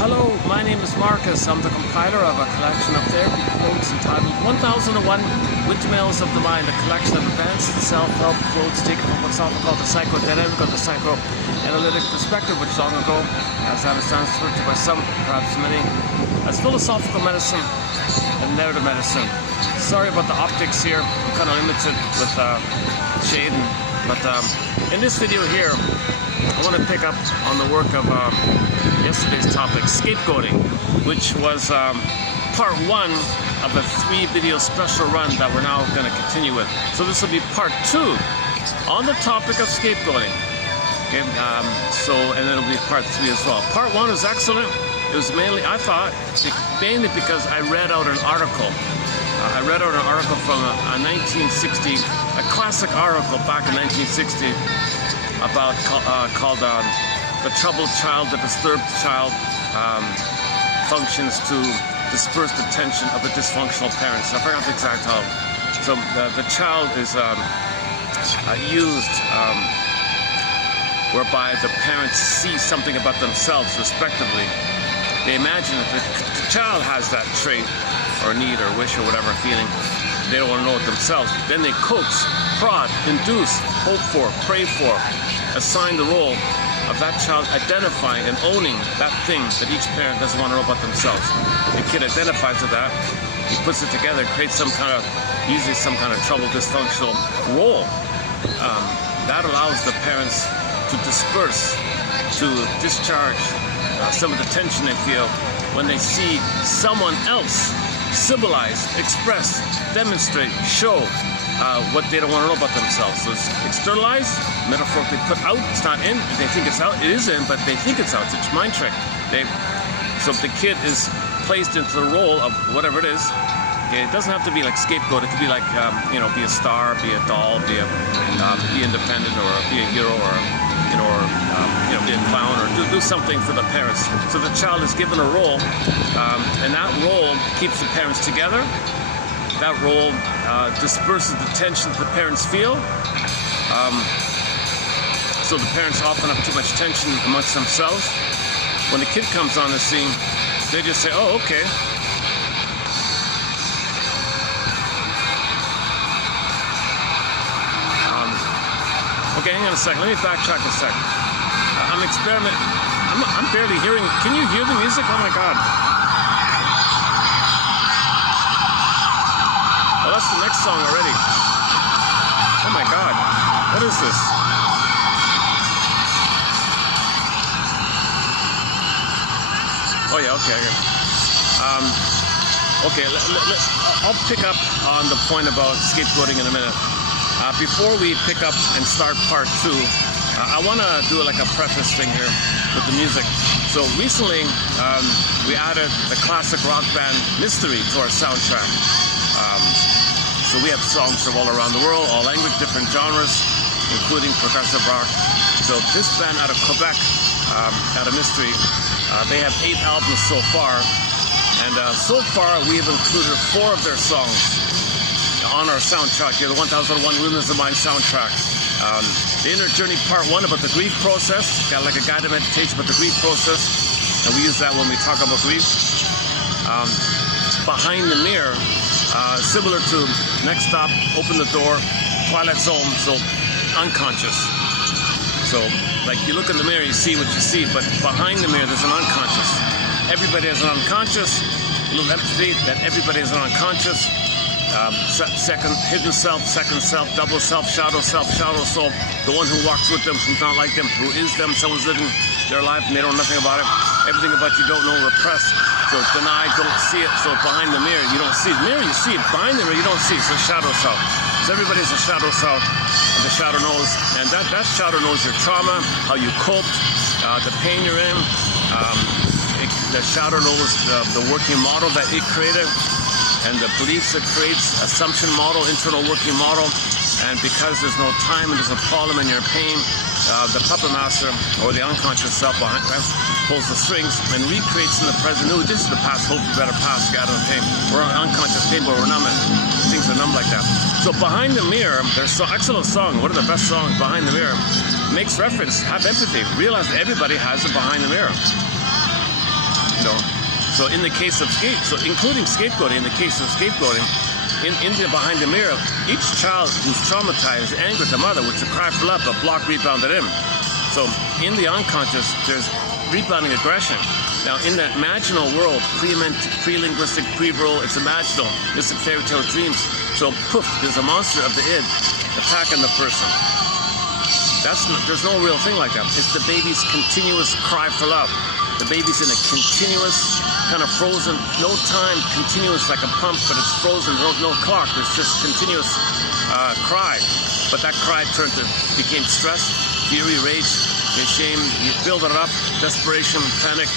Hello, my name is Marcus. I'm the compiler of a collection of therapy quotes entitled 1001 Windmills of the Mind, a collection of advanced self-help quotes taken from what's often called the psychodynamic or the psychoanalytic perspective, which long ago, as I understand, is referred to by some, perhaps many, as philosophical medicine and narrative medicine. Sorry about the optics here. I'm kind of limited with shade, but in this video here, I want to pick up on the work of yesterday's topic, scapegoating, which was part one of a 3-video special run that we're now going to continue with. So this will be part 2 on the topic of scapegoating. Okay, and then it'll be part 3 as well. Part 1 was excellent. It was mainly, I thought, mainly because I read out an article. I read out an article from a 1960, a classic article back in 1960 about called The Troubled Child, the Disturbed Child Functions to Disperse the Tension of a Dysfunctional Parent. So I forgot the exact title. So the child is used whereby the parents see something about themselves respectively. They imagine that the child has that trait or need or wish or whatever feeling. They don't want to know it themselves. Then they coax, prod, induce, hope for, pray for, assign the role of that child identifying and owning that thing that each parent doesn't want to know about themselves. The kid identifies with that, he puts it together, creates some kind of, usually some kind of troubled, dysfunctional role. That allows the parents to disperse, to discharge some of the tension they feel when they see someone else symbolize, express, demonstrate, show what they don't want to know about themselves. So it's externalized, metaphorically put out. It's not in. They think it's out. It is in, but they think it's out. It's a mind trick. So if the kid is placed into the role of whatever it is, okay, it doesn't have to be like scapegoat. It could be like, be a star, be a doll, be independent, or be a hero, or be a clown, or do something for the parents. So the child is given a role, and that role keeps the parents together. That role disperses the tension that the parents feel. So the parents often have too much tension amongst themselves. When the kid comes on the scene, they just say, oh, okay. Okay, hang on a second. Let me backtrack a second. I'm experimenting. I'm barely hearing. Can you hear the music? Oh my God. Oh, that's the next song already. Oh my God. What is this? Oh yeah, okay. Okay, I'll pick up on the point about scapegoating in a minute. Before we pick up and start part 2, I want to do like a preface thing here with the music. So recently, we added the classic rock band Mystery to our soundtrack. So we have songs from all around the world, all language, different genres, including progressive rock. So this band out of Quebec, out of Mystery, they have 8 albums so far. And so far, we have included 4 of their songs on our soundtrack here, the 1001 Windmills of the Mind soundtrack. The Inner Journey Part 1 about the grief process, got like a guided meditation about the grief process, and we use that when we talk about grief. Behind the Mirror, similar to Next Stop, Open the Door, Twilight Zone, so unconscious. So, like you look in the mirror, you see what you see, but behind the mirror, there's an unconscious. Everybody has an unconscious, a little empathy that everybody has an unconscious. Second, hidden self, second self, double self, shadow soul, the one who walks with them, who's not like them, who is them, someone's living their life and they don't know nothing about it. Everything about you don't know, repressed, so it's denied, don't see it, so behind the mirror, you don't see it. Mirror, you see it, behind the mirror, you don't see it, so shadow self. So everybody's a shadow self, and the shadow knows, and that shadow knows your trauma, how you coped, the pain you're in, the shadow knows the working model that it created, and the beliefs it creates, assumption model, internal working model, and because there's no time and there's a problem in your pain, the puppet master, or the unconscious self behind that, pulls the strings and recreates in the present. No, this is the past, hope you better pass, get out of the pain. We're unconscious pain, but we're numb it. Things are numb like that. So Behind the Mirror, there's an excellent song, one of the best songs, Behind the Mirror, makes reference, have empathy, realize that everybody has a behind the mirror. you know. So in the case of including scapegoating, in the case of scapegoating, in the behind the mirror, each child who's traumatized angered the mother, which is a cry for love, but block rebounded in. So in the unconscious, there's rebounding aggression. Now in that imaginal world, pre-linguistic, pre-verbal, it's imaginal, mystic fairy tale dreams. So poof, there's a monster of the id attacking the person. There's no real thing like that. It's the baby's continuous cry for love. The baby's in a continuous, kind of frozen, no time, continuous like a pump, but it's frozen, no clock. It's just continuous cry. But that cry became stress, fury, rage, shame. You build it up, desperation, panic,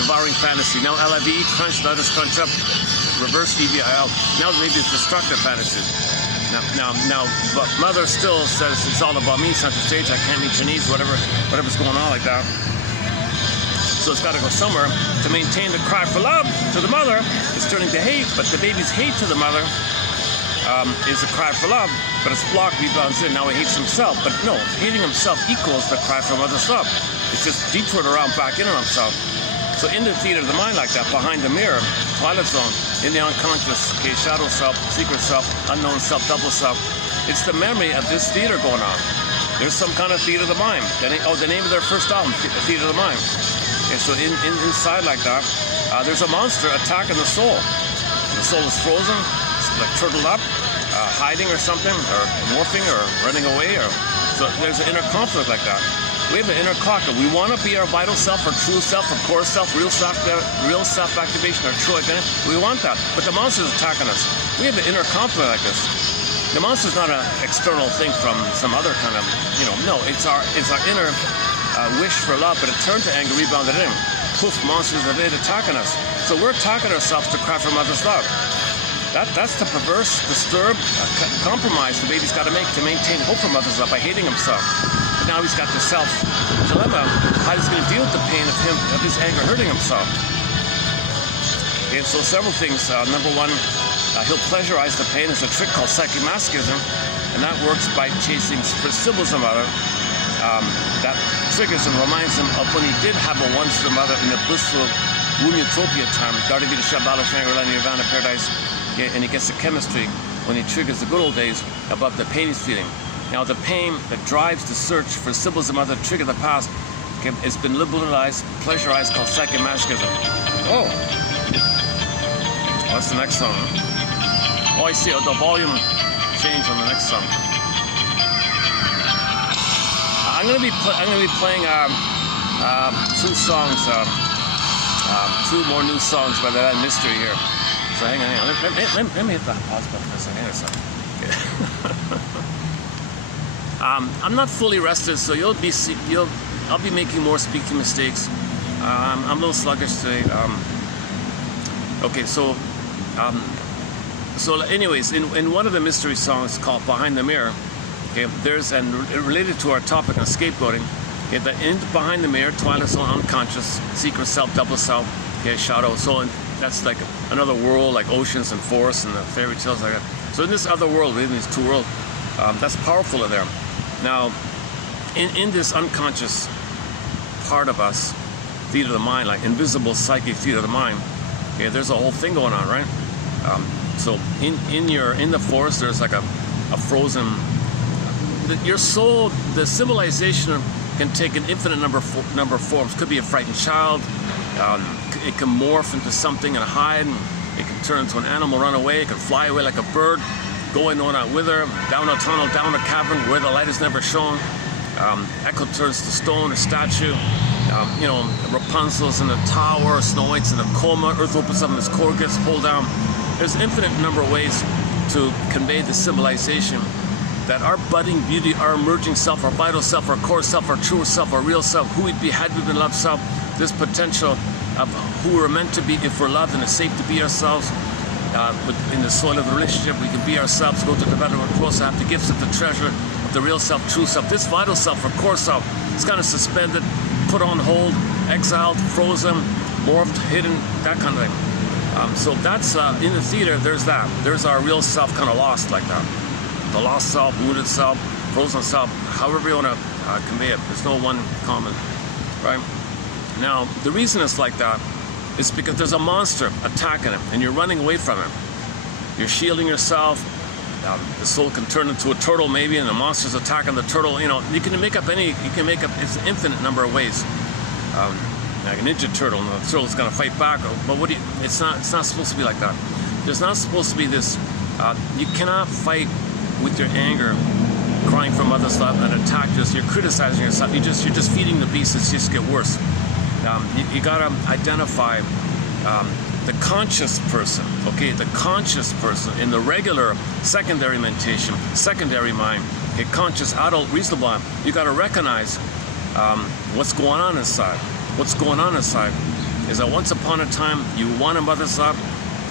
devouring fantasy. Now LIV, crunch, let us crunch up, reverse EVIL. Now maybe it's destructive fantasies. Now, but mother still says it's all about me, center stage, I can't meet your needs, whatever's going on like that. So it's got to go somewhere to maintain the cry for love to the mother. It's turning to hate, but the baby's hate to the mother is a cry for love, but it's blocked, rebounds in. Now he hates himself, but no, hating himself equals the cry for mother's love. It's just detoured around back in on himself. So in the theater of the mind like that, behind the mirror, twilight zone, in the unconscious, okay, shadow self, secret self, unknown self, double self, it's the memory of this theater going on. There's some kind of theater of the mind. The name of their first album, Theater of the Mind. And so inside like that, there's a monster attacking the soul. The soul is frozen, it's like turtled up, hiding or something, or morphing or running away. So there's an inner conflict like that. We have an inner conflict. We want to be our vital self, our true self, our core self, real self-activation, our true identity. We want that. But the monster is attacking us. We have an inner conflict like this. The monster is not an external thing from some other kind of, no, it's our inner wish for love, but it turned to anger, rebounded in. Poof, monsters of it attacking us. So we're attacking ourselves to cry for mother's love. That's the perverse, disturbed, compromise the baby's got to make to maintain hope for mother's love by hating himself. But now he's got the self-dilemma, how he's going to deal with the pain of his anger hurting himself. Okay, so several things. Number one, he'll pleasurize the pain as a trick called psychomasochism, and that works by chasing for symbols of mother. That triggers and reminds him of when he did have a once the mother in the blissful womb-utopia time, Dardavida Shabala Shangri-La Nirvana Paradise, and he gets the chemistry when he triggers the good old days above the pain he's feeling. Now the pain that drives the search for symbols of mother trigger the past has been liberalized, pleasurized, called psychomasochism. Oh, what's the next song? Oh, I see, the volume change on the next song. I'm gonna be playing two songs, two more new songs by that mystery here. So hang on. Let me hit the pause button for a second. Hang on a second. I'm not fully rested, so I'll be making more speaking mistakes. I'm a little sluggish today. Okay, so anyways, in one of the mystery songs called Behind the Mirror, okay, and related to our topic on scapegoating, okay, behind the mirror, twilight zone, unconscious, secret self, double self, okay, shadow, so that's like another world, like oceans and forests and the fairy tales like that. So in this other world, within these two worlds, that's powerful in there. Now, in this unconscious part of us, theater of the mind, like invisible psychic theater of the mind, okay, there's a whole thing going on, right? So in the forest, there's like a frozen. Your soul, the civilization can take an infinite number of forms. Could be a frightened child. It can morph into something and hide. It can turn into an animal, run away. It can fly away like a bird, go in or not wither, down a tunnel, down a cavern where the light is never shown. Echo turns to stone, a statue. Rapunzel's in the tower, Snow White's in a coma, Earth opens up and his core gets pulled down. There's an infinite number of ways to convey the symbolization that our budding beauty, our emerging self, our vital self, our core self, our true self, our real self, who we'd be had we been loved self, this potential of who we're meant to be if we're loved and it's safe to be ourselves. In the soil of the relationship, we can be ourselves, go to development, close, have the gifts of the treasure of the real self, true self. This vital self, our core self, is kind of suspended, put on hold, exiled, frozen, morphed, hidden, that kind of thing. So that's, in the theater, there's that. There's our real self kind of lost like that. The lost self, wounded self, frozen self, however you want to convey it. There's no one common, right? Now, the reason it's like that It's because there's a monster attacking him, and you're running away from him. You're shielding yourself. The soul can turn into a turtle maybe, and the monster's attacking the turtle. You know, you can make up it's an infinite number of ways. Like a ninja turtle, and the turtle's gonna fight back. But it's not supposed to be like that. There's not supposed to be this. You cannot fight with your anger, crying for mother's love, and attack. You're criticizing yourself. You're just feeding the beast. It's just get worse. You gotta identify the conscious person. Okay, the conscious person in the regular secondary mentation, secondary mind. Okay, conscious adult reasonable mind. You gotta recognize what's going on inside. What's going on inside is that once upon a time you wanted mother's love.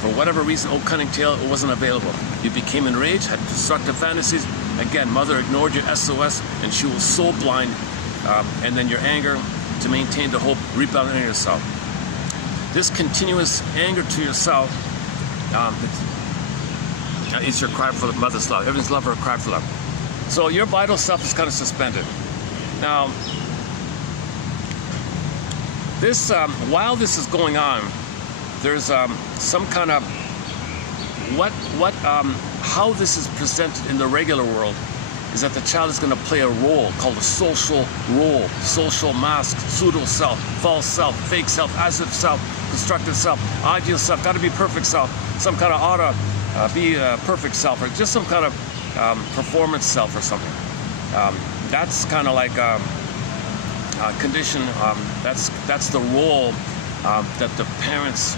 For whatever reason, old cunning tale, it wasn't available. You became enraged, had destructive fantasies. Again, mother ignored your SOS, and she was so blind. And then your anger to maintain the hope, rebelling on yourself. This continuous anger to yourself is your cry for mother's love. Everyone's love or cry for love. So your vital self is kind of suspended. Now, this while this is going on, there's some kind of how this is presented in the regular world is that the child is going to play a role called a social role, social mask, pseudo self, false self, fake self, as if self, constructed self, ideal self, got to be perfect self, some kind of ought to be a perfect self, or just some kind of performance self or something. That's kind of like a condition. That's the role that the parents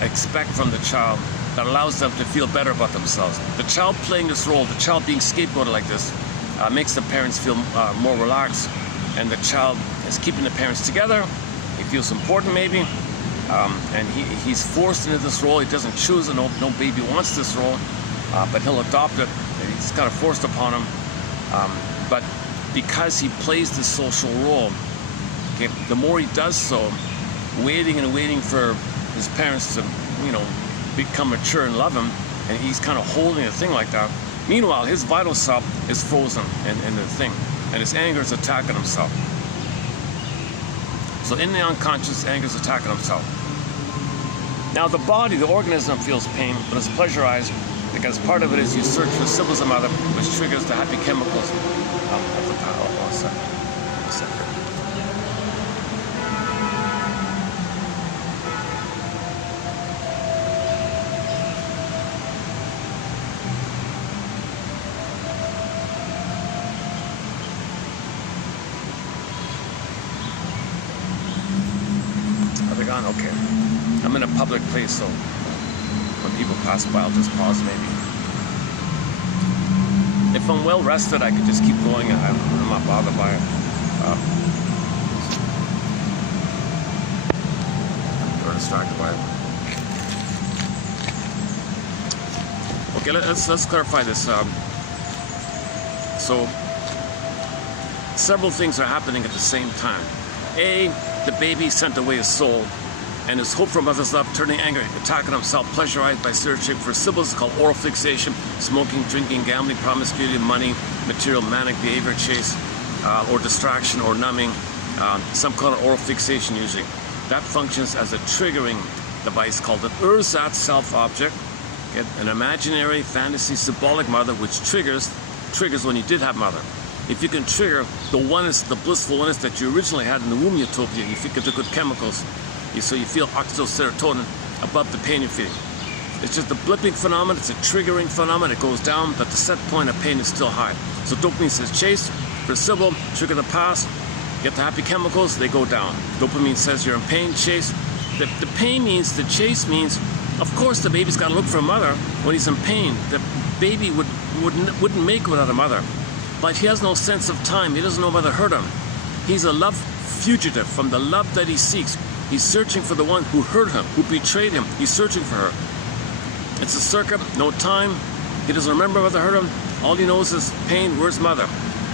expect from the child that allows them to feel better about themselves. The child playing this role, the child being scapegoated like this, makes the parents feel more relaxed, and the child is keeping the parents together. He feels important maybe, and he's forced into this role. He doesn't choose it. No baby wants this role, but he'll adopt it. It's kind of forced upon him. But because he plays this social role, okay, the more he does so, waiting and waiting for his parents to, become mature and love him, and he's kind of holding a thing like that. Meanwhile, his vital self is frozen in the thing, and his anger is attacking himself. So in the unconscious, anger is attacking himself. Now the body, the organism feels pain, but it's pleasurized because part of it is you search for symbols of mother, which triggers the happy chemicals of the power. Okay, I'm in a public place, so when people pass by, I'll just pause maybe. If I'm well rested, I could just keep going. I'm not bothered by it. Or distracted by it. Okay, let's clarify this. So, several things are happening at the same time. A, the baby sent away his soul, and his hope for mother's love, turning anger, attacking himself, pleasurized by searching for symbols called oral fixation, smoking, drinking, gambling, promiscuity, money, material, manic behavior, chase, or distraction, or numbing, some kind of oral fixation usually. That functions as a triggering device called an ersatz self-object, okay? An imaginary, fantasy, symbolic mother, which triggers when you did have mother. If you can trigger the oneness, the blissful oneness that you originally had in the womb utopia, you think of the good chemicals, so you feel oxytocin above the pain you're feeling. It's just a blipping phenomenon, it's a triggering phenomenon, it goes down, but the set point of pain is still high. So dopamine says chase, for symbol, trigger the past, get the happy chemicals, they go down. Dopamine says you're in pain, chase. The pain means, the chase means, of course the baby's got to look for a mother when he's in pain. The baby wouldn't make without a mother. But he has no sense of time, he doesn't know whether hurt him. He's a love fugitive from the love that he seeks. He's searching for the one who hurt him, who betrayed him. He's searching for her. It's a circuit, no time. He doesn't remember whether hurt him. All he knows is pain. Where's mother?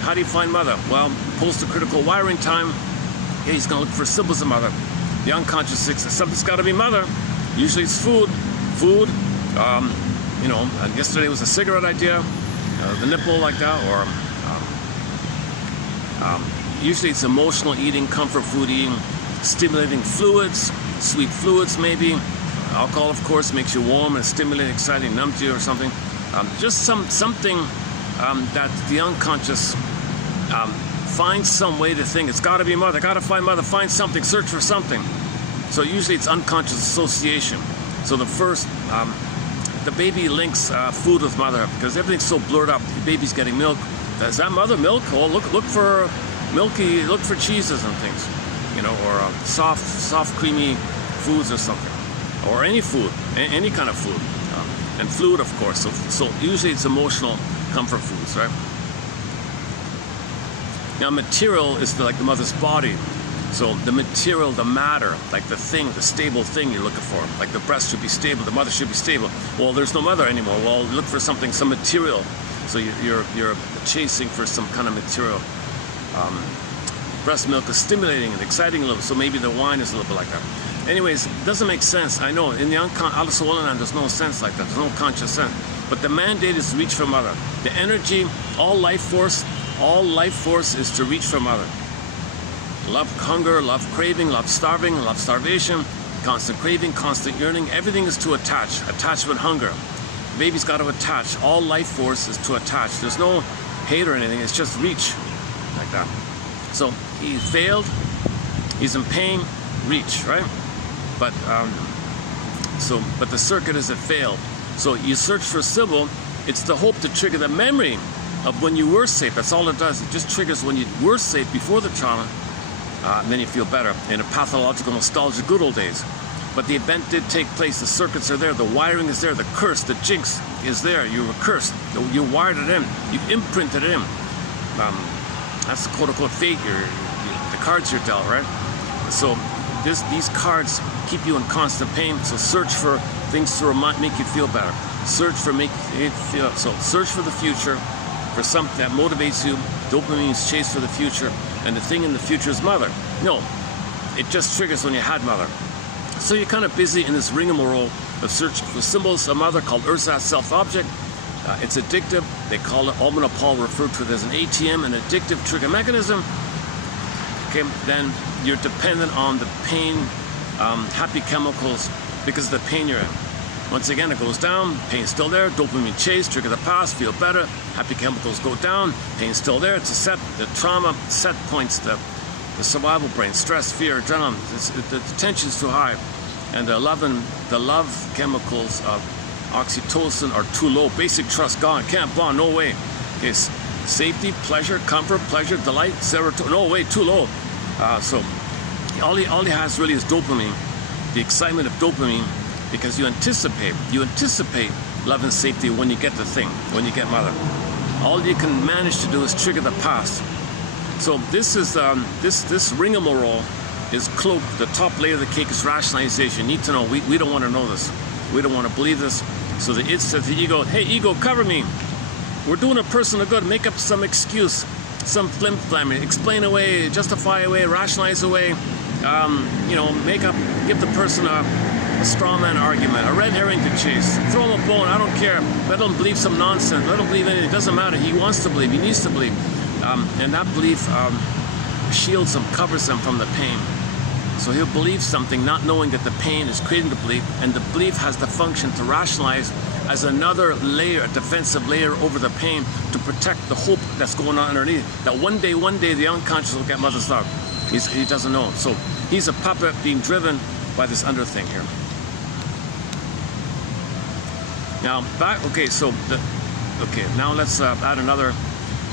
How do you find mother? Well, post-critical wiring time. Yeah, he's going to look for symbols of mother. The unconscious says something's got to be mother. Usually it's food. Yesterday was a cigarette idea, the nipple like that, or usually it's emotional eating, comfort food eating. stimulating fluids, sweet fluids maybe. Alcohol, of course, makes you warm and stimulating, exciting, numbs you or something. Just something that the unconscious finds some way to think. It's got to be mother, got to find mother, find something, search for something. So usually it's unconscious association. So the first, the baby links food with mother because everything's so blurred up. The baby's getting milk. Is that mother milk? Oh, look for milky, look for cheeses and things, you know, or soft, creamy foods or something, or any food, any kind of food, and fluid, of course. So usually it's emotional comfort foods, right? Now, material is like the mother's body. So the material, the matter, like the thing, the stable thing you're looking for. Like the breast should be stable, the mother should be stable. Well, there's no mother anymore. Well, look for something, some material. So you're chasing for some kind of material. Breast milk is stimulating and exciting a little, so maybe the wine is a little bit like that. Anyways, it doesn't make sense. I know, in the Alice in Wonderland, there's no sense like that. There's no conscious sense. But the mandate is to reach for mother. The energy, all life force is to reach for mother. Love, hunger, love, craving, love, starving, love, starvation, constant craving, constant yearning. Everything is to attach. Attachment, hunger. Baby's got to attach. All life force is to attach. There's no hate or anything. It's just reach, like that. So he failed. He's in pain. Reach, right? But but the circuit is it failed. So you search for Sybil. It's the hope to trigger the memory of when you were safe. That's all it does. It just triggers when you were safe before the trauma. And then you feel better in a pathological nostalgia, good old days. But the event did take place. The circuits are there. The wiring is there. The curse, the jinx is there. You were cursed. You wired it in. You imprinted it in. That's the quote-unquote fate. The cards you're dealt, right? So these cards keep you in constant pain. So search for things to make you feel better. Search for make you feel. So search for the future, for something that motivates you. Dopamine is chase for the future. And the thing in the future is mother. No, it just triggers when you had mother. So you're kind of busy in this rigmarole of searching for symbols. A mother called ersatz self-object. It's addictive. They call it, Alban and Paul referred to it as an ATM, an addictive trigger mechanism. Okay, then you're dependent on the pain, happy chemicals because of the pain you're in. Once again, it goes down, pain's still there, dopamine chase, trigger the past, feel better, happy chemicals go down, pain's still there, it's a set, the trauma set points, the survival brain, stress, fear, adrenaline, the tension's too high, and the love chemicals of oxytocin are too low, basic trust gone, can't bond, no way. It's safety, pleasure, comfort, pleasure, delight, serotonin, no way, too low. So all he has really is dopamine, the excitement of dopamine, because you anticipate love and safety when you get the thing, when you get mother. All you can manage to do is trigger the past. So this is this rigmarole is cloaked. The top layer of the cake is rationalization. You need to know. We don't want to know this. We don't want to believe this. So the it says the ego, hey ego, cover me. We're doing a person a good. Make up some excuse, some flim-flam, explain away, justify away, rationalize away. Give the person a straw man argument, a red herring to chase, throw him a bone, I don't care, let him believe some nonsense, let him believe anything, it doesn't matter, he wants to believe, he needs to believe, and that belief shields him, covers him from the pain. So he'll believe something not knowing that the pain is creating the belief, and the belief has the function to rationalize as another layer, a defensive layer over the pain to protect the hope that's going on underneath, that one day the unconscious will get mother's love. He doesn't know. So he's a puppet being driven by this under thing here. Now now let's add another,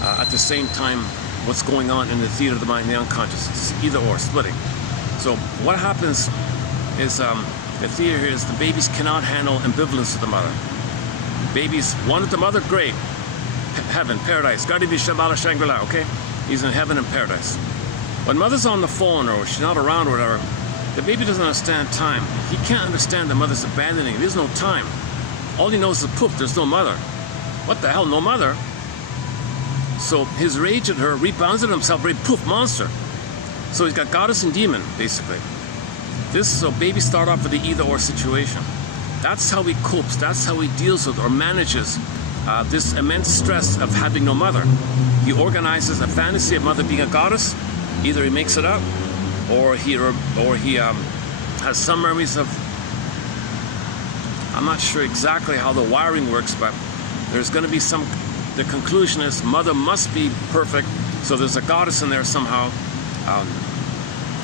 at the same time, what's going on in the theater of the mind, the unconscious. It's either or, splitting. So what happens is, the theater here is the babies cannot handle ambivalence to the mother. Babies wanted the mother, great. Heaven, paradise, Gadi bi Shambhala Shangri-La, okay? He's in heaven and paradise. When mother's on the phone or she's not around or whatever, the baby doesn't understand time. He can't understand the mother's abandoning him. There's no time. All he knows is poof, there's no mother. What the hell, no mother? So his rage at her rebounds at himself, very poof, monster. So he's got goddess and demon, basically. So babies start off with the either or situation. That's how he copes, that's how he deals with or manages this immense stress of having no mother. He organizes a fantasy of mother being a goddess. Either he makes it up, or he has some memories of, I'm not sure exactly how the wiring works, but there's going to be some, the conclusion is mother must be perfect, so there's a goddess in there somehow,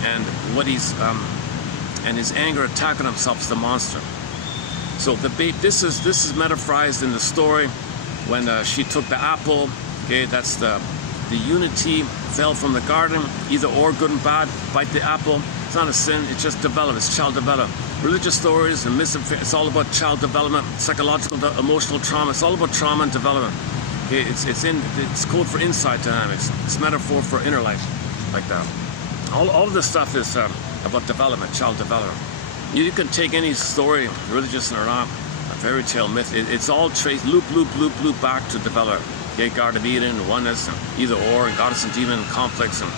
and what he's, and his anger attacking himself is the monster. So this is metaphorized in the story when she took the apple. Okay, that's the unity fell from the garden, either or, good and bad. Bite the apple. It's not a sin. It's just development. It's child development. Religious stories and it's all about child development, psychological, emotional trauma. It's all about trauma and development. Okay, it's code for inside dynamics. It's metaphor for inner life, like that. All of this stuff is about development, child development. You can take any story, religious or not, a fairy tale, myth, it's all traced, loop back to develop. Okay, Garden of Eden, oneness, and either or, and goddess and demon conflicts, and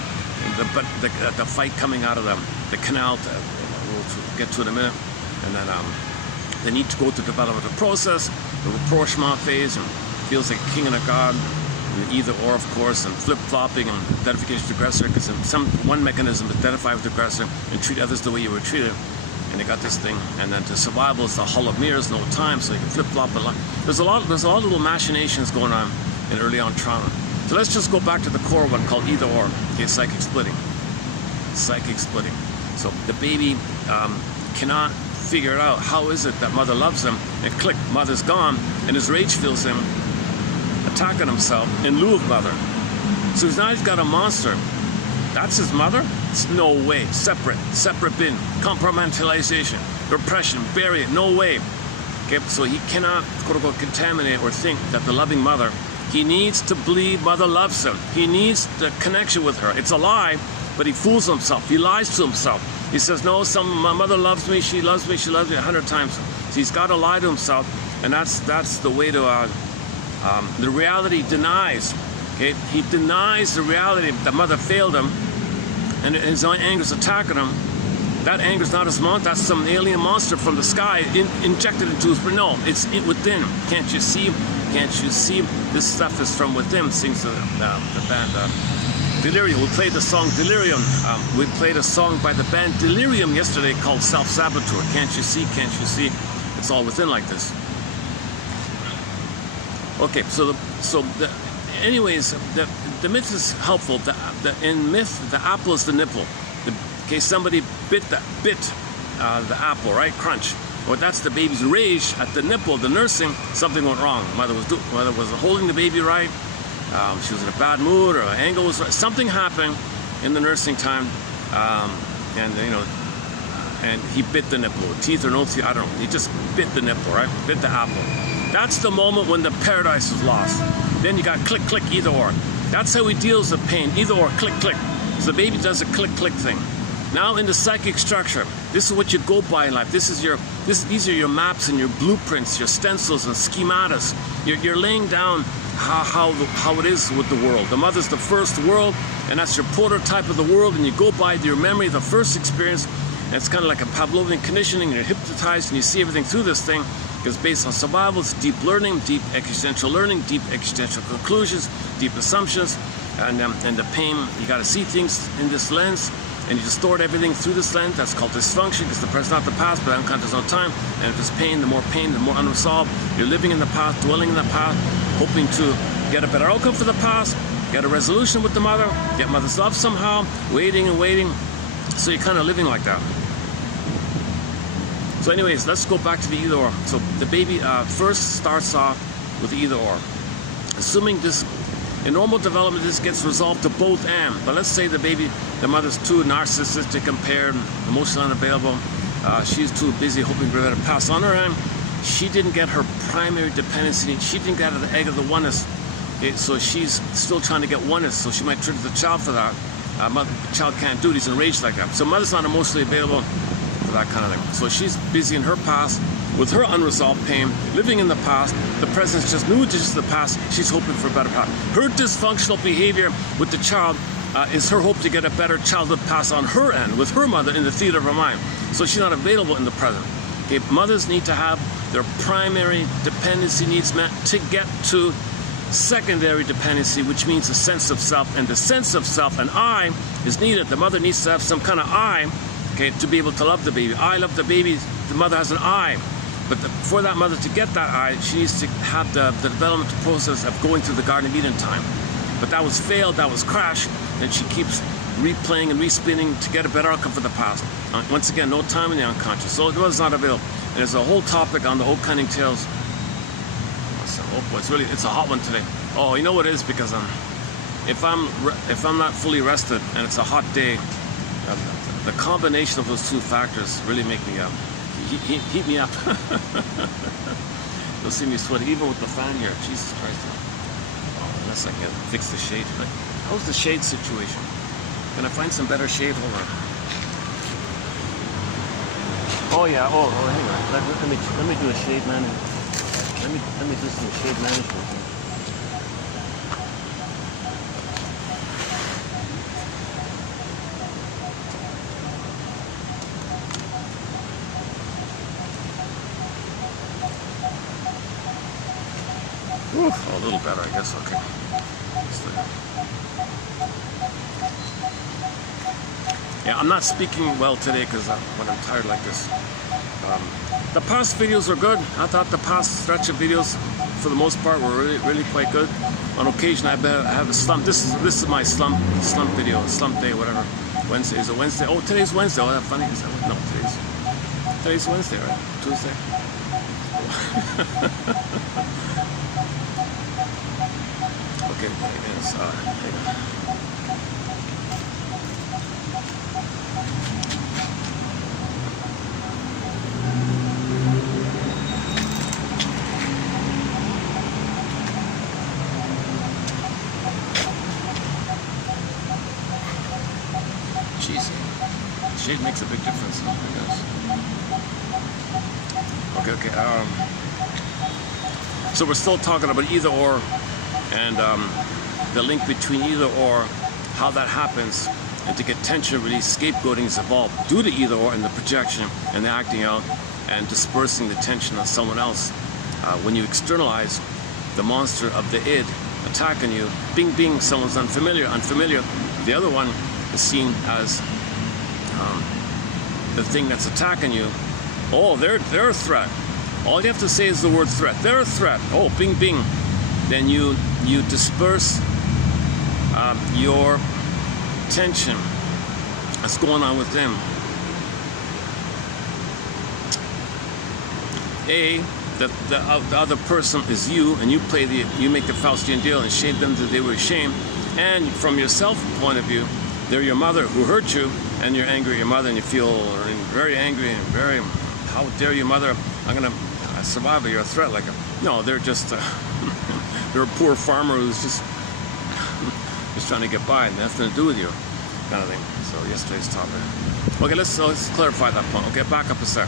the fight coming out of the canal, we'll get to it in a minute, and then they need to go through the developmental process, the rapprochement phase, and feels like a king and a god, and either or, of course, and flip-flopping, and identification with the aggressor, because one mechanism to identify with the aggressor and treat others the way you were treated. And they got this thing, and then to survival is the hall of mirrors, no time, so you can flip-flop a lot. There's a lot of little machinations going on in early on trauma. So let's just go back to the core one called either or, okay, psychic splitting. Psychic splitting. So the baby cannot figure it out. How is it that mother loves him? And click, mother's gone, and his rage fills him, attacking himself in lieu of mother. So now he's got a monster. That's his mother? It's no way. Separate bin, compartmentalization, repression, bury it, no way. Okay, so he cannot, quote unquote, contaminate or think that the loving mother, he needs to believe mother loves him. He needs the connection with her. It's a lie, but he fools himself. He lies to himself. He says, no, my mother loves me, she loves me 100 times. So he's got to lie to himself, and that's the way to, the reality denies. Okay, he denies the reality that mother failed him, and his own anger is attacking him. That anger is not his monster. That's some alien monster from the sky injected into his brain. No, it's within. Can't you see? Can't you see? This stuff is from within. Sings the band Delirium. We played the song Delirium. We played a song by the band Delirium yesterday called Self-Saboteur. Can't you see? Can't you see? It's all within like this. Okay, anyways, the myth is helpful. In myth, the apple is the nipple. Okay, somebody bit the apple, right? Crunch. Well, that's the baby's rage at the nipple, the nursing. Something went wrong. Mother wasn't holding the baby right. She was in a bad mood, or her angle was right. Something happened in the nursing time, and he bit the nipple. Teeth or no teeth, I don't know. He just bit the nipple, right? Bit the apple. That's the moment when the paradise is lost. Then you got click, click, either or. That's how he deals with pain. Either or, click, click. So the baby does a click, click thing. Now in the psychic structure, this is what you go by in life. These are your maps and your blueprints, your stencils and schematics. You're laying down how it is with the world. The mother's the first world, and that's your prototype of the world, and you go by your memory of the first experience. And it's kind of like a Pavlovian conditioning, and you're hypnotized, and you see everything through this thing. Because based on survival, it's deep learning, deep existential learning, deep existential conclusions, deep assumptions, and the pain. You got to see things in this lens, and you distort everything through this lens. That's called dysfunction, because the present, not the past, but unconscious, no time. And if there's pain, the more unresolved. You're living in the past, dwelling in the past, hoping to get a better outcome for the past, get a resolution with the mother, get mother's love somehow, waiting and waiting. So you're kind of living like that. So anyways, let's go back to the either or. So the baby first starts off with the either or. Assuming this, in normal development, this gets resolved to both and. But let's say the mother's too narcissistic, impaired, emotionally unavailable. She's too busy hoping for her to pass on her end. She didn't get her primary dependency. She didn't get the egg of the oneness. Okay, so she's still trying to get oneness. So she might trigger the child for that. The child can't do it. He's enraged like that. So mother's not emotionally available. That kind of thing. So she's busy in her past with her unresolved pain, living in the past. The present's just new additions to the past. She's hoping for a better past. Her dysfunctional behavior with the child is her hope to get a better childhood past on her end with her mother in the theater of her mind. So she's not available in the present. Okay, mothers need to have their primary dependency needs met to get to secondary dependency, which means a sense of self, and the sense of self, an I, is needed. The mother needs to have some kind of I, okay, to be able to love the baby. I love the baby, the mother has an I. But for that mother to get that I, she needs to have the developmental process of going through the Garden of Eden time. But that was failed, that was crashed, and she keeps replaying and respinning to get a better outcome for the past. Once again, no time in the unconscious. So it was not available. And there's a whole topic on the old cunning tales. Oh boy, it's a hot one today. Oh, you know what it is? Because if I'm not fully rested and it's a hot day, the combination of those two factors really make me heat me up. You'll see me sweating even with the fan here. Jesus Christ. Oh, unless I can fix the shade. Like, how's the shade situation? Can I find some better shade? Hold on. Oh yeah. Oh, hang on. Let me do a shade management. Let me do some shade management. Oof, a little better, I guess. Okay. Yeah, I'm not speaking well today because when I'm tired like this. The past videos were good. I thought the past stretch of videos, for the most part, were really quite good. On occasion, I have a slump. This is my slump video, slump day, whatever. Wednesday, is it Wednesday? Oh, today's Wednesday. Oh, that's funny. Is that, no, today's Wednesday, right? Tuesday. Okay, it is. Hang on. Shade makes a big difference, I guess. Okay. So we're still talking about either or, and the link between either or, how that happens, and to get tension release, scapegoating is evolved due to either or, and the projection and the acting out and dispersing the tension on someone else. When you externalize the monster of the id attacking you, bing bing, someone's unfamiliar. The other one is seen as the thing that's attacking you. Oh, they're a threat. All you have to say is the word threat. They're a threat. Oh, bing bing. Then you disperse your tension that's going on with them. The other person is you, and you make the Faustian deal and shame them that they were ashamed. And from your self point of view, they're your mother who hurt you, and you're angry at your mother, and you feel very angry and very, how dare you, mother? I'm gonna survive. You're a threat. Like, no, they're just they're a poor farmer who's just trying to get by, and nothing to do with you, kind of thing. So yesterday's topic. Okay, let's clarify that point. Okay, back up a sec.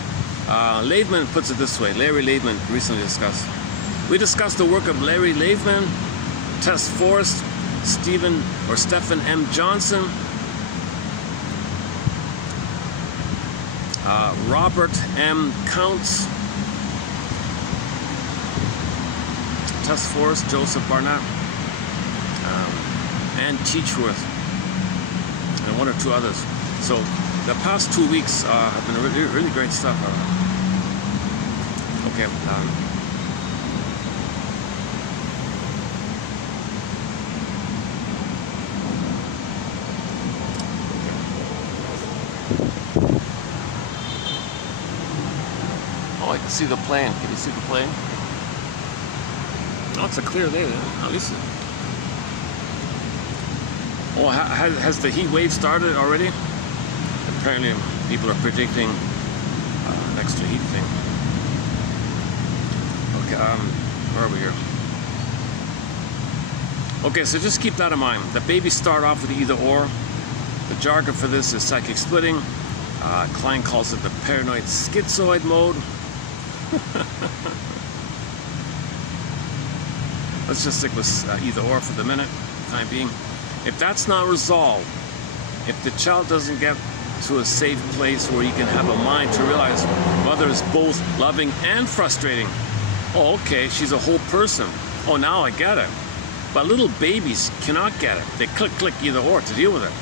Laveman puts it this way. Larry Laveman recently discussed. We discussed the work of Larry Laveman, Tess Forrest, Stephen M. Johnson, Robert M. Counts, Tess Forrest, Joseph Barnett, and Teachworth, and one or two others. So the past 2 weeks have been really great stuff. Okay. Oh, I can see the plane. Can you see the plane? Oh, it's a clear day. At least. Oh, has the heat wave started already? Apparently, people are predicting an extra heat thing. Okay, where are we here? Okay, so just keep that in mind. The babies start off with either or. The jargon for this is psychic splitting. Klein calls it the paranoid schizoid mode. Let's just stick with either or for the minute, time being. If that's not resolved, if the child doesn't get to a safe place where you can have a mind to realize mother is both loving and frustrating. Oh, okay, she's a whole person. Oh, now I get it. But little babies cannot get it. They click either or to deal with it.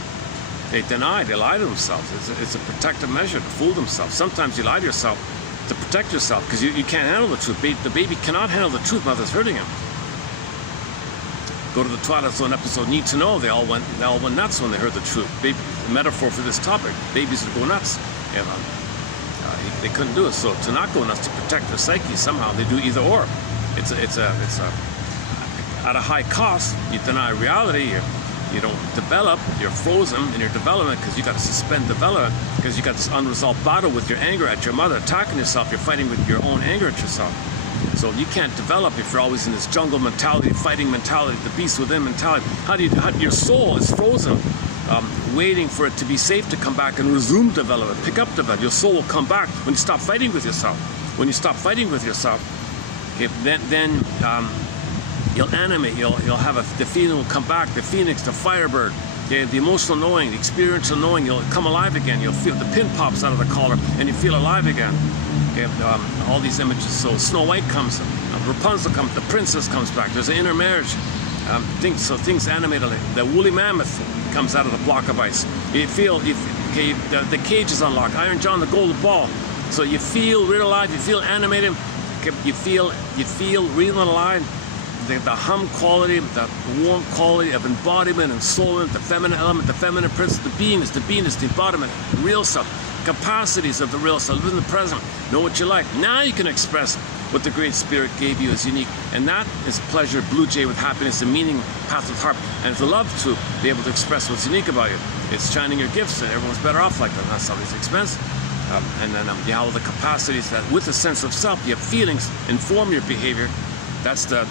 They deny, they lie to themselves. It's a protective measure to fool themselves. Sometimes you lie to yourself to protect yourself because you can't handle the truth. The baby cannot handle the truth, mother's hurting him. Go to the Twilight Zone episode, Need to Know. They all went nuts when they heard the truth. Baby, the metaphor for this topic, babies would go nuts. And they couldn't do it. So to not go nuts, to protect their psyche, somehow they do either or. It's at a high cost. You deny reality. You don't develop. You're frozen in your development because you got to suspend development because you got this unresolved battle with your anger at your mother, attacking yourself. You're fighting with your own anger at yourself. So you can't develop if you're always in this jungle mentality, fighting mentality, the beast within mentality. Your soul is frozen, waiting for it to be safe to come back and resume development, pick up development. Your soul will come back when you stop fighting with yourself. When you stop fighting with yourself, okay, then you'll animate. You'll have the feeling will come back. The phoenix, the firebird, okay, the emotional knowing, the experiential knowing. You'll come alive again. You'll feel the pin pops out of the collar, and you feel alive again. Okay, all these images. So Snow White comes, Rapunzel comes, the princess comes back. There's an intermarriage. Things animated. The woolly mammoth comes out of the block of ice. You feel, okay, the cage is unlocked. Iron John, the golden ball. So you feel real alive. You feel animated. Okay, you feel real alive. The hum quality, the warm quality of embodiment and soul, the feminine element, the feminine principle, the beingness, the embodiment, the real self, capacities of the real self, live in the present, know what you like. Now you can express what the Great Spirit gave you as unique, and that is pleasure, blue jay with happiness, and meaning, path with heart, and the love to be able to express what's unique about you. It's shining your gifts, and everyone's better off like that. Not somebody's expense. And then you have all the capacities that, with a sense of self, you have feelings inform your behavior. That's the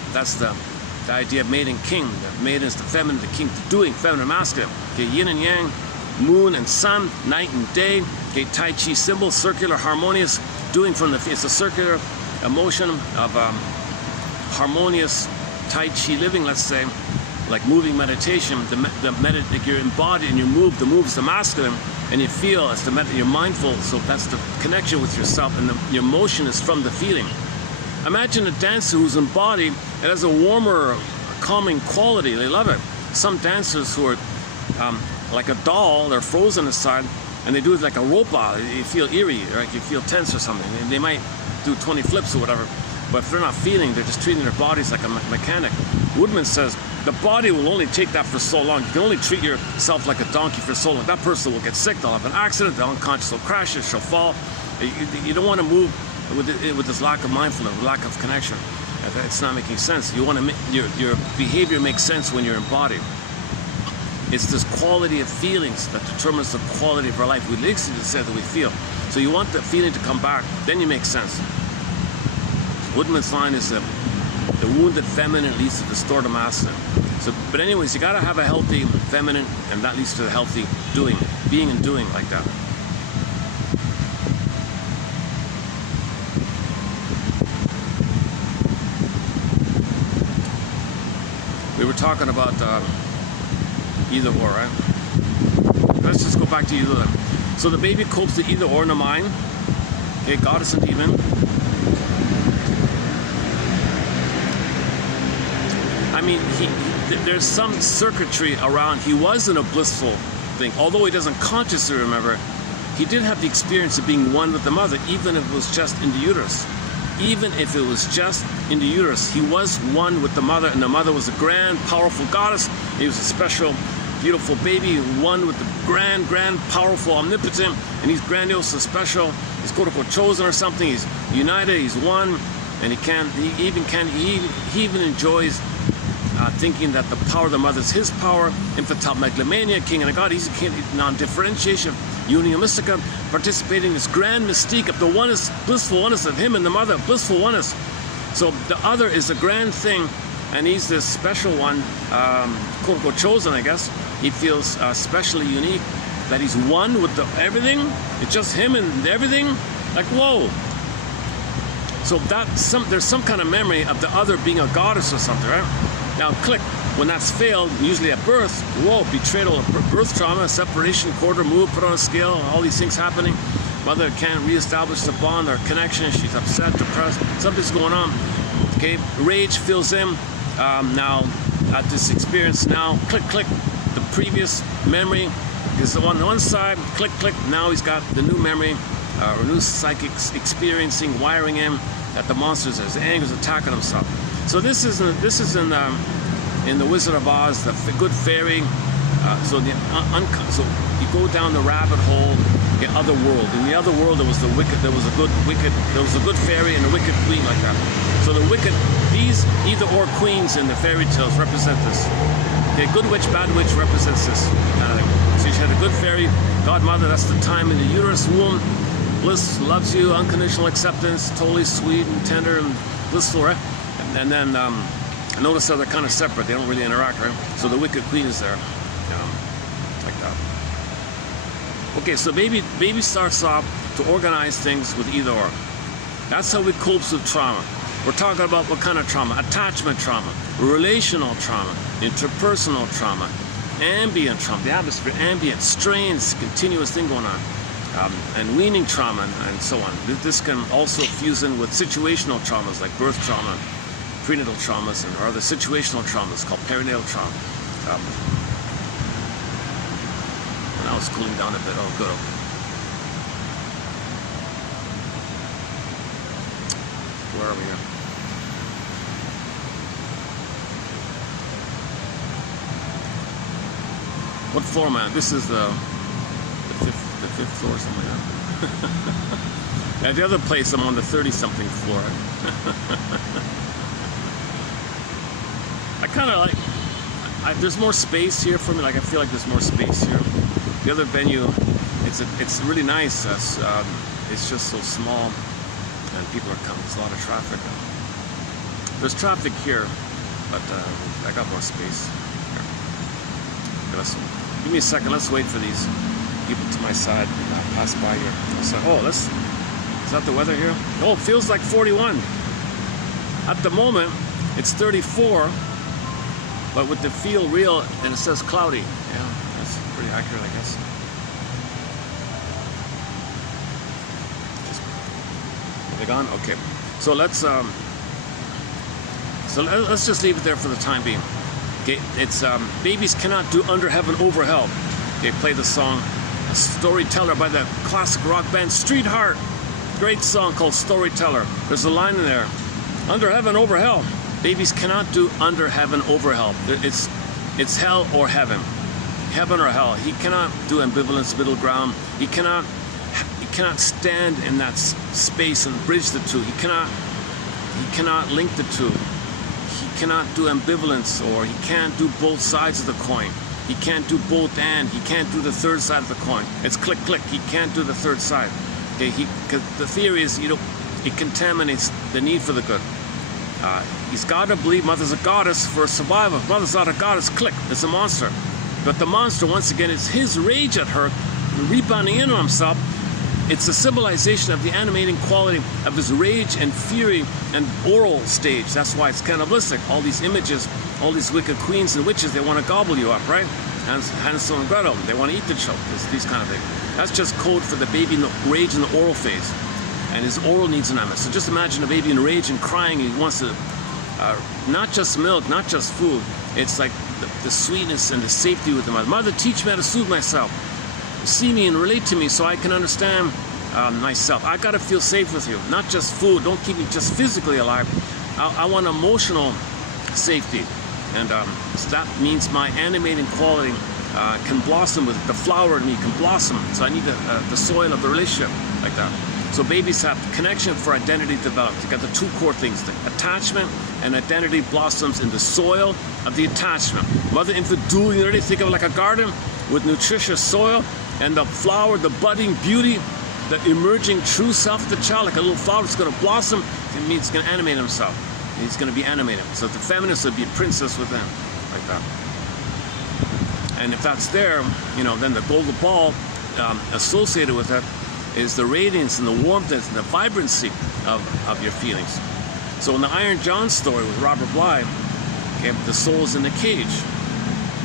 idea of maiden king. The maiden is the feminine, the king, the doing, feminine, masculine. Okay, yin and yang, moon and sun, night and day. Okay, Tai Chi symbol, circular, harmonious, doing from the, it's a circular emotion of harmonious Tai Chi living, let's say, like moving meditation. Like you're embodied and you move, the move's the masculine, and you feel as you're mindful, so that's the connection with yourself, and your motion is from the feeling. Imagine a dancer who's embodied and has a warmer, calming quality. They love it. Some dancers who are like a doll, they're frozen inside, and they do it like a robot. You feel eerie, right? You feel tense or something. And they might do 20 flips or whatever, but if they're not feeling, they're just treating their bodies like a mechanic. Woodman says the body will only take that for so long. You can only treat yourself like a donkey for so long. That person will get sick, they'll have an accident, they'll unconscious, they'll crash, she'll fall. You don't want to move with this lack of mindfulness, lack of connection. It's not making sense. You want to make your behavior makes sense when you're embodied. It's this quality of feelings that determines the quality of our life. We literally said that we feel. So you want the feeling to come back, then you make sense. Woodman's line is the wounded feminine leads to distorted masculine. So, but anyways, you gotta have a healthy feminine, and that leads to the healthy doing, being and doing like that. We were talking about either or, right? Let's just go back to either then. So the baby copes to either or in the mind. Okay, goddess and demon. I mean, there's some circuitry around. He was in a blissful thing. Although he doesn't consciously remember, he did have the experience of being one with the mother, even if it was just in the uterus. Even if it was just in the uterus, he was one with the mother, and the mother was a grand, powerful goddess. He was a special, beautiful baby, one with the grand, powerful, omnipotent, and he's grandiose and special. He's quote-unquote chosen or something. He's united, he's one, and he even enjoys thinking that the power of the mother is his power, infantile megalomania, king and a god. He's a king, non-differentiation, union mystica, participating in this grand mystique of the oneness, blissful oneness of him and the mother, blissful oneness. So the other is a grand thing, and he's this special one, quote-unquote chosen, I guess. He feels specially unique, that he's one with everything. It's just him and everything. Like, whoa. So there's some kind of memory of the other being a goddess or something, right? Now, click. When that's failed, usually at birth, whoa, betrayal, birth trauma, separation, quarter move, put on a scale, all these things happening. Mother can't reestablish the bond or connection. She's upset, depressed. Something's going on. Okay, rage fills in. Now, at this experience now. Click, click, the previous memory is on one side. Click, click, now he's got the new memory, or new psychic experiencing, wiring in that the monsters, his anger is attacking himself. So this is in the Wizard of Oz, the good fairy. So you go down the rabbit hole in other world. In the other world, there was the wicked, there was a good fairy and a wicked queen, like that. So the wicked, these either or queens in the fairy tales represent this. The good witch, bad witch represents this kind of thing. So you had a good fairy, godmother, that's the time in the uterus womb. Bliss, loves you, unconditional acceptance, totally sweet and tender and blissful, right? And then notice how they're kind of separate. They don't really interact, right? So the wicked queen is there, like that. Okay, so baby starts off to organize things with either or. That's how we cope with trauma. We're talking about what kind of trauma? Attachment trauma, relational trauma, interpersonal trauma, ambient trauma, the atmosphere, ambient, strains, continuous thing going on, and weaning trauma, and so on. This can also fuse in with situational traumas like birth trauma, prenatal traumas, or other situational traumas called perinatal trauma. Now it's cooling down a bit. Oh, good. Where are we here? What floor am I on? This is the fifth floor or something like that. At the other place, I'm on the 30-something floor. I kind of like, there's more space here for me. Like, I feel like there's more space here. The other venue, it's really nice. It's just so small, and people are coming. There's a lot of traffic. There's traffic here, but I got more space here. Okay, give me a second. Let's wait for these people to my side pass by here. So, is that the weather here? Oh, it feels like 41. At the moment, it's 34, but with the feel real, and it says cloudy. Yeah, that's pretty accurate, I guess. Are they gone? Okay. So let's just leave it there for the time being. Okay, it's babies cannot do under heaven, over hell. Okay, play the song Storyteller by the classic rock band Street Heart. Great song called Storyteller. There's a line in there. Under heaven, over hell. Babies cannot do under heaven, over hell. It's hell or heaven. Heaven or hell. He cannot do ambivalence, middle ground. He cannot stand in that space and bridge the two. He cannot link the two. He cannot do ambivalence, or he can't do both sides of the coin. He can't do both and. He can't do the third side of the coin. It's click, click. He can't do the third side. Okay, cause the theory is, it contaminates the need for the good. He's got to believe Mother's a goddess for survival. If Mother's not a goddess, click, it's a monster. But the monster, once again, is his rage at her, rebounding in on himself. It's a symbolization of the animating quality of his rage and fury and oral stage. That's why it's cannibalistic. All these images, all these wicked queens and witches, they want to gobble you up, right? Hansel and Gretel, they want to eat the child. These kind of things. That's just code for the baby rage in the oral phase. And his oral needs an element. So just imagine a baby in rage and crying, and he wants to, not just milk, not just food. It's like the sweetness and the safety with the mother. Mother, teach me how to soothe myself. See me and relate to me so I can understand myself. I got to feel safe with you. Not just food. Don't keep me just physically alive. I want emotional safety. And so that means my animating quality can blossom with it. The flower in me can blossom. So I need the soil of the relationship, like that. So babies have connection for identity developed. You got the two core things, the attachment and identity blossoms in the soil of the attachment. Mother infant dual unity, think of it like a garden with nutritious soil, and the flower, the budding beauty, the emerging true self of the child, like a little flower that's going to blossom. It means it's going to animate himself. He's going to be animated. So the feminist would be a princess within, like that. And if that's there, then the golden ball associated with that is the radiance and the warmth and the vibrancy of your feelings. So in the Iron John story with Robert Bly, okay, the soul is in the cage.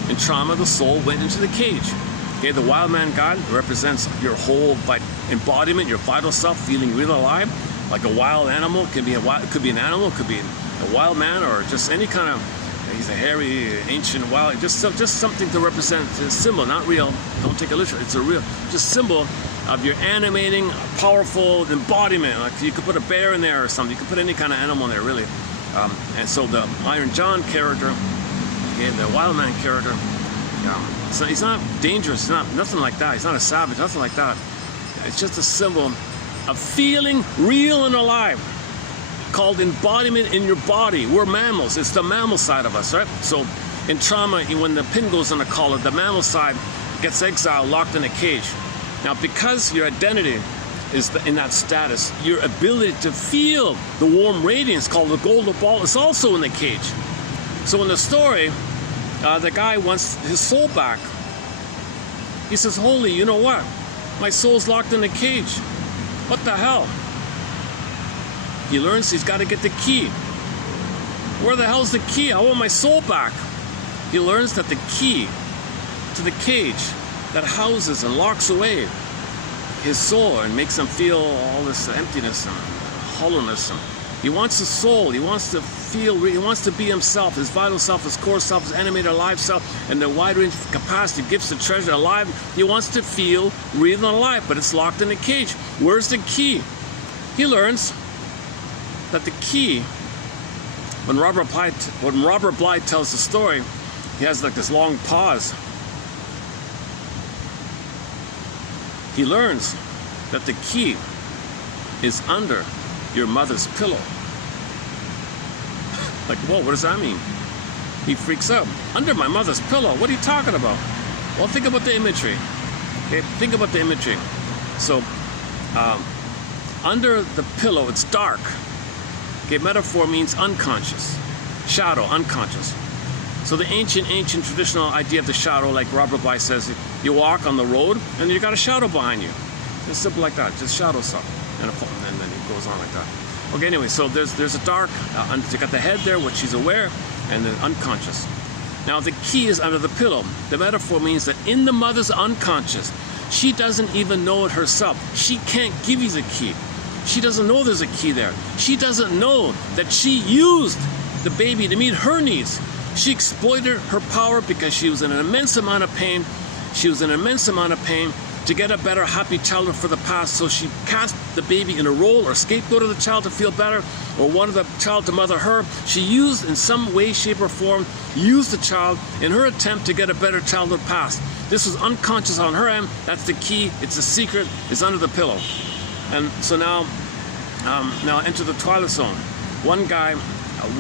In trauma, the soul went into the cage. Okay, the wild man God represents your whole embodiment, your vital self, feeling real alive, like a wild animal. It could be an animal, it could be a wild man, or just any kind of. he's a hairy, ancient, wild, just something to represent a symbol, not real. Don't take it literal. It's a real, just symbol of your animating, powerful embodiment. Like you could put a bear in there or something. You could put any kind of animal in there, really. And so the Iron John character, okay, the Wild Man character, so he's not dangerous. He's not nothing like that. He's not a savage. Nothing like that. It's just a symbol of feeling real and alive, called embodiment in your body. We're mammals. It's the mammal side of us, right? So in trauma, when the pin goes on the collar, the mammal side gets exiled, locked in a cage. Now, because your identity is in that status, your ability to feel the warm radiance called the golden ball is also in the cage. So in the story, the guy wants his soul back. He says, holy, you know what? My soul's locked in a cage. What the hell? He learns he's got to get the key. Where the hell's the key? I want my soul back. He learns that the key to the cage that houses and locks away his soul and makes him feel all this emptiness and hollowness. He wants his soul. He wants to feel, he wants to be himself, his vital self, his core self, his animated alive self, and the wide range of capacity, gifts, and treasure alive. He wants to feel real and alive, but it's locked in a cage. Where's the key? He learns that the key, when Robert Bly tells the story, he has like this long pause. He learns that the key is under your mother's pillow. Like, whoa, what does that mean? He freaks out. Under my mother's pillow? What are you talking about? Well, think about the imagery. Okay, think about the imagery. So, under the pillow, it's dark. Okay, metaphor means unconscious. Shadow, unconscious. So the ancient traditional idea of the shadow, like Robert Bly says, you walk on the road and you got a shadow behind you. It's simple like that, just shadow stuff. And then it goes on like that. Okay, anyway, so there's a dark, you got the head there, which she's aware, and the unconscious. Now the key is under the pillow. The metaphor means that in the mother's unconscious, she doesn't even know it herself. She can't give you the key. She doesn't know there's a key there. She doesn't know that she used the baby to meet her needs. She exploited her power because she was in an immense amount of pain. She was in an immense amount of pain to get a better, happy childhood for the past. So she cast the baby in a role or scapegoat of the child to feel better, or wanted the child to mother her. She used, in some way, shape, or form, used the child in her attempt to get a better childhood past. This was unconscious on her end. That's the key. It's a secret. It's under the pillow. And so now enter the Twilight Zone. One guy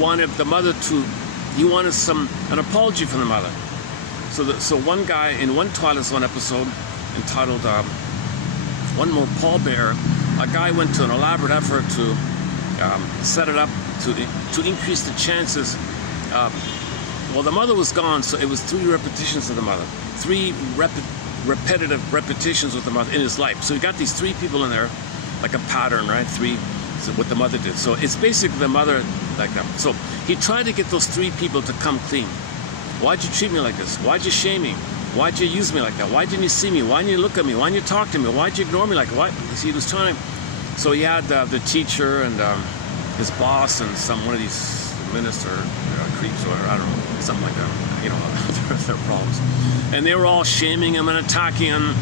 wanted the mother to. He wanted an apology from the mother. So one guy in one Twilight Zone episode entitled One More Pallbearer, a guy went to an elaborate effort to set it up to increase the chances. Well, the mother was gone, so it was 3 repetitions of the mother. 3 repetitive repetitions with the mother in his life. So he got these 3 people in there, like a pattern, right? 3, so what the mother did. So it's basically the mother like that. So he tried to get those 3 people to come clean. Why'd you treat me like this? Why'd you shame me? Why'd you use me like that? Why didn't you see me? Why didn't you look at me? Why didn't you talk to me? Why'd you ignore me like that? Why? See, he was trying to. So he had the teacher and his boss and one of these minister creeps or I don't know, something like that. You know, their problems. And they were all shaming him and attacking him.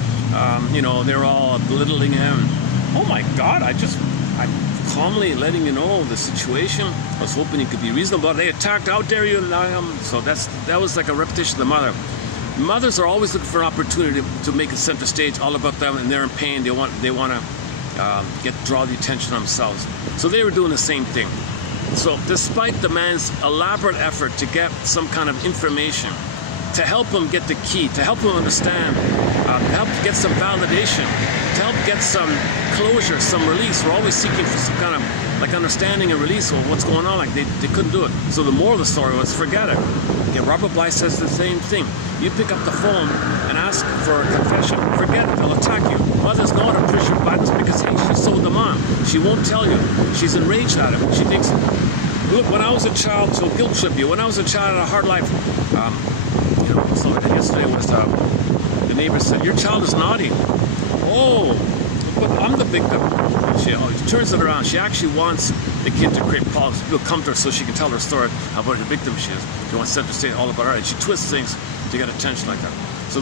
You know, they were all belittling him. Oh my God! I'm calmly letting you know the situation. I was hoping he could be reasonable. They attacked. How dare you? So that was like a repetition of the mother. Mothers are always looking for an opportunity to make a center stage all about them, and they're in pain. They want to draw the attention on themselves. So they were doing the same thing. So despite the man's elaborate effort to get some kind of information, to help him get the key, to help him understand, to help get some validation, to help get some closure, some release. We're always seeking for some kind of like understanding and release of what's going on. Like they couldn't do it. So the moral of the story was forget it. Okay, Robert Bly says the same thing. You pick up the phone and ask for a confession. Forget it. They'll attack you. Mothers know how to push your buttons because hey, she sold them on. She won't tell you. She's enraged at it. She thinks, look, when I was a child, she'll guilt trip you. When I was a child, I had a hard life. You know, so yesterday was the neighbor said, your child is naughty. Oh, but I'm the victim. She turns it around. She actually wants the kid to create problems. People come to her so she can tell her story about the victim she is. She wants them to say all about her, and she twists things to get attention like that. So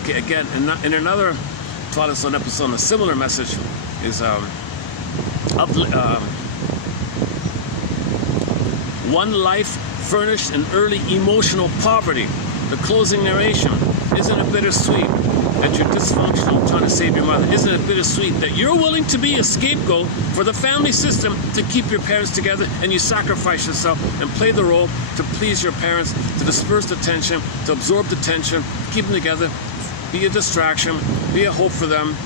okay, again, in another Twilight Zone episode, a similar message is one life furnished in early emotional poverty. The closing narration. Isn't it bittersweet that you're dysfunctional trying to save your mother? Isn't it bittersweet that you're willing to be a scapegoat for the family system to keep your parents together, and you sacrifice yourself and play the role to please your parents, to disperse the tension, to absorb the tension, keep them together, be a distraction, be a hope for them,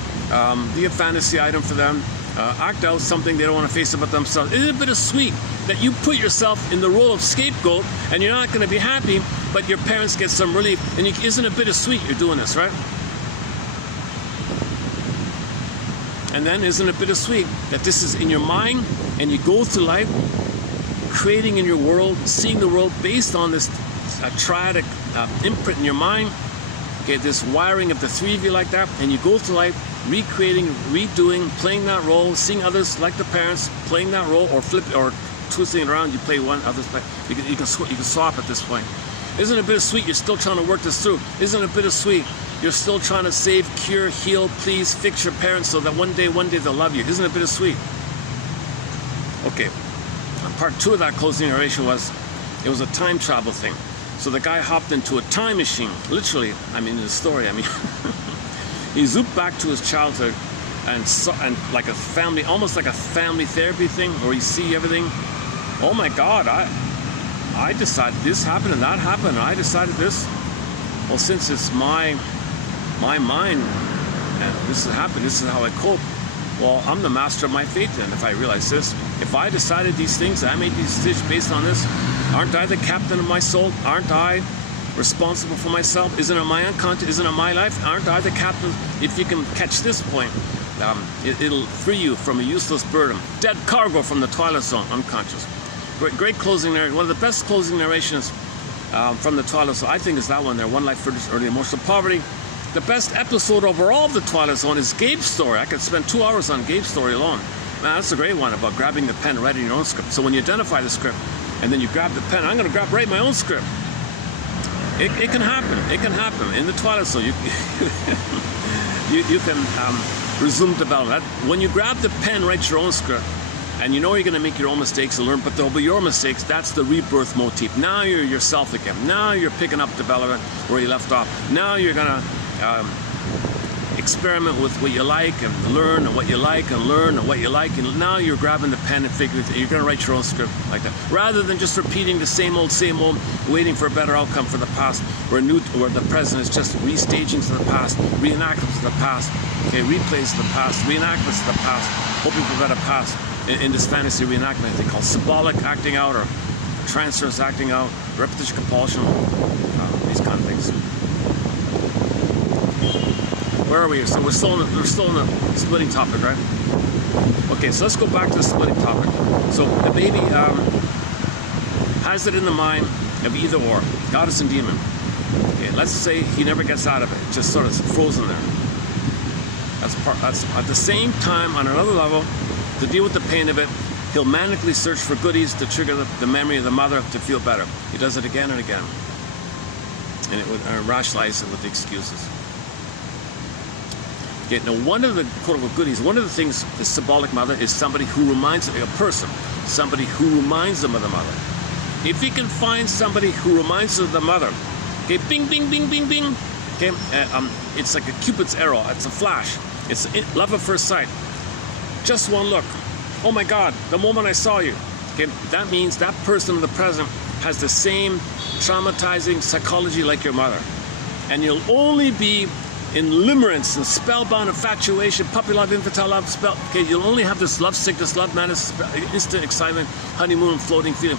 be a fantasy item for them, act out something they don't want to face about themselves. Isn't it bittersweet that you put yourself in the role of scapegoat and you're not going to be happy, but your parents get some relief? And isn't it bittersweet you're doing this, right? And then isn't it bittersweet that this is in your mind and you go through life creating in your world, seeing the world based on this triadic imprint in your mind, okay, this wiring of the three of you like that, and you go through life recreating, redoing, playing that role, seeing others like the parents, playing that role, or flip or twisting it around, you play one, others play. You can swap at this point. Isn't it bittersweet you're still trying to work this through? Isn't it bittersweet you're still trying to save, cure, heal, please, fix your parents so that one day they'll love you? Isn't it bittersweet? Okay, part two of that closing narration was, it was a time travel thing. So the guy hopped into a time machine, literally, I mean, in the story, I mean, he zooped back to his childhood and like a family, almost like a family therapy thing, where you see everything. Oh my God, I decided this happened and that happened, and I decided this. Well, since it's my mind and this has happened, this is how I cope. Well, I'm the master of my fate then, if I realize this. If I decided these things, I made these decisions based on this, aren't I the captain of my soul? Aren't I responsible for myself? Isn't it my unconscious? Isn't it my life? Aren't I the captain? If you can catch this point, it'll free you from a useless burden. Dead cargo from the Twilight Zone, unconscious. Great closing narration. One of the best closing narrations from the Twilight Zone, I think, is that one there. One life furnished early emotional poverty. The best episode overall of the Twilight Zone is Gabe's story. I could spend 2 hours on Gabe's story alone. Man, that's a great one about grabbing the pen and writing your own script. So when you identify the script and then you grab the pen, I'm going to write my own script. It can happen. It can happen. In the Twilight Zone, you can resume development. When you grab the pen, write your own script, and you know you're going to make your own mistakes and learn, but there'll be your mistakes. That's the rebirth motif. Now you're yourself again. Now you're picking up development where you left off. Now you're going to experiment with what you like and learn, and what you like and learn, and what you like, and now you're grabbing the pen and figuring you're going to write your own script like that, rather than just repeating the same old, waiting for a better outcome for the past, where the present is just restaging to the past, reenactments of the past, okay, replays of the past, reenactments of the past, hoping for a better past in this fantasy reenactment they call symbolic acting out, or transference acting out, repetition compulsion, these kind of things. Where are we here? So we're still in the splitting topic, right? Okay, so let's go back to the splitting topic. So the baby has it in the mind of either or, goddess and demon. Okay, let's say he never gets out of it, just sort of frozen there. That's at the same time, on another level, to deal with the pain of it, he'll manically search for goodies to trigger the memory of the mother to feel better. He does it again and again, and it would rationalize it with the excuses. Okay, now one of the quote-unquote goodies, one of the things the symbolic mother is somebody who reminds a person, somebody who reminds them of the mother. If you can find somebody who reminds them of the mother, okay, bing, bing, bing, bing, bing, okay, it's like a Cupid's arrow, it's a flash, it's love at first sight. Just one look, oh my God, the moment I saw you, okay, that means that person in the present has the same traumatizing psychology like your mother, and you'll only be in limerence and spellbound infatuation, puppy love, infantile love, okay, you'll only have this love sickness, love madness, instant excitement, honeymoon, floating feeling.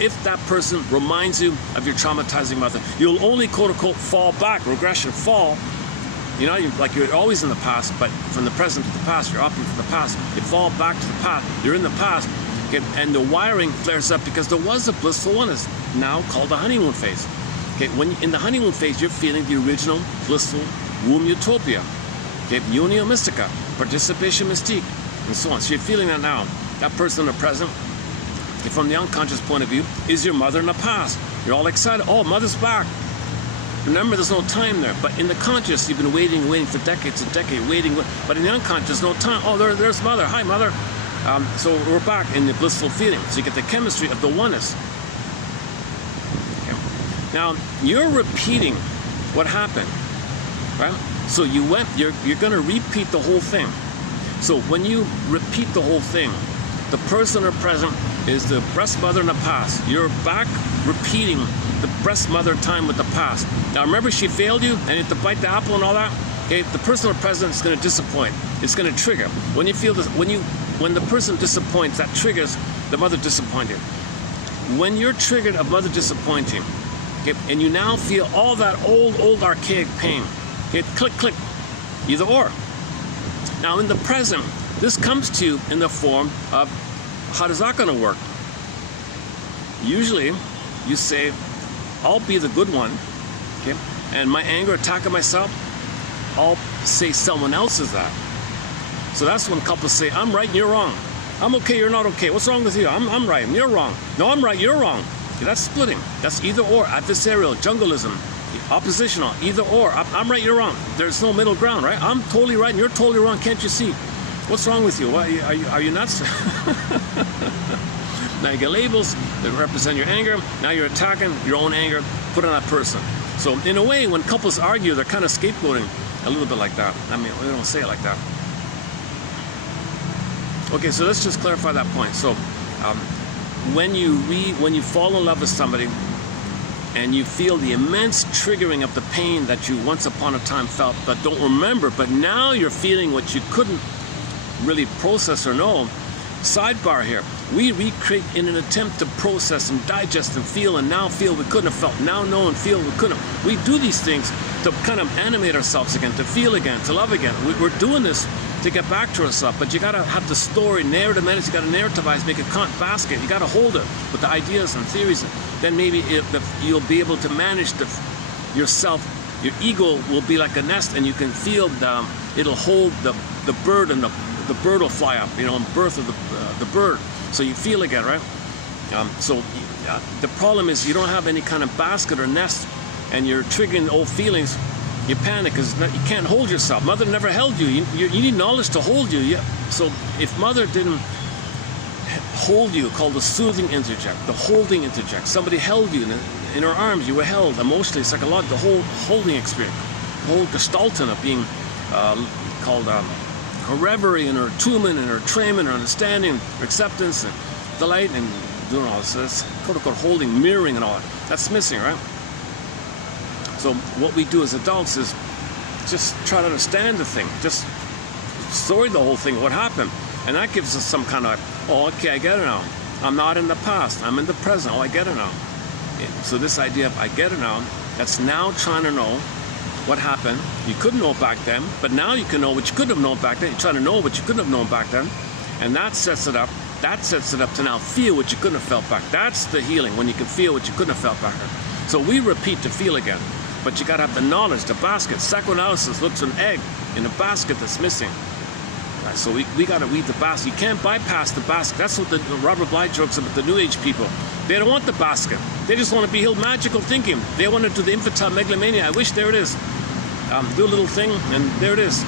If that person reminds you of your traumatizing mother, you'll only quote-unquote fall back, regression, fall. You know, you're always in the past, but from the present to the past, you're opting for the past. You fall back to the past, you're in the past, okay, and the wiring flares up because there was a blissful one, it's now called the honeymoon phase. Okay, when in the honeymoon phase, you're feeling the original blissful womb utopia, okay, unio mystica, participation mystique, and so on. So you're feeling that now. That person in the present, from the unconscious point of view, is your mother in the past. You're all excited. Oh, mother's back. Remember, there's no time there. But in the conscious, you've been waiting for decades and decades, waiting. But in the unconscious, no time. Oh, there's mother. Hi, mother. So we're back in the blissful feeling. So you get the chemistry of the oneness. Okay. Now, you're repeating what happened, right? So you're going to repeat the whole thing. So when you repeat the whole thing, the person or present is the breast mother in the past. You're back repeating the breast mother time with the past. Now remember, she failed you and you have to bite the apple and all that. Okay, the person or present is going to disappoint. It's going to trigger. When you feel this, when the person disappoints, that triggers the mother disappointed. When you're triggered of mother disappointing, okay, and you now feel all that old archaic pain, okay, click, click, either or. Now in the present, this comes to you in the form of, how does that going to work? Usually, you say, I'll be the good one, okay, and my anger attacking myself, I'll say someone else is that. So that's when couples say, I'm right and you're wrong. I'm okay, you're not okay. What's wrong with you? I'm right and you're wrong. No, I'm right, you're wrong. Okay, that's splitting. That's either or, adversarial, jungleism, oppositional, either or. I'm right, you're wrong. There's no middle ground, right? I'm totally right and you're totally wrong. Can't you see? What's wrong with you? What, are you nuts? Now you get labels that represent your anger. Now you're attacking your own anger, put on that person. So in a way, when couples argue, they're kind of scapegoating a little bit like that. I mean, we don't say it like that. Okay, so let's just clarify that point. So when you fall in love with somebody and you feel the immense triggering of the pain that you once upon a time felt but don't remember, but now you're feeling what you couldn't really process or know, sidebar here, we recreate in an attempt to process and digest and feel, and now feel we couldn't have felt, now know and feel we couldn't. We do these things to kind of animate ourselves again, to feel again, to love again. We're doing this to get back to ourselves, but you gotta have the story, narrative minutes, you gotta narrativize, make a basket, you gotta hold it with the ideas and theories. Then maybe you'll be able to manage yourself. Your ego will be like a nest, and you can feel it'll hold the bird, and the bird will fly up, birth of the bird. So you feel again, right? So the problem is you don't have any kind of basket or nest, and you're triggering old feelings. You panic because you can't hold yourself. Mother never held you. You need knowledge to hold you. So if mother didn't hold you, called the soothing interject, the holding interject, somebody held you in her arms, you were held emotionally, psychologically, the whole holding experience, the whole gestalten of being called her reverie and her attunement and her entrainment, her understanding, her acceptance and delight and doing all this. So that's quote-unquote holding, mirroring and all that. That's missing, right? So what we do as adults is just try to understand the thing, just story the whole thing, what happened. And that gives us some kind of, oh, okay, I get it now. I'm not in the past, I'm in the present. Oh, I get it now. So this idea of I get it now, that's now trying to know what happened. You couldn't know back then, but now you can know what you couldn't have known back then. You're trying to know what you couldn't have known back then. And that sets it up. That sets it up to now feel what you couldn't have felt back. That's the healing, when you can feel what you couldn't have felt back then. So we repeat to feel again. But you gotta have the knowledge, the basket. Psychoanalysis looks at an egg in a basket that's missing. Right, so we gotta weave the basket. You can't bypass the basket. That's what the Robert Bly jokes about the New Age people. They don't want the basket. They just want to be healed magical thinking. They want to do the infantile megalomania. I wish there it is. Do a little thing and there it is.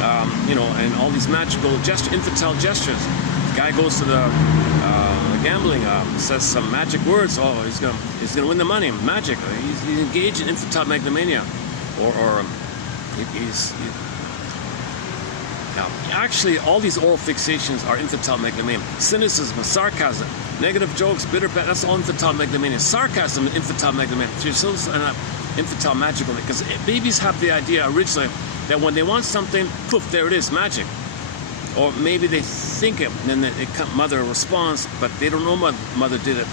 And all these magical infantile gestures. The guy goes to the gambling, says some magic words. Oh, he's gonna win the money. Magic. He's engaged in infantile megalomania, or actually, all these oral fixations are infantile megalomania. Cynicism, sarcasm, negative jokes, bitter. That's all infantile megalomania. Sarcasm is infantile megalomania. So you're still infantile magical, because babies have the idea originally that when they want something, poof, there it is, magic. Or maybe they think it, and then mother responds, but they don't know mother did it.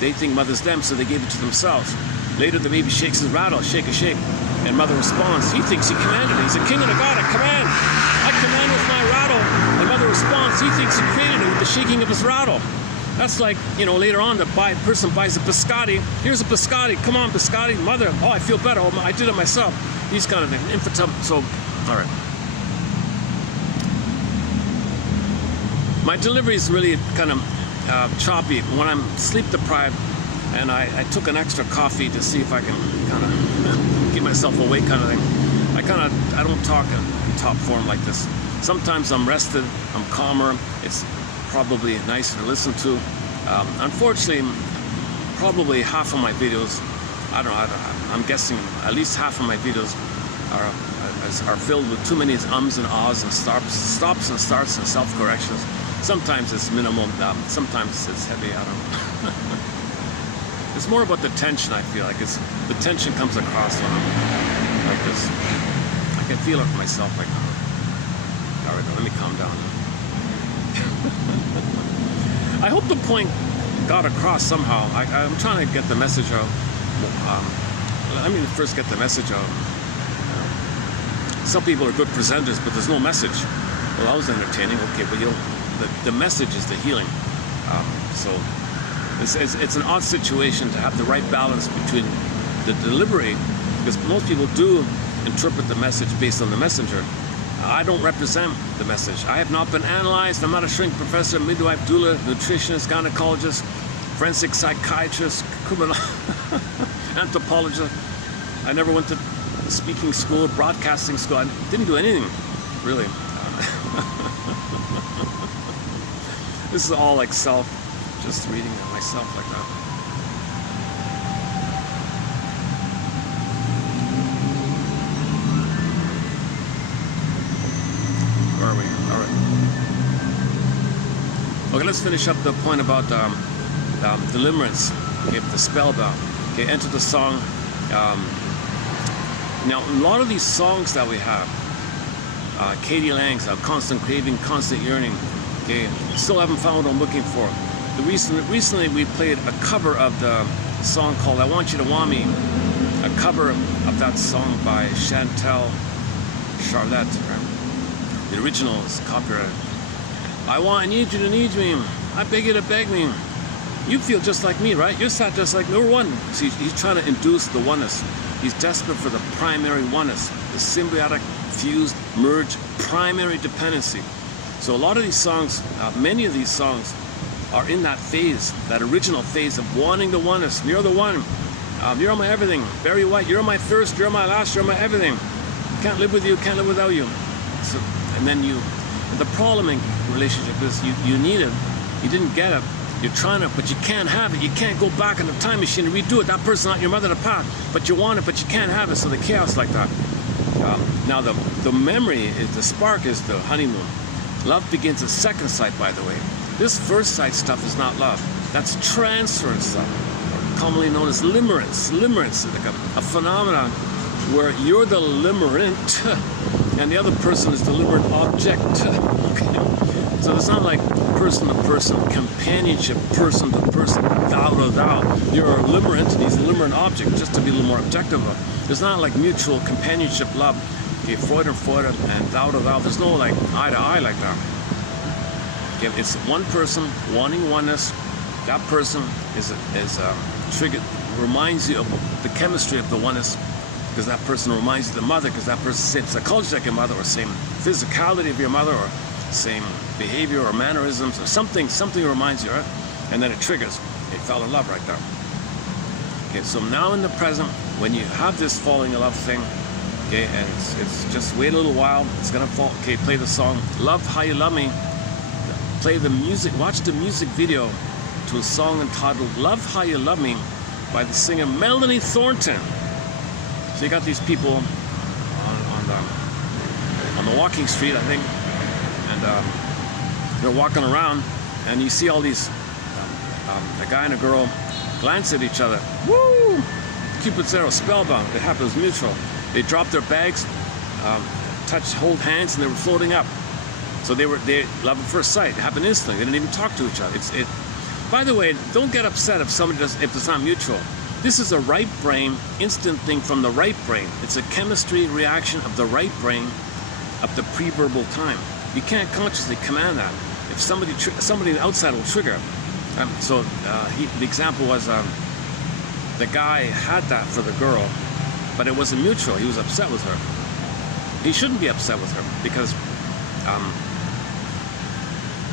They think mother's them, so they gave it to themselves. Later the baby shakes his rattle, shake a shake, and mother responds. He thinks he commanded it. He's a king and a god. I command with my rattle. And mother responds. He thinks he created it with the shaking of his rattle. That's like, later on the person buys a biscotti. Here's a biscotti. Come on, biscotti. Mother, oh, I feel better. Oh, I did it myself. These kind of things. Infantile. So, all right. My delivery is really kind of choppy. When I'm sleep deprived and I took an extra coffee to see if I can kind of keep myself awake kind of thing, I don't talk in top form like this. Sometimes I'm rested, I'm calmer, it's probably nicer to listen to. Unfortunately, probably half of my videos, I'm guessing at least half of my videos are filled with too many ums and ahs and stops and starts and self-corrections. Sometimes it's minimal, sometimes it's heavy, I don't know. It's more about the tension, I feel like. The tension comes across when I'm like this. I can feel it myself, like, all right, let me calm down. I hope the point got across somehow. I'm trying to get the message out. Let me first get the message out. Some people are good presenters, but there's no message. Well, I was entertaining, okay, but you know, the message is the healing. So it's an odd situation to have the right balance between the delivery, because most people do interpret the message based on the messenger. I don't represent the message. I have not been analyzed. I'm not a shrink professor, midwife, doula, nutritionist, gynecologist, forensic psychiatrist, criminal anthropologist. I never went to speaking school, broadcasting school. I didn't do anything, really. This is all like just reading it myself like that. Where are we? All right. Okay, let's finish up the point about deliverance. Okay, the spellbound. Okay, enter the song. Now, a lot of these songs that we have, Katie Lang's Constant Craving, Constant Yearning, okay, still haven't found what I'm looking for. Recently we played a cover of the song called I Want You to Want Me, a cover of that song by Chantal Charlotte. The original is copyrighted. I need you to need me. I beg you to beg me. You feel just like me, right? You're sad just like me. We're one. See, he's trying to induce the oneness. He's desperate for the primary oneness, the symbiotic, fused, merged, primary dependency. So a lot of these songs, many of these songs, are in that phase, that original phase of wanting the oneness. You're the one. You're my everything. Barry White, you're my first, you're my last, you're my everything. Can't live with you, can't live without you. So, and then the problem in relationship is you need it, you didn't get it. You're trying to, but you can't have it. You can't go back in the time machine and redo it. That person, not your mother, the past. But you want it, but you can't have it. So the chaos like that. Now the memory, the spark is the honeymoon. Love begins at second sight, by the way. This first sight stuff is not love. That's transference stuff, commonly known as limerence. Limerence is like a phenomenon where you're the limerent and the other person is the limerent object. Okay. So it's not like person-to-person, companionship, person-to-person, thou-to-thou. You're a limerent, and he's a limerent object, just to be a little more objective. There's not like mutual companionship, love. Okay, Freud and thou-to-thou. There's no like eye-to-eye like that. Okay, it's one person wanting oneness. That person is triggered, reminds you of the chemistry of the oneness, because that person reminds you of the mother, because that person's same psychology like your mother, or same physicality of your mother, or same behavior or mannerisms or something reminds you, right? And then it triggers. They fell in love right there. Okay, so now in the present, when you have this falling in love thing, okay, and it's just wait a little while, it's gonna fall. Okay, play the song Love How You Love Me. Play the music, watch the music video to a song entitled Love How You Love Me by the singer Melanie Thornton. So you got these people on the walking street, I think, and they're walking around, and you see all these, a guy and a girl glance at each other. Woo! Cupid's arrow, spellbound. It happens mutual. They dropped their bags, hold hands, and they were floating up. So they love at first sight. It happened instantly. They didn't even talk to each other. By the way, don't get upset if it's not mutual. This is a right brain, instant thing from the right brain. It's a chemistry reaction of the right brain of the pre-verbal time. You can't consciously command that. If somebody outside will trigger. The example was the guy had that for the girl, but it wasn't mutual. He was upset with her. He shouldn't be upset with her because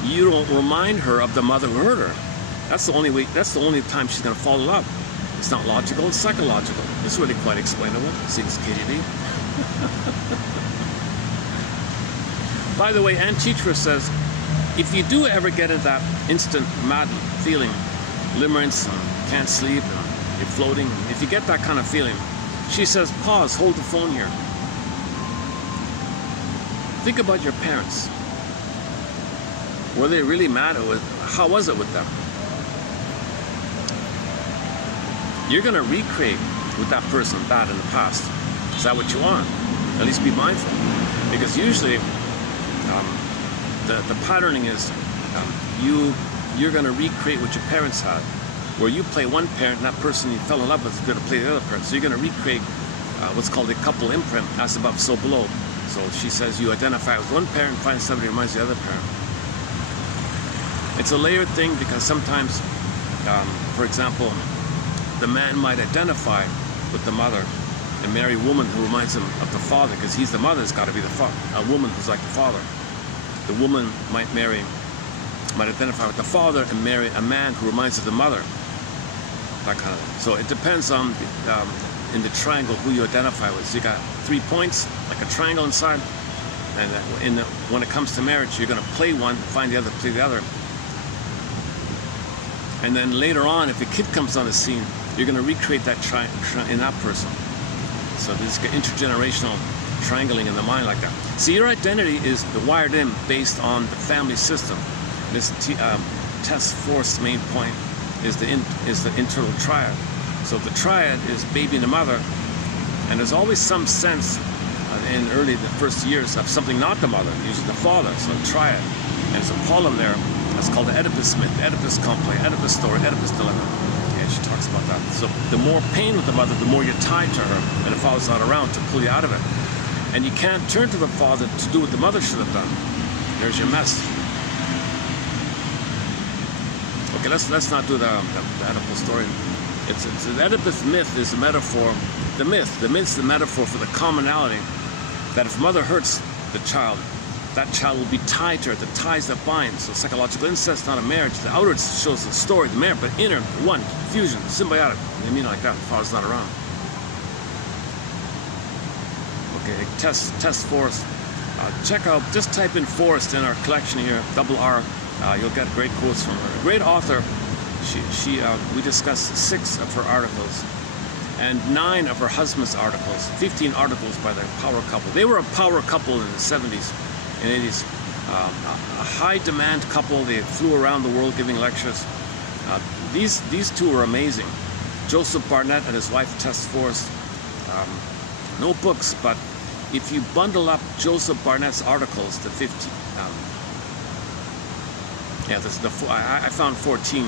you don't remind her of the mother who hurt her. That's the only way. That's the only time she's going to fall in love. It's not logical, it's psychological. It's really quite explainable. Sings KDD. By the way, Ann Teacher says, if you do ever get in that instant madden feeling, limerence, can't sleep, and you're floating, if you get that kind of feeling, she says, pause, hold the phone here. Think about your parents. Were they really mad? How was it with them? You're going to recreate with that person bad in the past. Is that what you want? At least be mindful. Because usually the patterning is you're going to recreate what your parents had. Where you play one parent and that person you fell in love with is going to play the other parent. So you're going to recreate what's called a couple imprint, as above, so below. So she says you identify with one parent, find somebody who reminds you of the other parent. It's a layered thing because sometimes, for example, the man might identify with the mother and marry a woman who reminds him of the father, because he's the mother, it's got to be the father. A woman who's like the father. The woman might identify with the father and marry a man who reminds her of the mother. That kind of. So it depends on in the triangle who you identify with. So you got 3 points, like a triangle inside, and when it comes to marriage, you're going to play one, find the other, play the other. And then later on, if a kid comes on the scene, you're going to recreate that in that person. So there's intergenerational triangling in the mind like that. See, your identity is wired in based on the family system. This test force main point is the internal triad. So the triad is baby and the mother, and there's always some sense in the first years of something not the mother, usually the father. So the triad, and there's a poem there. It's called the Oedipus myth, the Oedipus complex, Oedipus story, Oedipus dilemma. Yeah, she talks about that. So the more pain with the mother, the more you're tied to her, and the father's not around to pull you out of it. And you can't turn to the father to do what the mother should have done. There's your mess. Okay, let's not do the Oedipus story. It's the Oedipus myth is a metaphor. The myth's the metaphor for the commonality that if mother hurts the child, that child will be tied to her, the ties that bind. So psychological incest, not a marriage. The outer shows the story, the marriage, but inner, one, fusion, symbiotic. You mean like that, the father's not around. Okay, test forest. Check out, just type in forest in our collection here, double R. You'll get great quotes from her. A great author. We discussed 6 of her articles and 9 of her husband's articles, 15 articles by the power couple. They were a power couple in the 70s and 80s. A high demand couple. They flew around the world giving lectures. These two were amazing. Joseph Barnett and his wife Tess Forrest. No books, but if you bundle up Joseph Barnett's articles, the 15, I found 14.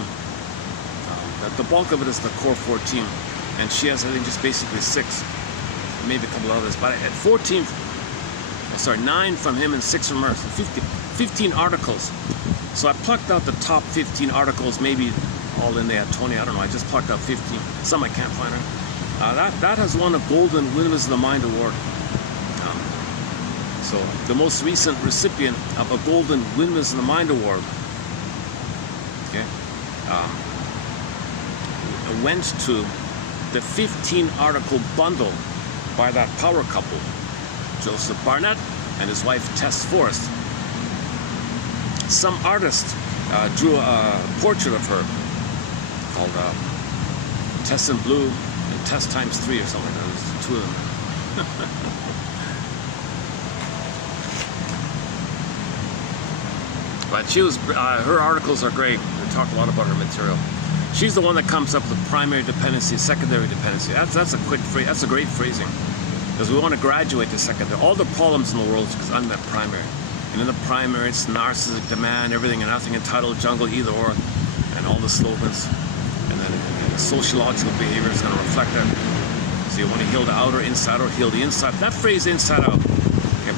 The bulk of it is the core 14, and she has, I think, just basically 6, maybe a couple others. But I had 9 from him and 6 from her, so 15 articles. So I plucked out the top 15 articles, maybe all in there, 20, I don't know. I just plucked out 15. Some I can't find her. That has won a Golden Windmills of the Mind Award. So the most recent recipient of a Golden Windmills of the Mind Award, okay, went to the 15 article bundle by that power couple, Joseph Barnett and his wife Tess Forrest. Some artist drew a portrait of her called Tess in Blue and Tess times 3 or something like that. There's 2 of them. But she was, her articles are great. They talk a lot about her material. She's the one that comes up with primary dependency, secondary dependency. That's a quick phrase. That's a great phrasing, because we want to graduate to secondary. All the problems in the world is because unmet primary. And in the primary, it's narcissistic demand, everything and nothing, entitled, jungle, either or, and all the slogans. And then the sociological behavior is going to reflect that. So you want to heal the outer, inside, or heal the inside. That phrase, inside out. Okay.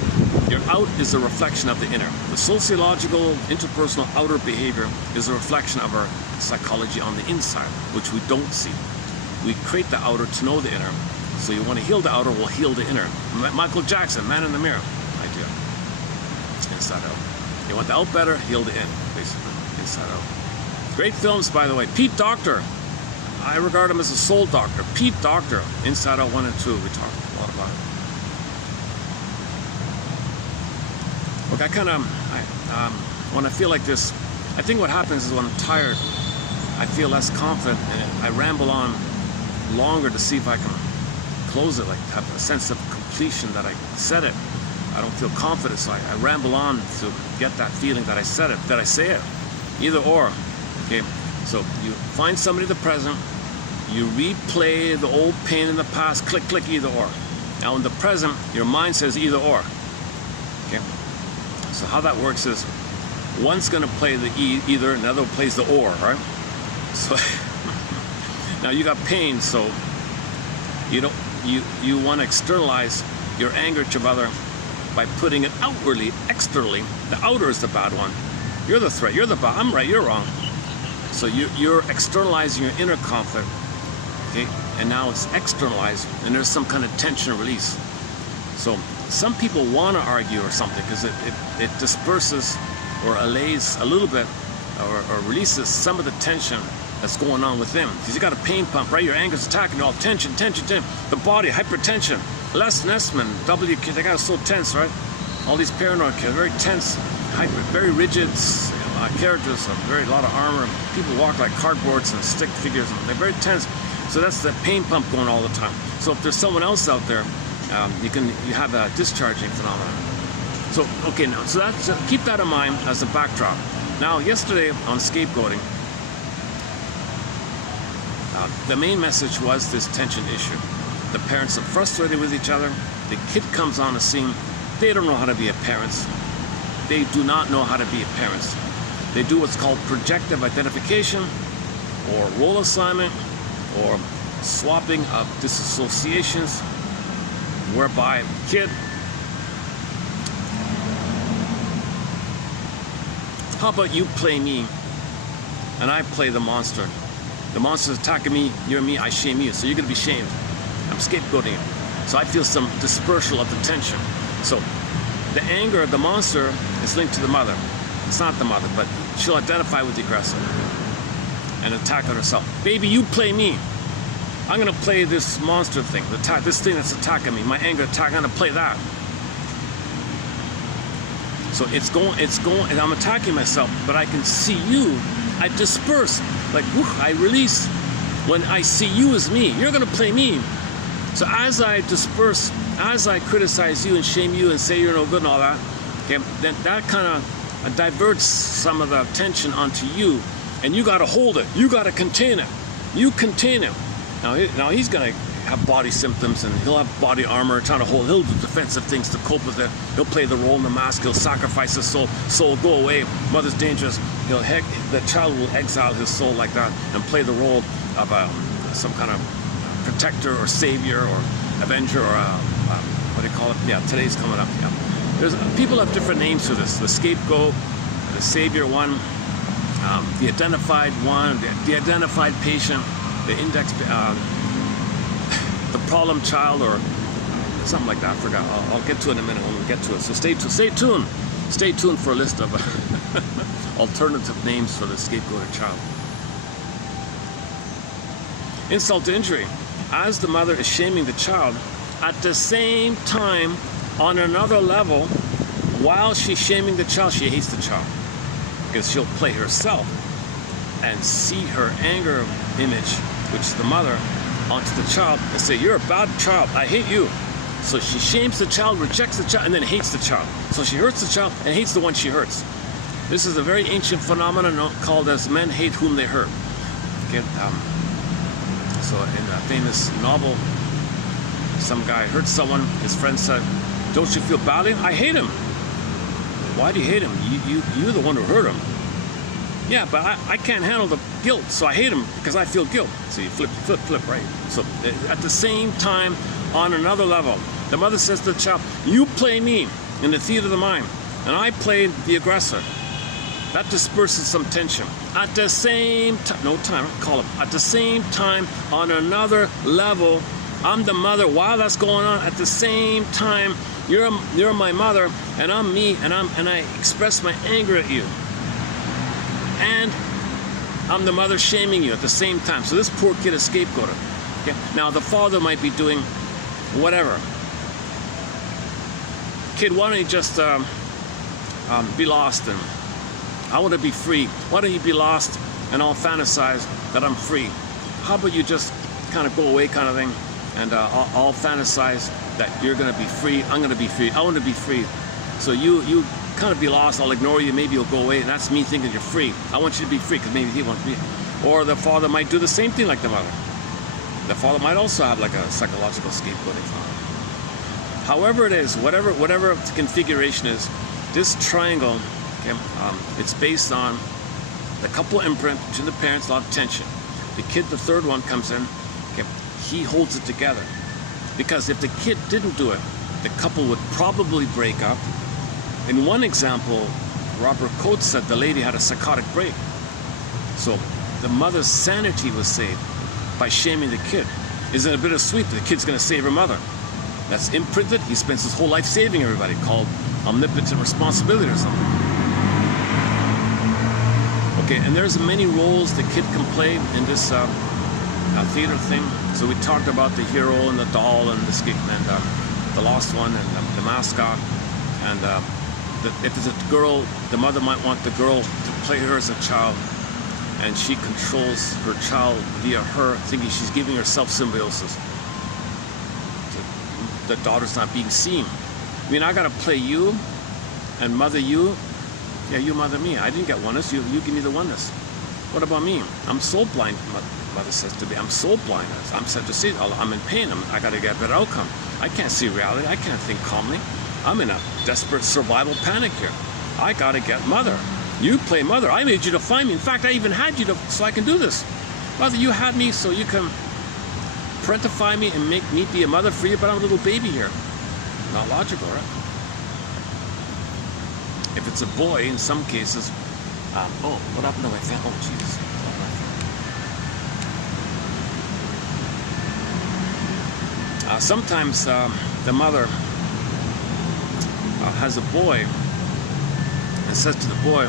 Your out is a reflection of the inner. The sociological, interpersonal outer behavior is a reflection of our psychology on the inside, which we don't see. We create the outer to know the inner. So you want to heal the outer, we'll heal the inner. Michael Jackson, Man in the Mirror idea. Inside out. You want the out better, heal the in. place. Inside Out. Great films, by the way. Pete Docter. I regard him as a soul doctor. Pete Docter. Inside Out 1 and 2. We talked a lot about it. Look, when I feel like this, I think what happens is when I'm tired, I feel less confident and I ramble on longer to see if I can close it, like have a sense of completion that I said it. I don't feel confident, so I ramble on to get that feeling that I said it, that I say it. Either or. Okay, so you find somebody in the present, you replay the old pain in the past, click, click, either or. Now in the present, your mind says either or. Okay, so how that works is one's going to play the either, and the other plays the or, right? So now you got pain, so you want to externalize your anger to your mother by putting it outwardly, externally. The outer is the bad one. You're the threat. You're the bad. I'm right. You're wrong. So you're externalizing your inner conflict. Okay, and now it's externalized, and there's some kind of tension or release. So some people want to argue or something because it disperses or allays a little bit or releases some of the tension that's going on with them. Because you got a pain pump, right? Your anger's attacking, all tension, tension, tension. The body, hypertension. Les Nessman, they got so tense, right? All these paranoid kids, very tense, very rigid characters, a lot of armor. People walk like cardboards and stick figures, and they're very tense. So that's the pain pump going all the time. So if there's someone else out there, you have a discharging phenomenon. So okay, now so that's keep that in mind as a backdrop. Now yesterday on scapegoating, the main message was this tension issue. The parents are frustrated with each other. The kid comes on the scene. They don't know how to be a parents. They do not know how to be a parents. They do what's called projective identification, or role assignment, or swapping of disassociations, whereby kid, how about you play me and I play the monster? The monster's attacking me, you're me, I shame you, so you're gonna be shamed. I'm scapegoating you. So I feel some dispersal of the tension. So the anger of the monster is linked to the mother. It's not the mother, but she'll identify with the aggressor and attack on herself. Baby, you play me. I'm gonna play this monster thing, this thing that's attacking me, my anger attack, I'm gonna play that. So it's going, and I'm attacking myself, but I can see you, I disperse, like, whoo, I release. When I see you as me, you're gonna play me. So as I disperse, as I criticize you and shame you and say you're no good and all that, okay, then that kind of diverts some of the tension onto you, and you gotta hold it, you gotta contain it, you contain it. Now he's gonna have body symptoms and he'll have body armor trying to hold, he'll do defensive things to cope with it, he'll play the role in the mask, he'll sacrifice his soul, go away, mother's dangerous, the child will exile his soul like that and play the role of some kind of protector or savior or avenger or what do you call it? Yeah, today's coming up. Yeah, people have different names for this: the scapegoat, the savior one, the identified one, the identified patient, the index, the problem child, or something like that. I forgot. I'll get to it in a minute when we get to it. So stay tuned for a list of alternative names for the scapegoated child. Insult to injury. As the mother is shaming the child, at the same time, on another level, while she's shaming the child, she hates the child. Because she'll play herself and see her anger image, which is the mother, onto the child and say, you're a bad child, I hate you. So she shames the child, rejects the child, and then hates the child. So she hurts the child and hates the one she hurts. This is a very ancient phenomenon called as men hate whom they hurt. Okay, so in a famous novel, some guy hurt someone, his friend said, don't you feel badly? I hate him. Why do you hate him? You're the one who hurt him. Yeah, but I can't handle the guilt, so I hate him because I feel guilt. So you flip, right? So at the same time, on another level, the mother says to the child, you play me in the theater of the mind, and I play the aggressor. That disperses some tension. At the same time, no time, call it. At the same time, on another level, I'm the mother. While that's going on, at the same time, you're my mother, and I'm me, and I express my anger at you. and I'm the mother shaming you at the same time. So this poor kid is scapegoated. Okay? Now the father might be doing whatever. Kid, why don't you just be lost and I want to be free. Why don't you be lost and I'll fantasize that I'm free? How about you just kind of go away kind of thing, and I'll fantasize that you're going to be free, I'm going to be free, I want to be free. So you kind of be lost, I'll ignore you, maybe you'll go away, and that's me thinking you're free. I want you to be free because maybe he wants to be. Or the father might do the same thing like the mother. The father might also have like a psychological scapegoating father. However it is, whatever the configuration is, this triangle, okay, it's based on the couple imprint between the parents, a lot of tension. The kid, the third one, comes in, okay, he holds it together. Because if the kid didn't do it, the couple would probably break up. In one example, Robert Coates said the lady had a psychotic break. So the mother's sanity was saved by shaming the kid. Isn't it a bit of sweet that the kid's going to save her mother? That's imprinted. He spends his whole life saving everybody, called omnipotent responsibility or something. Okay, and there's many roles the kid can play in this theater thing. So we talked about the hero and the doll and the lost one and the mascot. And if it's a girl, the mother might want the girl to play her as a child, and she controls her child via her, thinking she's giving herself symbiosis. The daughter's not being seen. I mean, I gotta play you and mother you. Yeah, you mother me. I didn't get oneness. You give me the oneness. What about me? I'm soul blind, mother says to me. I'm soul blind. I'm set to see. I'm in pain. I gotta get a better outcome. I can't see reality. I can't think calmly. I'm in a desperate survival panic here. I gotta get mother. You play mother. I made you to find me. In fact, I even had you so I can do this. Mother, you had me so you can parentify me and make me be a mother for you, but I'm a little baby here. Not logical, right? If it's a boy, in some cases, oh, what happened to my fan? Oh, Jesus. Sometimes the mother has a boy and says to the boy,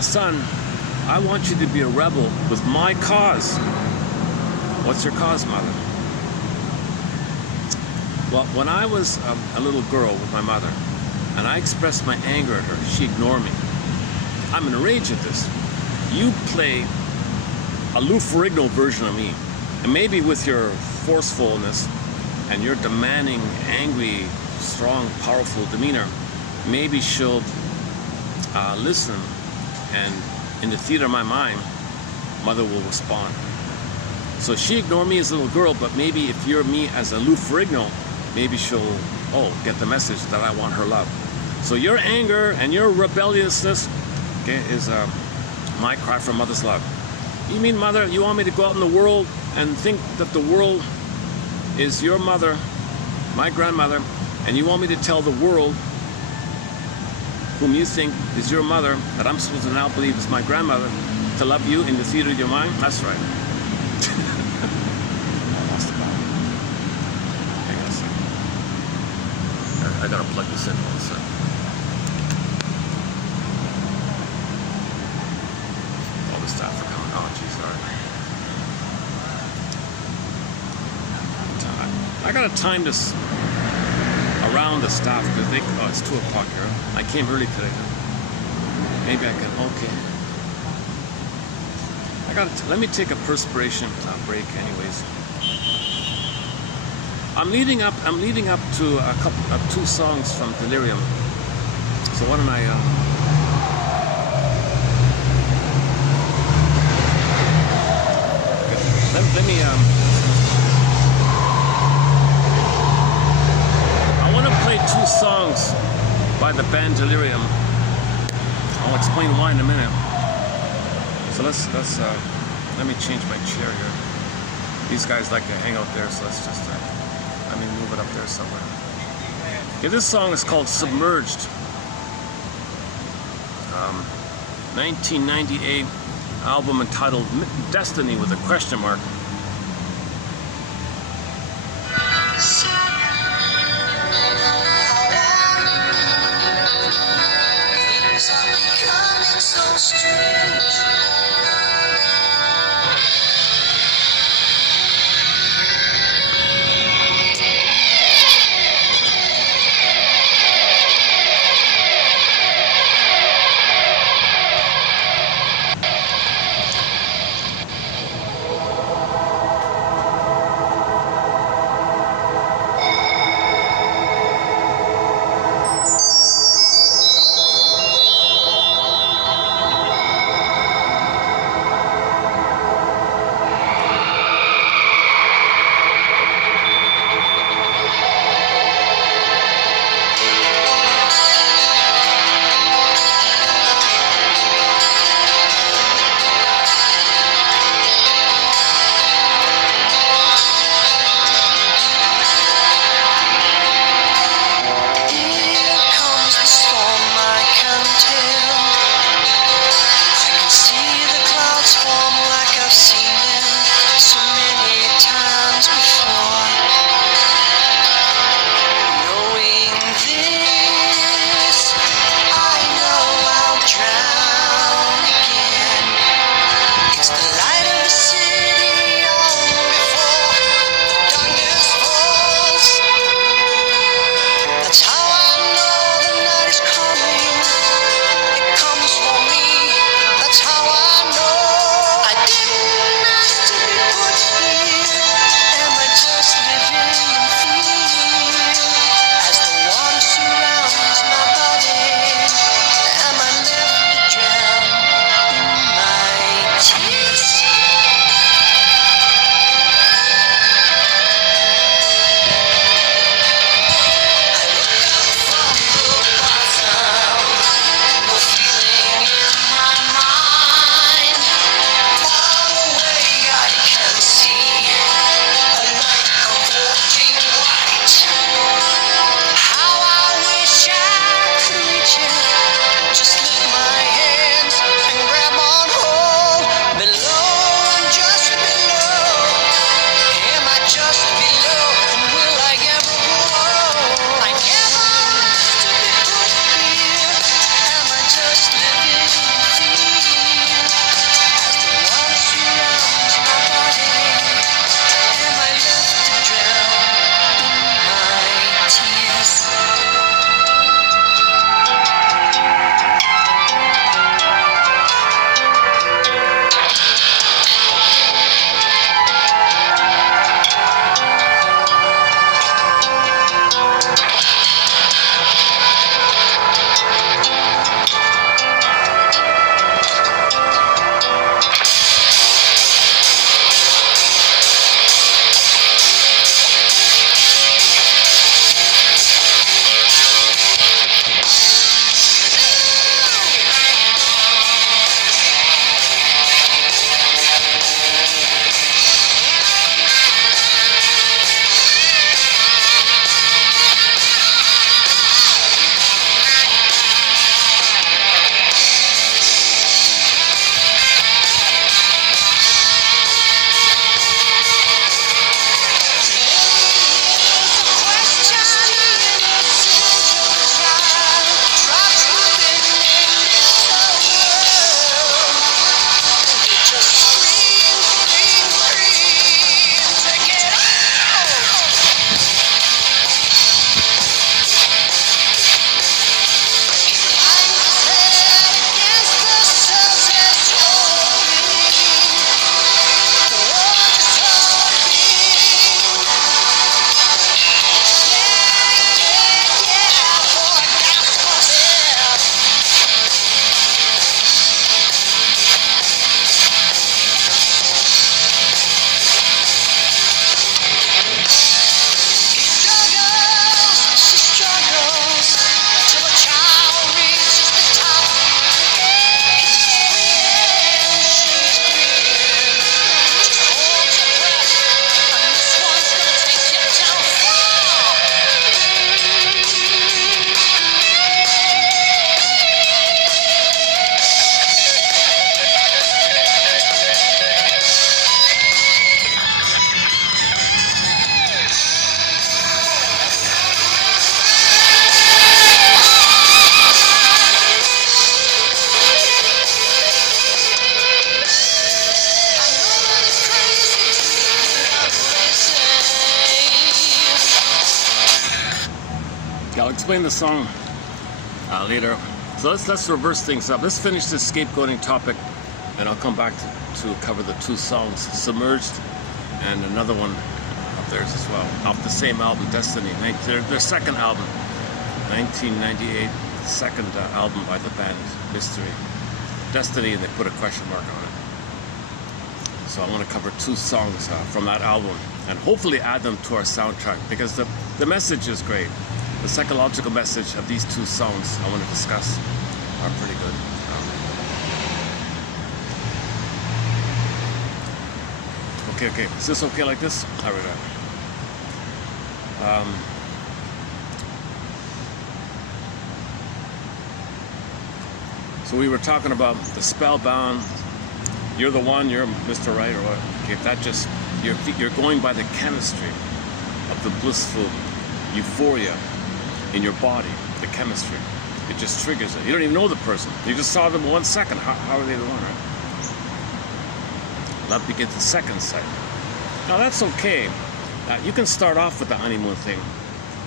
son, I want you to be a rebel with my cause. What's your cause, mother? Well, when I was a little girl with my mother, and I expressed my anger at her, she ignored me. I'm in a rage at this. You play a Lou Ferrigno version of me, and maybe with your forcefulness and your demanding, angry, strong, powerful demeanor, maybe she'll listen, and in the theater of my mind, mother will respond. So she ignored me as a little girl, but maybe if you're me as a Lou Ferrigno, maybe she'll, get the message that I want her love. So your anger and your rebelliousness, okay, is my cry for mother's love. You mean, mother, you want me to go out in the world and think that the world is your mother, my grandmother, and you want me to tell the world, whom you think is your mother, that I'm supposed to now believe is my grandmother, to love you in the theater of your mind? That's right. I lost the ball. Hang on a second. I gotta plug this in all of a sudden. All the staff are coming. Oh, geez, all right. I gotta time this around the staff because they, it's 2 o'clock here. I came early today. Maybe I can, okay. Let me take a perspiration break anyways. I'm leading up to a couple of 2 songs from Delirium. So why don't I let me I want to play 2 songs by the band Delirium. I'll explain why in a minute. So let's let me change my chair here. These guys like to hang out there, so let's just let me move it up there somewhere. Okay, this song is called Submerged. 1998 album entitled Destiny with a question mark. Tears. explain the song later. So let's reverse things up. Let's finish this scapegoating topic, and I'll come back to cover the two songs, Submerged and another one of theirs as well, off the same album, Destiny, their second album, 1998, second album by the band Mystery. Destiny, and they put a question mark on it. So I want to cover two songs from that album and hopefully add them to our soundtrack, because the message is great. The psychological message of these two songs I want to discuss are pretty good. Okay. Is this okay like this? All right. So we were talking about the spellbound. You're the one. You're Mr. Right, or what? Okay, that just you're going by the chemistry of the blissful euphoria in your body. The chemistry. It just triggers it. You don't even know the person. You just saw them 1 second. How are they the one, right? Love begins the second sight. Now that's okay. You can start off with the honeymoon thing.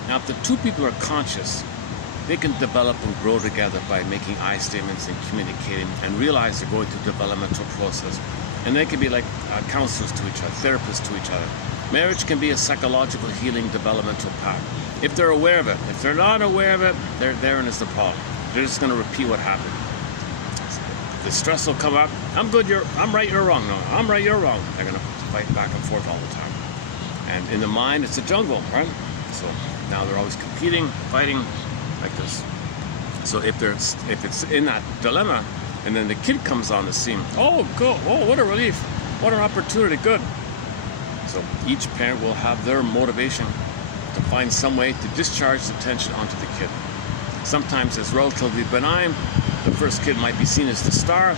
Now if the two people are conscious, they can develop and grow together by making I statements and communicating, and realize they're going through a developmental process. And they can be like counselors to each other, therapists to each other. Marriage can be a psychological healing developmental path, if they're aware of it. If they're not aware of it, therein is the problem. They're just going to repeat what happened. The stress will come up. I'm right, you're wrong. No, I'm right, you're wrong. They're going to fight back and forth all the time. And in the mind, it's a jungle, right? So now they're always competing, fighting like this. So if it's in that dilemma, and then the kid comes on the scene, oh, go! Oh, what a relief! What an opportunity! Good. So each parent will have their motivation to find some way to discharge the tension onto the kid. Sometimes it's relatively benign. The first kid might be seen as the star.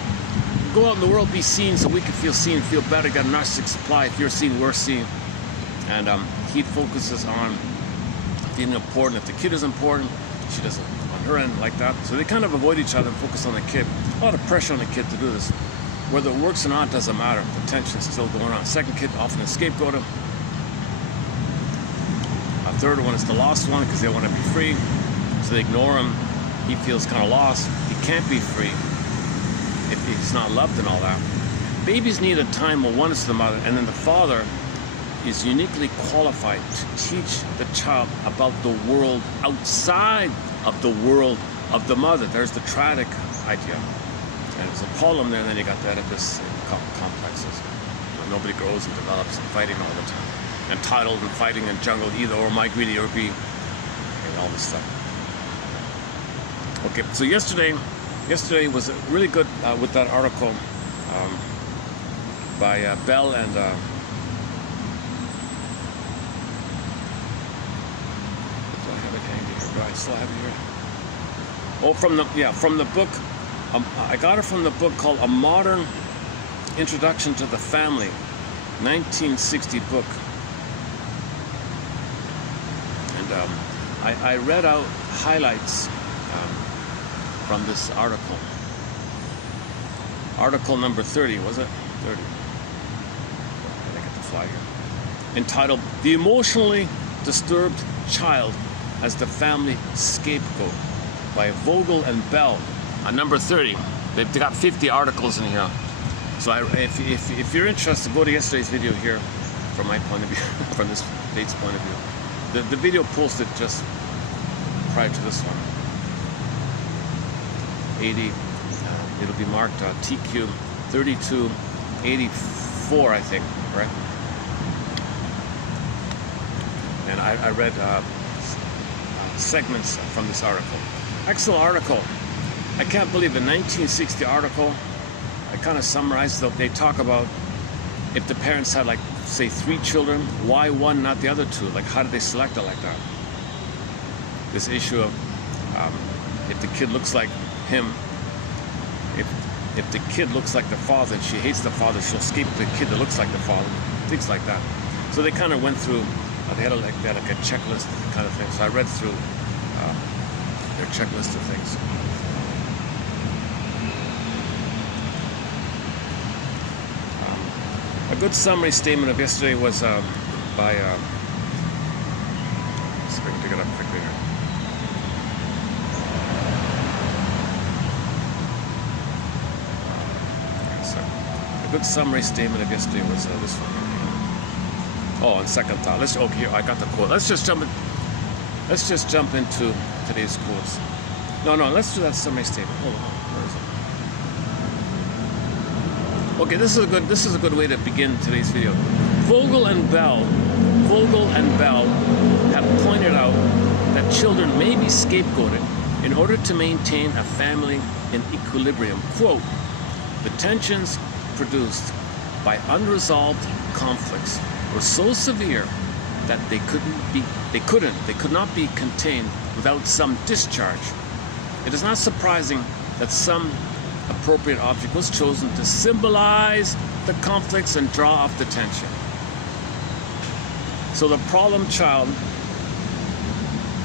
Go out in the world, be seen, so we can feel seen, feel better, get a narcissistic supply. If you're seen, we're seen. And he focuses on being important. If the kid is important, she doesn't on her end like that. So they kind of avoid each other and focus on the kid. A lot of pressure on the kid to do this. Whether it works or not doesn't matter. The tension's still going on. Second kid often a scapegoat. A third one is the lost one because they want to be free. So they ignore him. He feels kind of lost. He can't be free if he's not loved and all that. Babies need a time where one is the mother, and then the father is uniquely qualified to teach the child about the world outside of the world of the mother. There's the triadic idea. And there's a poem there, and then you got the Oedipus complexes. Nobody grows and develops and fighting all the time. Entitled and fighting and jungle, either or, my greedy or be, and all this stuff. Okay, so yesterday was really good with that article by Bell and do I have it hanging here? Do I still have it here? Oh, from the book. I got it from the book called A Modern Introduction to the Family, 1960 book. And I read out highlights from this article. Article number 30, was it? 30. I get the fly here. Entitled, The Emotionally Disturbed Child as the Family Scapegoat, by Vogel and Bell. On number 30. They've got 50 articles in here. So if you're interested, go to yesterday's video here from my point of view, from this date's point of view. The video posted just prior to this one. 80, it'll be marked TQ 3284, I think, right? And I read segments from this article. Excellent article. I can't believe the 1960 article. I kind of summarized that they talk about if the parents had, like, say 3 children, why one, not the other 2? Like, how did they select it like that? This issue of if the kid looks like him, if the kid looks like the father and she hates the father, she'll escape the kid that looks like the father, things like that. So they kind of went through, they had like a checklist kind of thing. So I read through their checklist of things. A good summary statement of yesterday was by, let's see if I can pick it up quickly here. good summary statement of yesterday was this one. Oh, and second thought. Okay, here I got the quote. Let's just jump into today's quotes. No, let's do that summary statement. Hold on. Where is it? Okay, this is a good way to begin today's video. Vogel and Bell have pointed out that children may be scapegoated in order to maintain a family in equilibrium. Quote, the tensions produced by unresolved conflicts were so severe that they could not be contained without some discharge. It is not surprising that some appropriate object was chosen to symbolize the conflicts and draw off the tension. So the problem child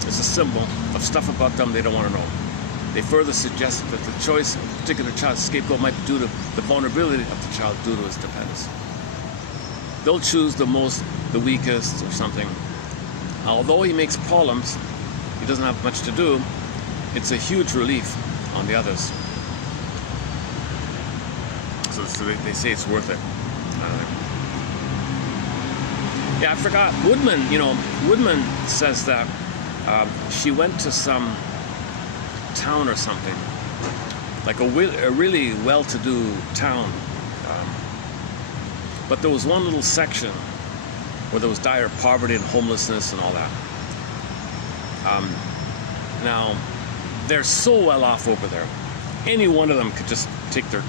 is a symbol of stuff about them they don't want to know. They further suggest that the choice of a particular child's scapegoat might be due to the vulnerability of the child due to his dependence. They'll choose the weakest or something. Although he makes problems, he doesn't have much to do, it's a huge relief on the others. So they say it's worth it. Yeah, I forgot. Woodman says that she went to some town or something, like a really well-to-do town, but there was one little section where there was dire poverty and homelessness and all that. Now, they're so well off over there. Any one of them could just take their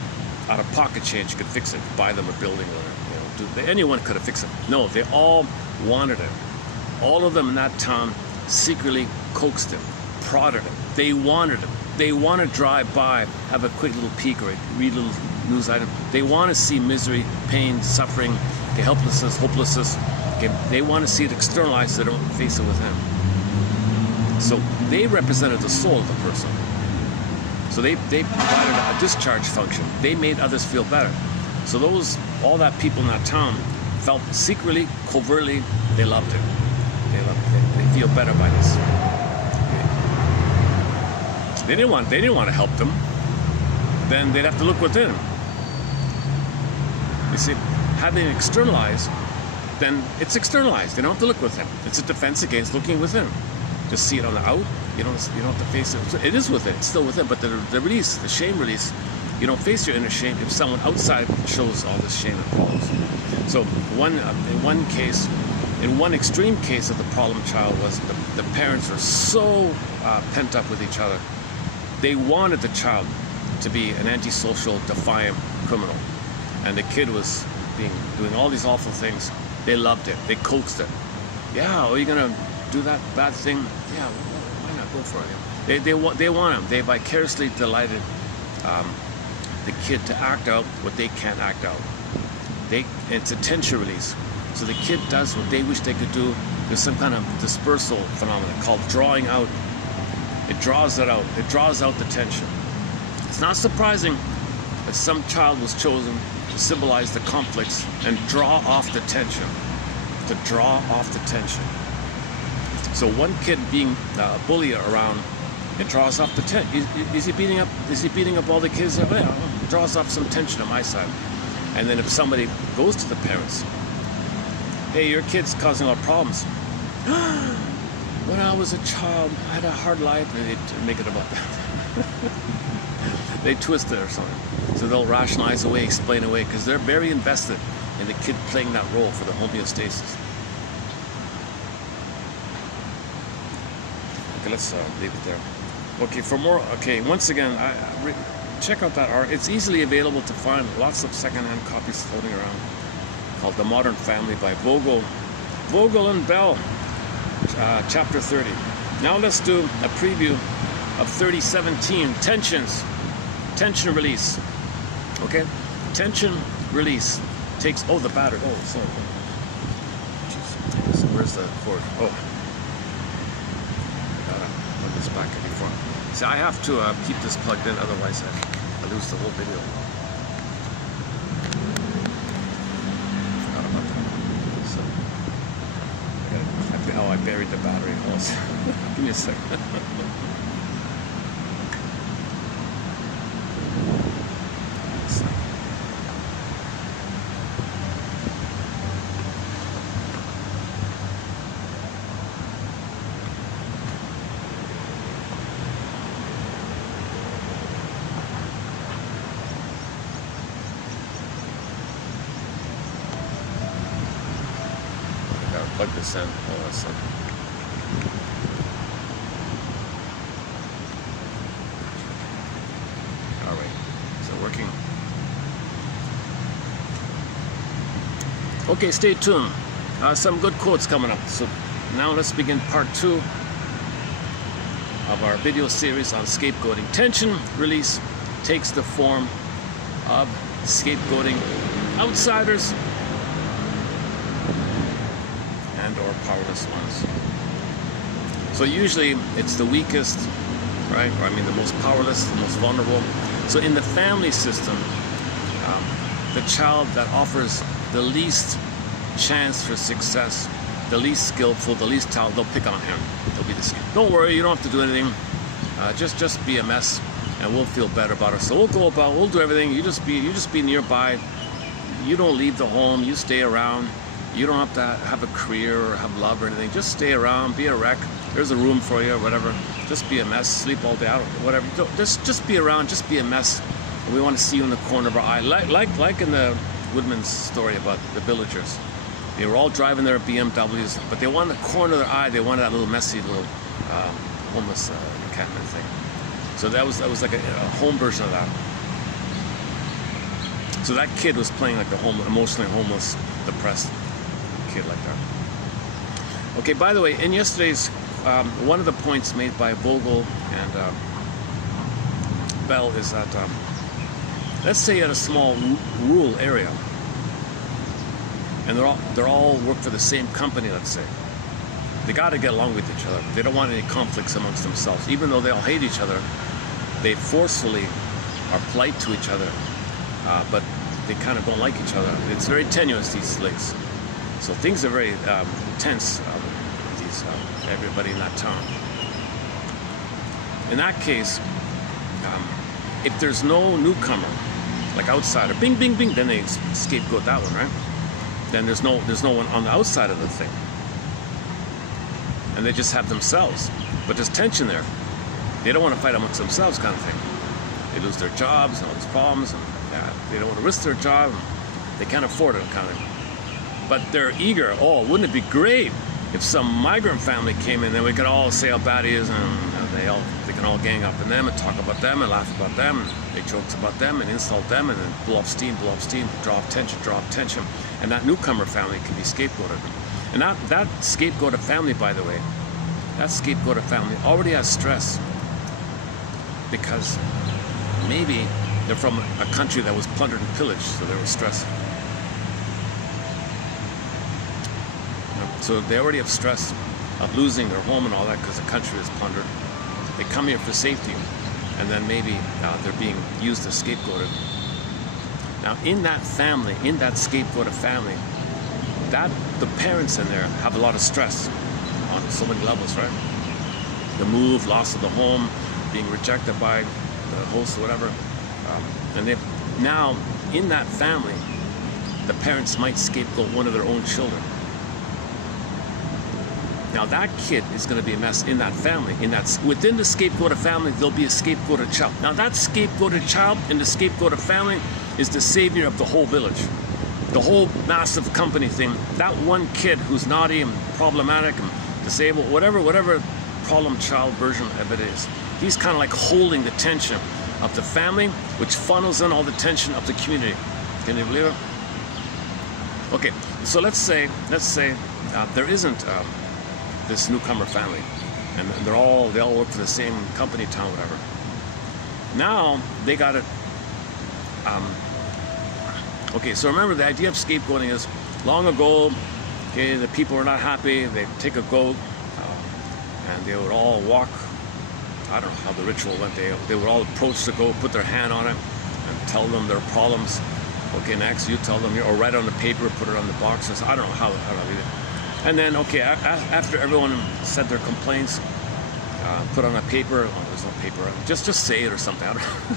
out-of-pocket change, could fix it, buy them a building, or anyone could have fixed it. No, they all wanted it. All of them in that town secretly coaxed him, prodded him. They wanted him. They want to drive by, have a quick little peek, or read a little news item. They want to see misery, pain, suffering, helplessness, hopelessness. They want to see it externalized so they don't face it with him. So they represented the soul of the person. So they provided a discharge function. They made others feel better. So all that people in that town felt secretly, covertly, they loved it. They feel better by this. They didn't want to help them. Then they'd have to look within. You see, having externalized, then it's externalized. They don't have to look within. It's a defense against looking within. Just see it on the out. You don't have to face it. It is within. It's still within. But the release, the shame release, you don't face your inner shame if someone outside shows all this shame and problems. So in one extreme case of the problem child was the parents were so pent up with each other. They wanted the child to be an antisocial, defiant criminal. And the kid was doing all these awful things. They loved it. They coaxed it. Yeah, are you going to do that bad thing? Yeah, why not go for it? They want him. They vicariously delighted the kid to act out what they can't act out. It's a tension release. So the kid does what they wish they could do. There's some kind of dispersal phenomenon called drawing out. It draws it out. It draws out the tension. It's not surprising that some child was chosen to symbolize the conflicts and draw off the tension. To draw off the tension. So one kid being bullied around, it draws off the tension. Is he beating up all the kids? It draws off some tension on my side. And then if somebody goes to the parents, hey, your kid's causing a lot of problems. When I was a child, I had a hard life, and they make it about that. They twist it or something. So they'll rationalize away, explain away, because they're very invested in the kid playing that role for the homeostasis. Okay, let's leave it there. Okay, for more, once again, check out that art. It's easily available to find. Lots of secondhand copies floating around. Called The Modern Family by Vogel and Bell, chapter 30. Now let's do a preview of 3017, tensions, tension release. Okay, tension release takes, the battery, sorry. Jeez. So where's the cord? Plug this back in before. See, I have to keep this plugged in, otherwise I lose the whole video. Forgot about that. So, I buried the battery. Give me a second. Plug this in. Hold on a second. All right. Is it working? Okay, stay tuned. Some good quotes coming up. So now let's begin part 2 of our video series on scapegoating. Tension release takes the form of scapegoating outsiders and or powerless ones. So usually it's the weakest, right? Or I mean the most powerless, the most vulnerable. So in the family system, the child that offers the least chance for success, the least skillful, the least talented, they'll pick on him. They'll be the scapegoat. Don't worry, you don't have to do anything. Just be a mess, and we'll feel better about it. So we'll go about, we'll do everything. You just be nearby. You don't leave the home. You stay around. You don't have to have a career or have love or anything. Just stay around. Be a wreck. There's a room for you or whatever. Just be a mess. Sleep all day. I don't know, whatever. Just be around. Just be a mess. And we want to see you in the corner of our eye, like in the Windmills story about the villagers. They were all driving their BMWs, but they wanted the corner of their eye. They wanted that little messy little homeless encampment thing. So that was like a home version of that. So that kid was playing like the emotionally homeless, depressed kid like that. Okay, by the way, in yesterday's, one of the points made by Vogel and Bell is that, let's say you had a small rural area, and they're all work for the same company, let's say. They got to get along with each other. They don't want any conflicts amongst themselves. Even though they all hate each other, they forcefully are polite to each other, but they kind of don't like each other. It's very tenuous, these links. So things are very tense with everybody in that town. In that case, if there's no newcomer, like outsider, bing, bing, bing, then they scapegoat that one, right? Then there's no one on the outside of the thing. And they just have themselves. But there's tension there. They don't want to fight amongst themselves kind of thing. They lose their jobs and all these problems, and they don't want to risk their job. They can't afford it kind of thing. But they're eager. Oh, wouldn't it be great if some migrant family came in, then we could all say how bad he is, and they can all gang up on them and talk about them and laugh about them, and make jokes about them and insult them, and then blow off steam, draw off tension. And that newcomer family can be scapegoated. And that scapegoated family, by the way, that scapegoated family already has stress, because maybe they're from a country that was plundered and pillaged, so there was stress. So they already have stress of losing their home and all that because the country is plundered. They come here for safety, and then maybe they're being used as scapegoated. Now, in that family, in that scapegoated family, the parents in there have a lot of stress on so many levels, right? The move, loss of the home, being rejected by the host or whatever. And now, in that family, the parents might scapegoat one of their own children. Now that kid is going to be a mess in that family. Within the scapegoated family, there'll be a scapegoated child. Now that scapegoated child in the scapegoated family is the savior of the whole village. The whole massive company thing. That one kid who's naughty and problematic and disabled, whatever problem child version of it is, he's kind of like holding the tension of the family, which funnels in all the tension of the community. Can you believe it? Okay, so let's say there isn't this newcomer family, and they all work for the same company, town, whatever. Now they got it. Okay, so remember, the idea of scapegoating is long ago. Okay, the people were not happy. They take a goat, and they would all walk. I don't know how the ritual went. They would all approach the goat, put their hand on it, and tell them their problems. Okay, next you tell them, or write on the paper, put it on the boxes. I don't know how to read it. And then, okay, after everyone said their complaints, put on a paper. Oh, there's no paper. Just say it or something. I don't know.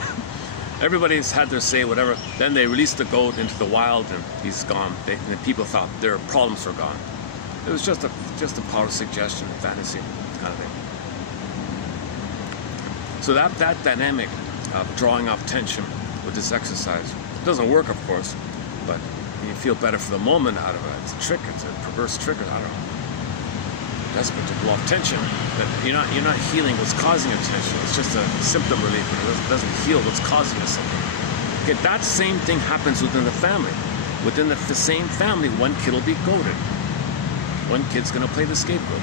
Everybody's had their say, whatever. Then they released the goat into the wild, and he's gone. And the people thought their problems were gone. It was just a power suggestion, fantasy kind of thing. So that dynamic of drawing off tension with this exercise doesn't work, of course, but you feel better for the moment out of it. It's a trick. It's a perverse trick. I don't know. Desperate to blow off tension. But you're not healing what's causing a tension. It's just a symptom relief. It doesn't heal what's causing a symptom. Okay, that same thing happens within the family. Within the same family, one kid will be goaded. One kid's going to play the scapegoat.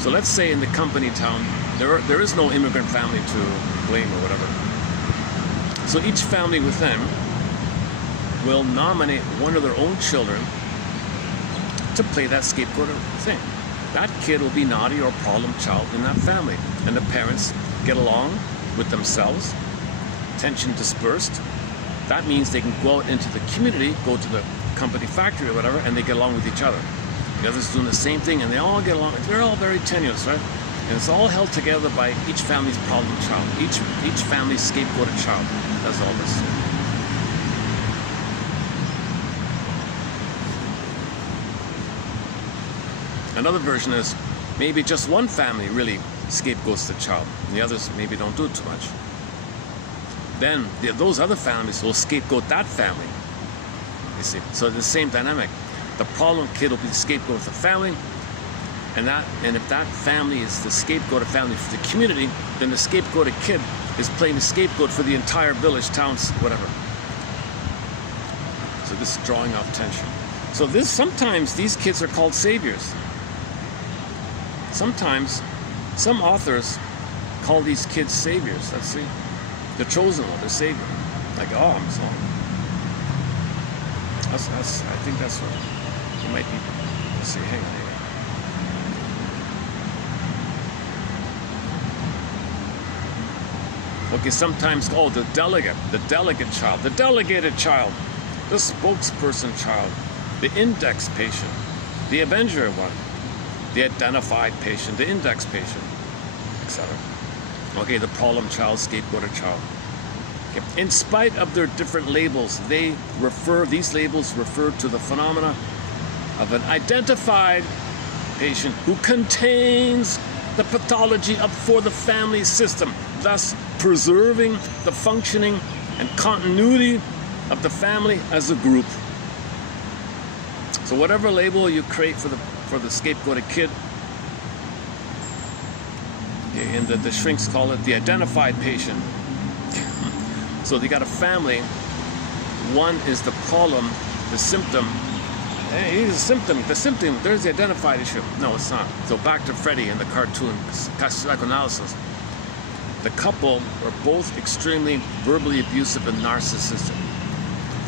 So let's say in the company town, there is no immigrant family to blame or whatever. So each family within will nominate one of their own children to play that scapegoat thing. That kid will be naughty or problem child in that family. And the parents get along with themselves, tension dispersed. That means they can go out into the community, go to the company factory or whatever, and they get along with each other. The others doing the same thing, and they all get along. They're all very tenuous, right? And it's all held together by each family's problem child, each family's scapegoated child. That's all this. Another version is maybe just one family really scapegoats the child, and the others maybe don't do it too much. Then those other families will scapegoat that family. You see, so the same dynamic. The problem kid will be the scapegoat of the family, and if that family is the scapegoated family for the community, then the scapegoated kid is playing the scapegoat for the entire village, towns, whatever. So this is drawing off tension. So sometimes these kids are called saviors. Sometimes some authors call these kids saviors. Let's see. The chosen one, the savior. Like, oh, I'm sorry. I think that's what it might be. Let's see, hang on. Okay, sometimes called the delegate child, the delegated child, the spokesperson child, the index patient, the avenger one, the identified patient, the index patient, etc. Okay, the problem child, scapegoated child. Okay. In spite of their different labels, these labels refer to the phenomena of an identified patient who contains the pathology for the family system, thus preserving the functioning and continuity of the family as a group. So whatever label you create for the scapegoated kid, and the shrinks call it the identified patient. So they got a family. One is the problem, the symptom. Hey, he's a symptom. The symptom, there's the identified issue. No, it's not. So back to Freddy in the cartoon, psychoanalysis. The couple were both extremely verbally abusive and narcissistic.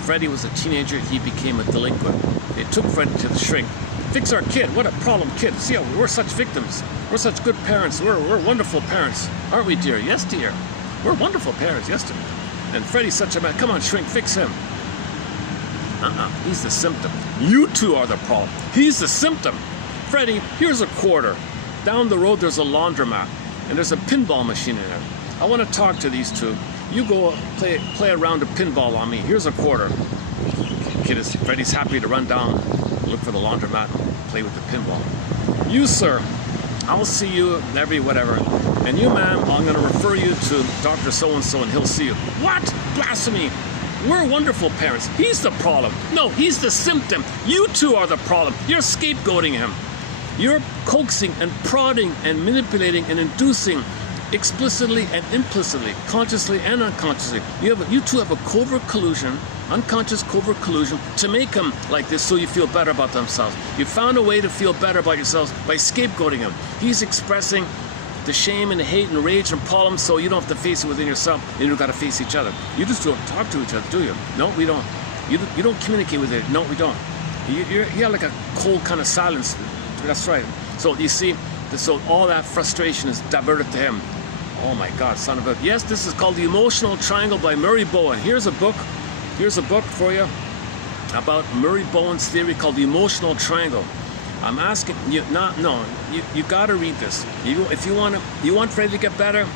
Freddy was a teenager. He became a delinquent. They took Freddy to the shrink. Fix our kid. What a problem kid. See how we're such victims. We're such good parents. We're wonderful parents. Aren't we, dear? Yes, dear. We're wonderful parents. Yes, dear. And Freddy's such a man. Come on, shrink, fix him. He's the symptom. You two are the problem. He's the symptom. Freddy, here's a quarter. Down the road, there's a laundromat. And there's a pinball machine in there. I want to talk to these two. You go play a round of pinball on me. Here's a quarter. Freddy's happy to run down, look for the laundromat, and play with the pinball. You, sir, I'll see you every whatever. And you, ma'am, I'm going to refer you to Dr. So-and-so, and he'll see you. What? Blasphemy! We're wonderful parents. He's the problem. No, he's the symptom. You two are the problem. You're scapegoating him. You're coaxing and prodding and manipulating and inducing explicitly and implicitly, consciously and unconsciously. You two have a covert collusion, unconscious covert collusion to make them like this so you feel better about themselves. You found a way to feel better about yourselves by scapegoating him. He's expressing the shame and the hate and rage and problems so you don't have to face it within yourself, and you don't got to face each other. You just don't talk to each other, do you? No, we don't. You don't communicate with it. No, we don't. You're like a cold kind of silence. That's right. So you see, so all that frustration is diverted to him. Oh my God, son of a... Yes, this is called The Emotional Triangle by Murray Bowen. Here's a book for you about Murray Bowen's theory called The Emotional Triangle. I'm asking you, you got to read this. If you want Freddy to get better,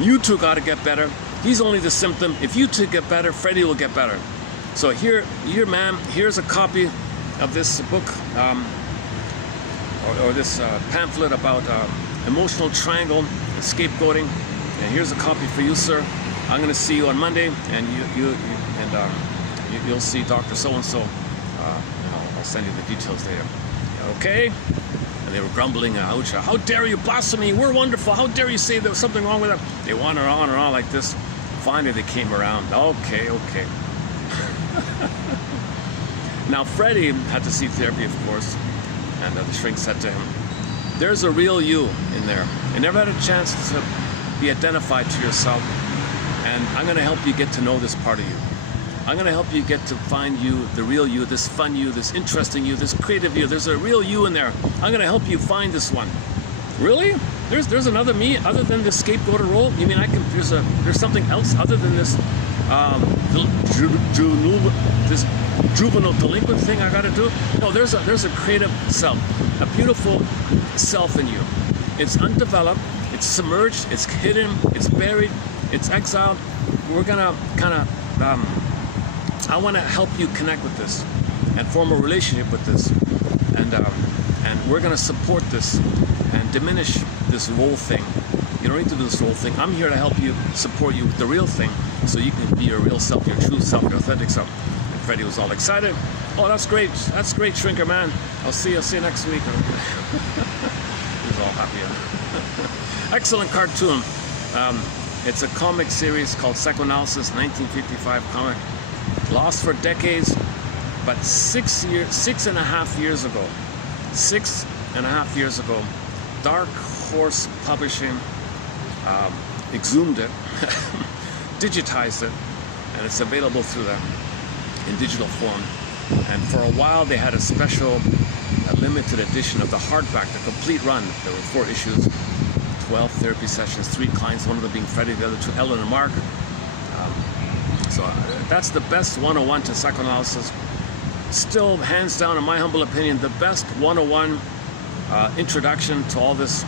you two got to get better. He's only the symptom. If you two get better, Freddy will get better. So here, ma'am, here's a copy of this book, or this pamphlet about emotional triangle and scapegoating. And here's a copy for you, sir. I'm going to see you on Monday, and you'll see Dr. So-and-so, I'll send you the details later. Okay? And they were grumbling, ouch, how dare you blaspheme, we're wonderful, how dare you say there was something wrong with it? They wandered on and on like this. Finally they came around. Okay. Now Freddie had to see therapy, of course, and the shrink said to him, there's a real you in there. You never had a chance to be identified to yourself, and I'm going to help you get to know this part of you. I'm going to help you get to find you, the real you, this fun you, this interesting you, this creative you. There's a real you in there. I'm going to help you find this one. Really? There's another me other than this scapegoat role? You mean there's something else other than this this juvenile delinquent thing I got to do? No, there's a creative self, a beautiful self in you. It's undeveloped, it's submerged, it's hidden, it's buried, it's exiled. We're gonna kind of, I want to help you connect with this and form a relationship with this, and we're gonna support this and diminish this role thing. You don't need to do this role thing. I'm here to help you, support you with the real thing, so you can be your real self, your true self, your authentic self. And Freddie was all excited. Oh, that's great, Shrinker man. I'll see you next week. He was all happy. Excellent cartoon. It's a comic series called Psychoanalysis, 1955 comic. Lost for decades, but 6.5 years ago, Dark Horse Publishing exhumed it, digitized it, and it's available through them in digital form. And for a while they had a special limited edition of the hardback, the complete run. There were 4 issues, 12 therapy sessions, 3 clients, one of them being Freddie, the other 2 Ellen and Mark. So that's the best 101 to psychoanalysis. Still, hands down, in my humble opinion, the best 101 introduction to all this.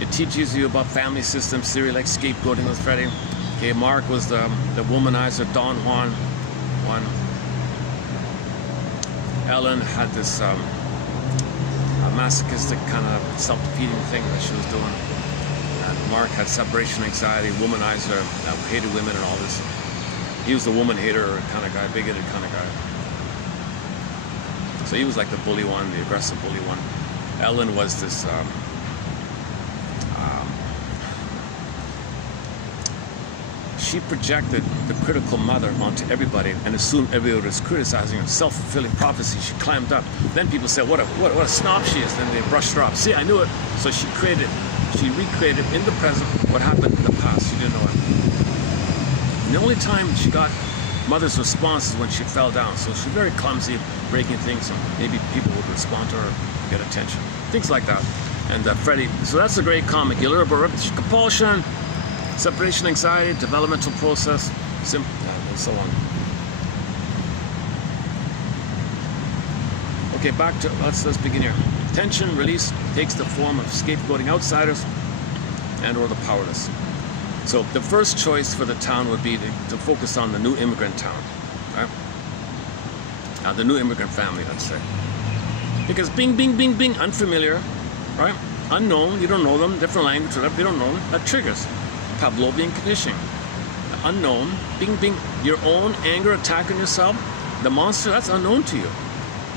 It teaches you about family systems theory, like scapegoating with Freddie. Okay, Mark was the womanizer, Don Juan. Ellen had this masochistic kind of self-defeating thing that she was doing. And Mark had separation anxiety, womanizer, hated women and all this. He was the woman hater kind of guy, bigoted kind of guy. So he was like the bully one, the aggressive bully one. Ellen was this she projected the critical mother onto everybody and assumed everybody was criticizing her. Self-fulfilling prophecy. She climbed up. Then people said, what a snob she is. Then they brushed her off. See, I knew it. So she recreated in the present what happened in the past. She didn't know it. And the only time she got mother's response is when she fell down. So she's very clumsy, breaking things, and maybe people would respond to her, get attention. Things like that. And Freddie, so that's a great comic. You learn about repetition, compulsion, separation anxiety, developmental process, and so on. Okay, back to, let's begin here. Tension release takes the form of scapegoating outsiders and or the powerless. So the first choice for the town would be to focus on the new immigrant town, right? The new immigrant family, let's say. Because bing, bing, bing, bing, unfamiliar, right? Unknown, you don't know them, different language, whatever, you don't know them, that triggers Pavlovian conditioning. Unknown, bing, bing, your own anger attacking yourself, the monster, that's unknown to you.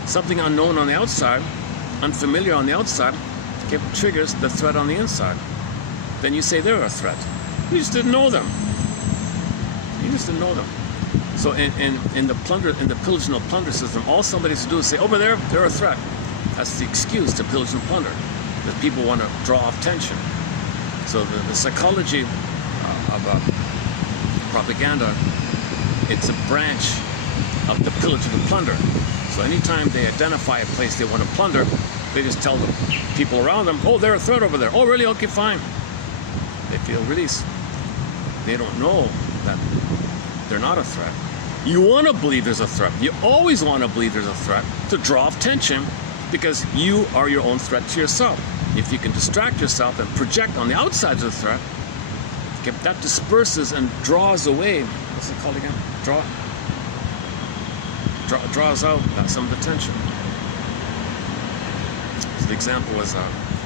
Something unknown on the outside, unfamiliar on the outside, triggers the threat on the inside. Then you say they're a threat. You just didn't know them. You just didn't know them. So in the pillage and plunder system, all somebody has to do is say, over there, they're a threat. That's the excuse to pillage and plunder, that people want to draw off tension. So the psychology of propaganda, it's a branch of the pillage and the plunder. So anytime they identify a place they want to plunder, they just tell the people around them, oh, they're a threat over there. Oh, really? Okay, fine. They feel release. They don't know that they're not a threat. You want to believe there's a threat. You always want to believe there's a threat to draw off tension, because you are your own threat to yourself. If you can distract yourself and project on the outside of the threat, that disperses and draws away, what's it called again? Draws out some of the tension. So the example was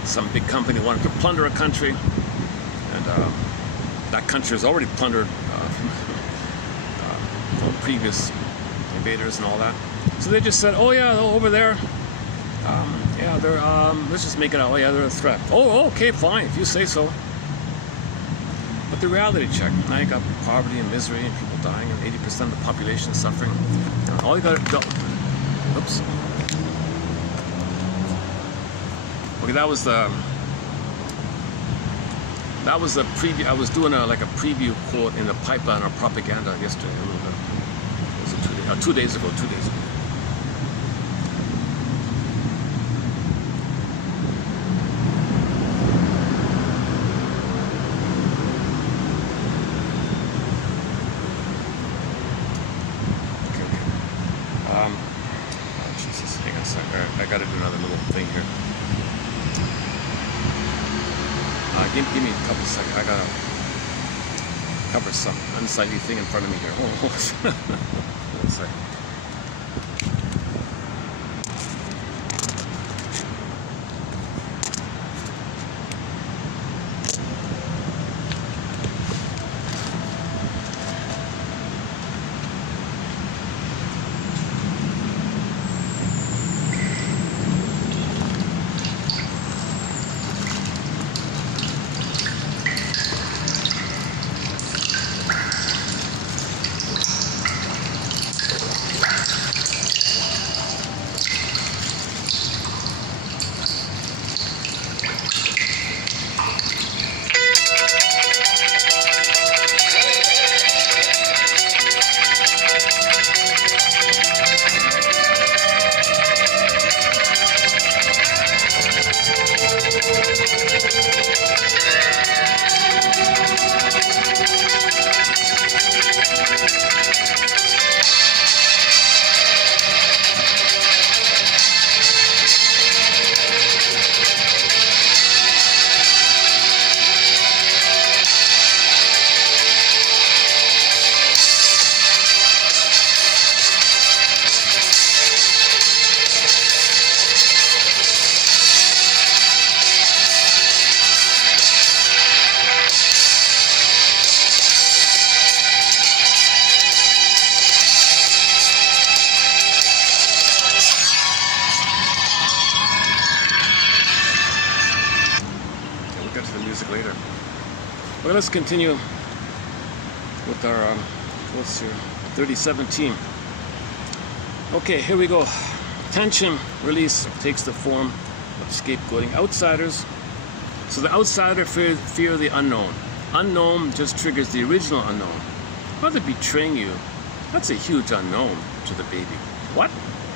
some big company wanted to plunder a country, and that country has already plundered from previous invaders and all that. So they just said, oh yeah, over there. Yeah, they're, let's just make it out. Oh yeah, they're a threat. Oh, okay, fine, if you say so. But the reality check, now you got poverty and misery and people dying and 80% of the population suffering. All you got to do, oops. Okay, that was the preview. I was doing like a preview quote in the pipeline or propaganda yesterday, a little bit. It was 2 days ago. Jesus, hang on a second. I got to do another little thing here. Give me a couple seconds. I got to cover some unsightly thing in front of me here. Hold on. One second. Later. Well, let's continue with our what's here, 3017. Okay, here we go. Tension release takes the form of scapegoating outsiders. So the outsider fear the unknown. Unknown just triggers the original unknown. Mother betraying you, that's a huge unknown to the baby. What?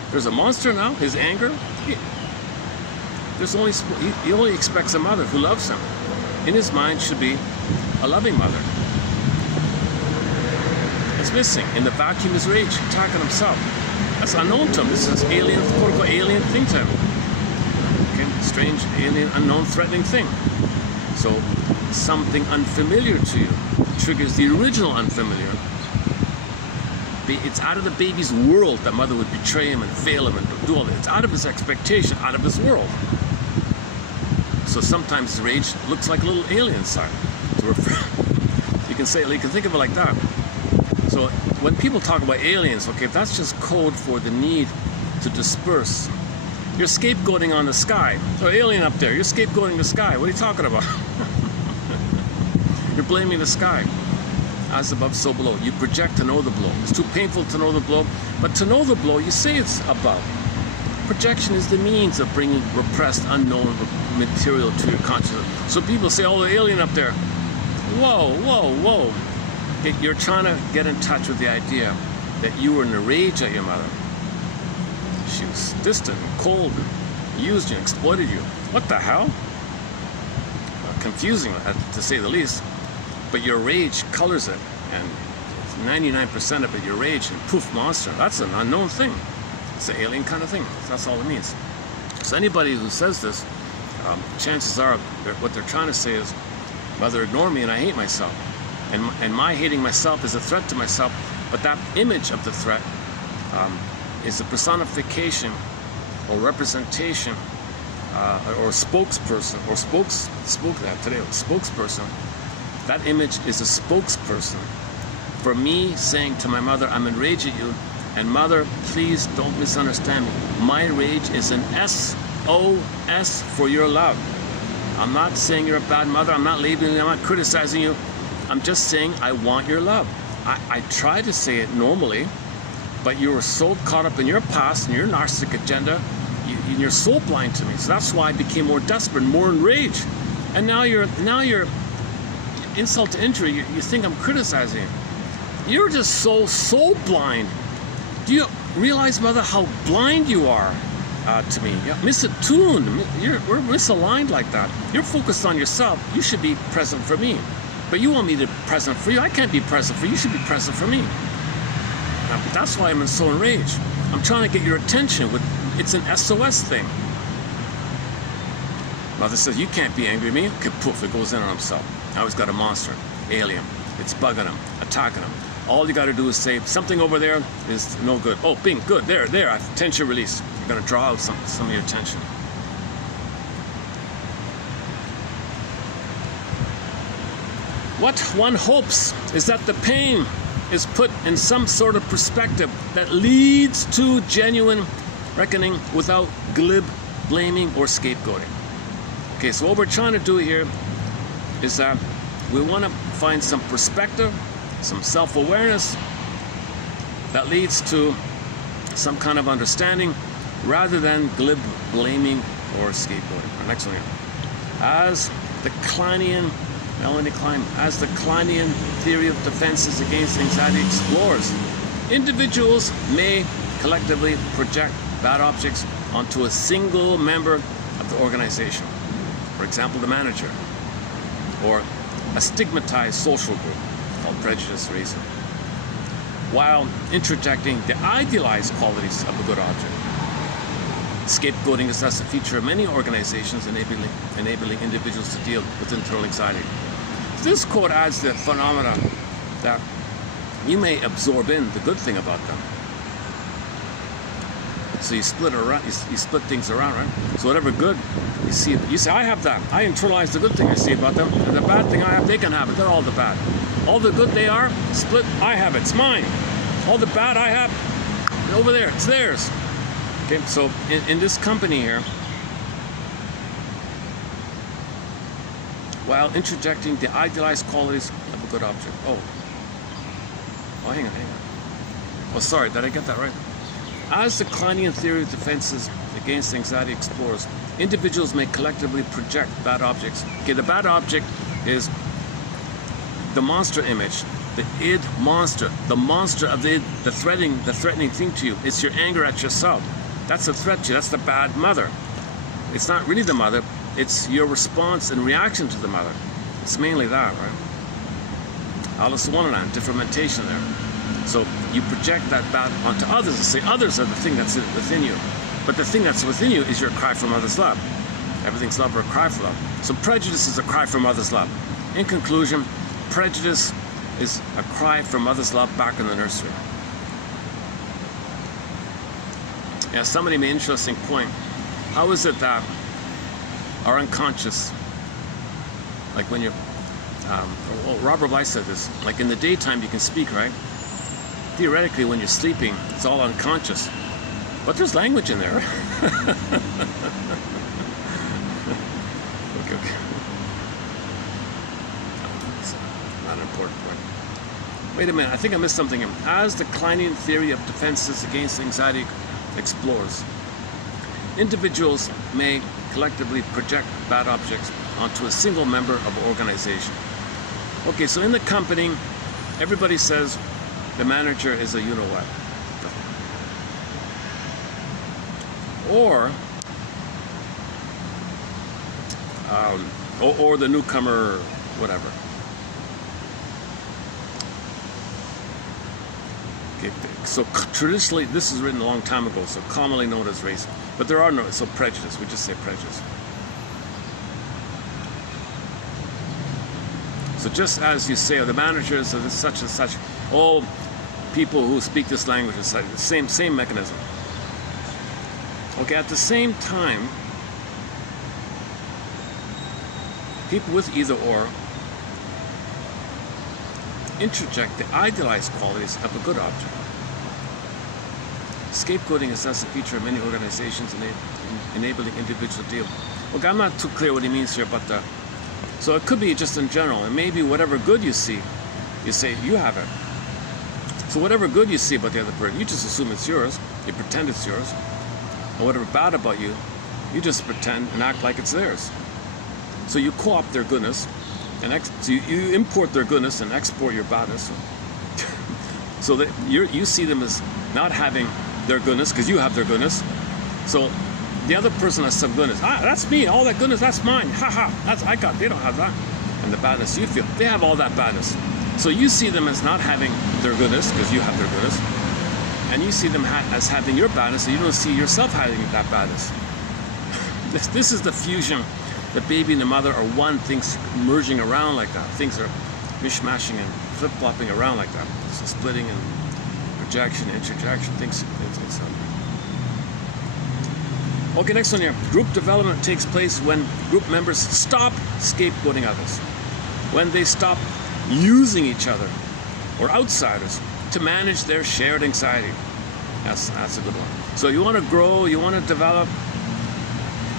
There's a monster now? His anger? He only expects a mother who loves him. In his mind should be a loving mother. It's missing. In the vacuum is rage, attacking himself. That's unknown to him. This is alien, quote-unquote alien thing to him. Okay, strange, alien, unknown, threatening thing. So something unfamiliar to you triggers the original unfamiliar. It's out of the baby's world that mother would betray him and fail him and do all that. It's out of his expectation, out of his world. So sometimes rage looks like a little alien sign. You can think of it like that. So when people talk about aliens, okay, that's just code for the need to disperse. You're scapegoating on the sky. So alien up there, you're scapegoating the sky. What are you talking about? You're blaming the sky. As above, so below. You project to know the blow. It's too painful to know the blow, but to know the blow, you say it's above. Projection is the means of bringing repressed, unknown material to your consciousness. So people say, oh, the alien up there. Whoa, whoa, whoa. You're trying to get in touch with the idea that you were in a rage at your mother. She was distant and cold and used you, exploited you. What the hell? Confusing, to say the least. But your rage colors it, and 99% of it, your rage, and poof, monster. That's an unknown thing. It's an alien kind of thing. That's all it means. So anybody who says this, chances are what they're trying to say is, mother, ignore me and I hate myself. And my hating myself is a threat to myself, but that image of the threat is a personification or representation or spokesperson, or spokesperson. That image is a spokesperson for me saying to my mother, I'm enraged at you, And mother, please don't misunderstand me. My rage is an SOS for your love. I'm not saying you're a bad mother. I'm not labeling you. I'm not criticizing you. I'm just saying I want your love. I try to say it normally, but you were so caught up in your past and your narcissistic agenda, you're so blind to me. So that's why I became more desperate, more enraged. And now you're insult to injury. You think I'm criticizing you. You're just so blind. Do you realize, mother, how blind you are to me? Yeah, misattuned. We're misaligned like that. You're focused on yourself. You should be present for me. But you want me to be present for you. I can't be present for you. You should be present for me. Now, that's why I'm so enraged. I'm trying to get your attention. It's an SOS thing. Mother says, you can't be angry at me. Okay, poof, it goes in on himself. Now he's got a monster, alien. It's bugging him, attacking him. All you got to do is say, something over there is no good. Oh, bing, good, there, tension release. You're going to draw out some of your tension. What one hopes is that the pain is put in some sort of perspective that leads to genuine reckoning without glib blaming or scapegoating. Okay, so what we're trying to do here is that we want to find some perspective, some self-awareness that leads to some kind of understanding rather than glib blaming or scapegoating. Our next one here. As the Kleinian theory of defenses against anxiety explores, individuals may collectively project bad objects onto a single member of the organization. For example, the manager, or a stigmatized social group called prejudice racism, while interjecting the idealized qualities of a good object. Scapegoating is thus a feature of many organizations enabling individuals to deal with internal anxiety. This quote adds the phenomena that you may absorb in the good thing about them. So you split things around, right? So whatever good you say, I have that. I internalize the good thing I see about them, and the bad thing I have, they can have it. They're all the bad. All the good they are, split, I have it. It's mine. All the bad I have, over there, it's theirs. Okay, so in this company here, while interjecting the idealized qualities of a good object. Oh, hang on. Oh, sorry, did I get that right? As the Kleinian theory of defenses against anxiety explores, individuals may collectively project bad objects. Okay, the bad object is the monster image, the id monster, the monster of the id, the threatening thing to you. It's your anger at yourself. That's a threat to you. That's the bad mother. It's not really the mother. It's your response and reaction to the mother. It's mainly that, right? Alice in Wonderland, differentiation there. So you project that bad onto others and say others are the thing that's within you. But the thing that's within you is your cry for mother's love. Everything's love or a cry for love. So prejudice is a cry for mother's love. In conclusion, prejudice is a cry for mother's love back in the nursery. Yeah, somebody made an interesting point. How is it that our unconscious, like when you're, Robert Bly said this, like in the daytime you can speak, right? Theoretically, when you're sleeping, it's all unconscious. But there's language in there. Okay. That's not an important point. Wait a minute, I think I missed something. As the Kleinian theory of defenses against anxiety explores, individuals may collectively project bad objects onto a single member of an organization. Okay, so in the company, everybody says the manager is a you-know-what. Or the newcomer, whatever. Okay, so traditionally, this is written a long time ago, so commonly known as race. But there are no, so prejudice, we just say prejudice. So just as you say, the managers of such and such, all people who speak this language, it's like the same mechanism. Okay, at the same time, people with either or interject the idealized qualities of a good object. Scapegoating is thus a feature of many organizations enabling individual deal. Okay, I'm not too clear what he means here, but so it could be just in general. It may be whatever good you see, you say you have it. So whatever good you see about the other person, you just assume it's yours. You pretend it's yours. And whatever bad about you, you just pretend and act like it's theirs. So you co-opt their goodness, and so you import their goodness and export your badness. So that you see them as not having their goodness because you have their goodness. So the other person has some goodness. That's me. All that goodness, that's mine. Ha ha. That's I got. They don't have that. And the badness you feel, they have all that badness. So you see them as not having their goodness because you have their goodness, and you see them as having your badness, and you don't see yourself having that badness. This is the fusion. The baby and the mother are one, things merging around like that. Things are mishmashing and flip-flopping around like that. So splitting and projection, interjection, things. Okay, next one here. Group development takes place when group members stop scapegoating others. When they stop using each other or outsiders to manage their shared anxiety. That's a good one. So you want to grow, you want to develop.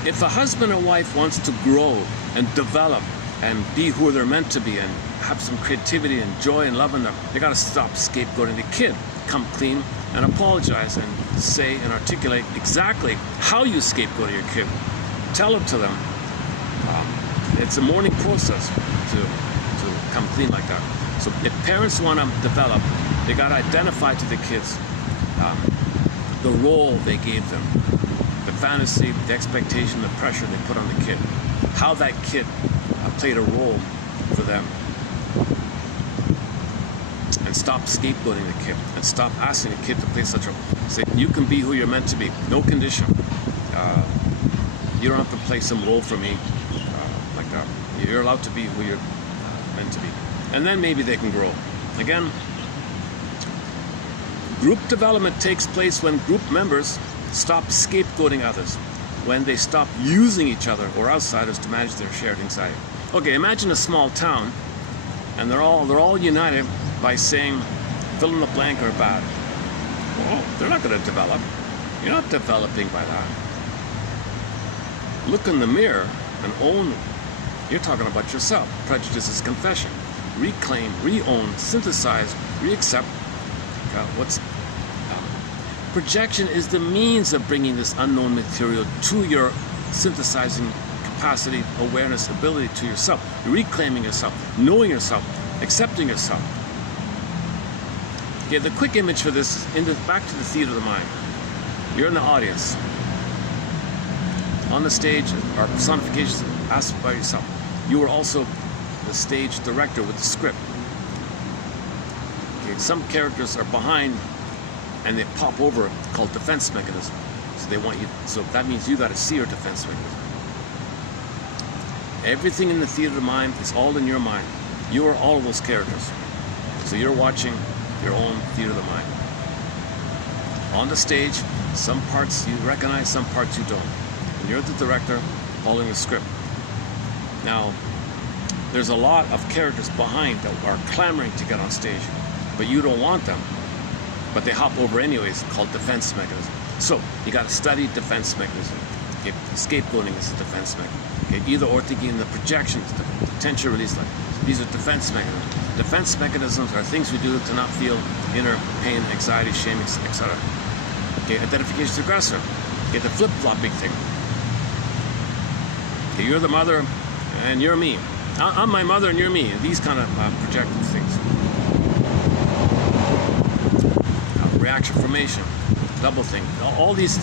If a husband and wife wants to grow and develop and be who they're meant to be and have some creativity and joy and love in them, they got to stop scapegoating the kid. Come clean and apologize and say and articulate exactly how you scapegoat your kid. Tell it to them. It's a mourning process to come clean like that. So if parents want to develop, they got to identify to the kids the role they gave them, the fantasy, the expectation, the pressure they put on the kid, how that kid played a role for them, and stop scapegoating the kid and stop asking the kid to play such a role. Say, you can be who you're meant to be, no condition. You don't have to play some role for me like that. You're allowed to be who you're meant to be. And then maybe they can grow. Again, group development takes place when group members stop scapegoating others, when they stop using each other or outsiders to manage their shared anxiety. Okay, imagine a small town, and they're all united by saying, fill in the blank or bad. Well, they're not going to develop. You're not developing by that. Look in the mirror and own. You're talking about yourself. Prejudice is confession. Reclaim, re-own, synthesize, re-accept. Projection is the means of bringing this unknown material to your synthesizing capacity, awareness, ability to yourself. Reclaiming yourself, knowing yourself, accepting yourself. Okay, the quick image for this is back to the theater of the mind. You're in the audience. On the stage are personifications asked by yourself. You are also the stage director with the script. Okay, some characters are behind and they pop over, called defense mechanism. So they want you, so that means you got to see your defense mechanism. Everything in the theater of the mind is all in your mind. You are all of those characters. So you're watching your own theater of the mind. On the stage, some parts you recognize, some parts you don't. And you're the director following the script. Now, there's a lot of characters behind that are clamoring to get on stage, but you don't want them. But they hop over anyways, called defense mechanism. So you got to study defense mechanism. Okay, scapegoating is a defense mechanism. Okay, either or thinking in the projections, the tension release. These are defense mechanisms. Defense mechanisms are things we do to not feel inner pain, anxiety, shame, etc. Okay, identification to aggressor. Okay, the flip-flopping thing. Okay, you're the mother and you're me. I'm my mother and you're me. These kind of projected things. Reaction formation, double thing, all these,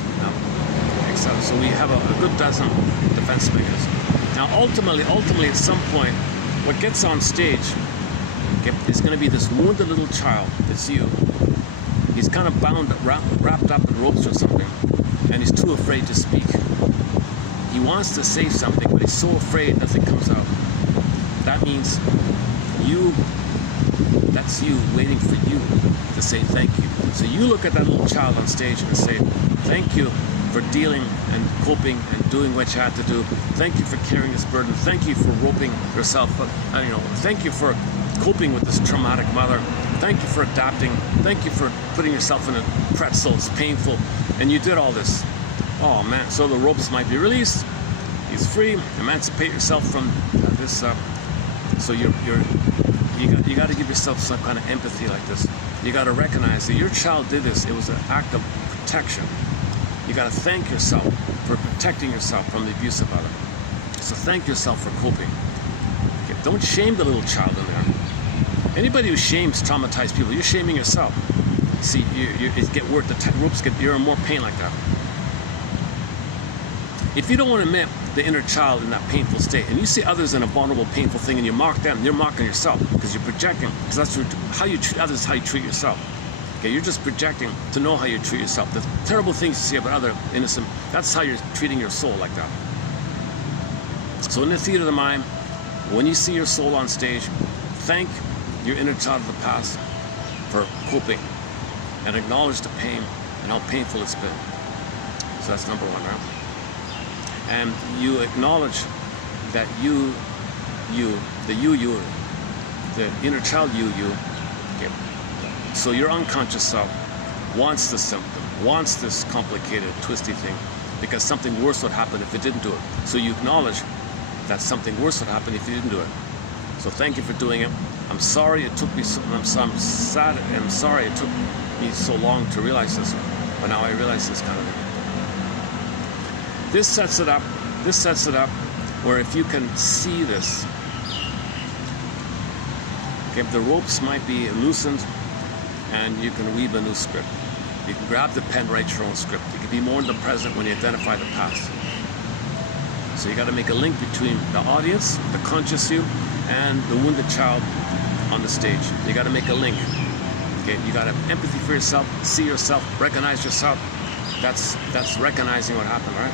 etc. So we have a good dozen defense mechanisms. Now, ultimately, at some point, what gets on stage is going to be this wounded little child. It's you. He's kind of bound, wrapped up in ropes or something, and he's too afraid to speak. He wants to say something, but he's so afraid nothing comes out. That means that's you waiting for you to say thank you. So you look at that little child on stage and say, thank you for dealing and coping and doing what you had to do. Thank you for carrying this burden. Thank you for roping yourself up. Thank you for coping with this traumatic mother. Thank you for adapting. Thank you for putting yourself in a pretzel. It's painful. And you did all this. Oh man, so the ropes might be released. He's free. Emancipate yourself from this. So you got to give yourself some kind of empathy like this. You got to recognize that your child did this. It was an act of protection. You got to thank yourself for protecting yourself from the abuse of others. So thank yourself for coping. Okay, don't shame the little child in there. Anybody who shames traumatized people, you're shaming yourself. See, it get worse. The ropes get. You're in more pain like that. If you don't want to admit the inner child in that painful state, and you see others in a vulnerable, painful thing, and you mock them, you're mocking yourself because you're projecting. Because that's how you treat others, how you treat yourself. Okay, you're just projecting to know how you treat yourself. The terrible things you see about other innocent, that's how you're treating your soul like that. So in the theater of the mind, when you see your soul on stage, thank your inner child of the past for coping and acknowledge the pain and how painful it's been. So that's number one, right? And you acknowledge that the inner child you, okay. So your unconscious self wants the symptom, wants this complicated, twisty thing, because something worse would happen if it didn't do it. So you acknowledge that something worse would happen if you didn't do it. So thank you for doing it. I'm sorry it took me so, I'm sad and I'm sorry it took me so long to realize this, but now I realize this kind of thing. This sets it up where if you can see this, okay, the ropes might be loosened and you can weave a new script. You can grab the pen, write your own script. You can be more in the present when you identify the past. So you got to make a link between the audience, the conscious you, and the wounded child on the stage. You got to make a link. Okay, you got to have empathy for yourself, see yourself, recognize yourself. That's recognizing what happened, right?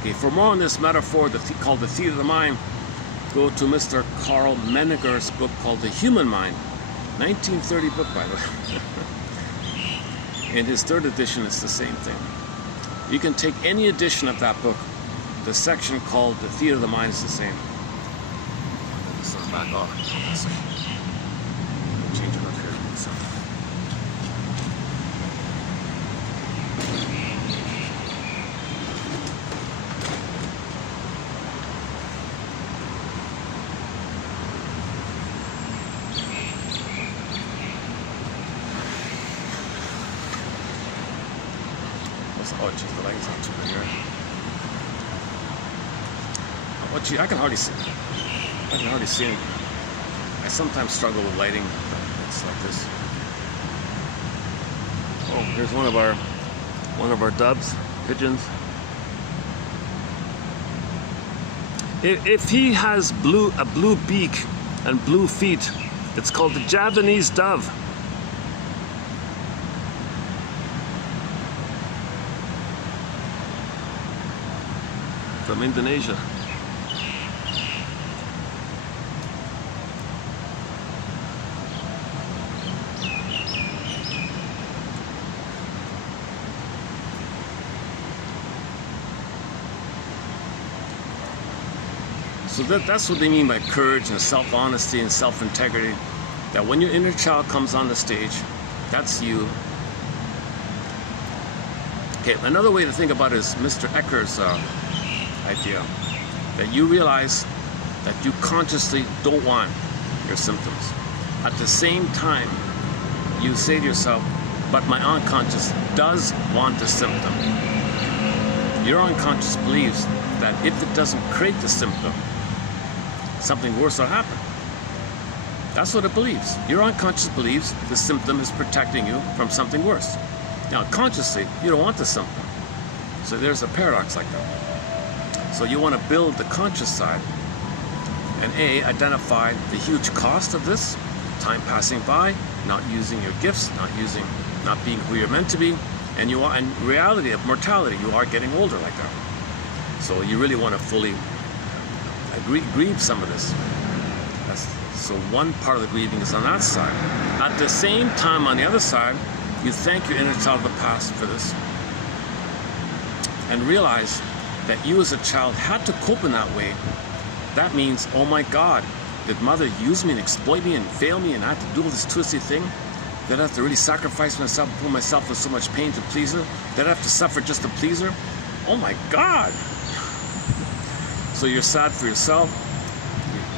Okay, for more on this metaphor called the theater of the mind, go to Mr. Carl Menninger's book called The Human Mind. 1930 book, by the way. In his third edition, it's the same thing. You can take any edition of that book. The section called The Theater of the Mind is the same. This is back off. Change it up here. So. Oh, geez, the lighting's not too good here. Oh, gee, I can hardly see. I can hardly see it. I sometimes struggle with lighting. It's like this. Oh, here's one of our doves, pigeons. If he has a blue beak and blue feet, it's called the Javanese dove. From Indonesia. So that's what they mean by courage and self-honesty and self-integrity. That when your inner child comes on the stage, that's you. Okay, another way to think about it is Mr. Ecker's idea, that you realize that you consciously don't want your symptoms. At the same time, you say to yourself, but my unconscious does want the symptom. Your unconscious believes that if it doesn't create the symptom, something worse will happen. That's what it believes. Your unconscious believes the symptom is protecting you from something worse. Now, consciously, you don't want the symptom. So there's a paradox like that. So you want to build the conscious side and identify the huge cost of this, time passing by, not using your gifts, not being who you're meant to be, and reality of mortality, you are getting older like that. So you really want to fully grieve some of this. So one part of the grieving is on that side. At the same time, on the other side, you thank your inner child of the past for this and realize that you as a child had to cope in that way. That means, oh my God, did mother use me and exploit me and fail me and I have to do all this twisty thing? Did I have to really sacrifice myself and put myself through so much pain to please her? Did I have to suffer just to please her? Oh my God! So you're sad for yourself.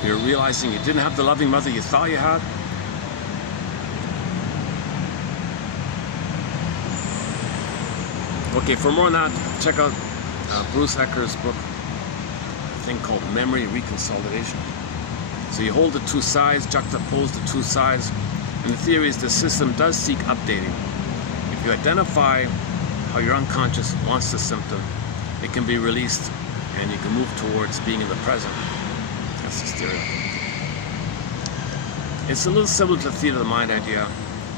You're realizing you didn't have the loving mother you thought you had. Okay, for more on that, check out Bruce Ecker's book, a thing called Memory Reconsolidation. So you hold the two sides, juxtapose the two sides, and the theory is the system does seek updating. If you identify how your unconscious wants the symptom, it can be released and you can move towards being in the present. That's the theory. It's a little similar to the theater of the mind idea,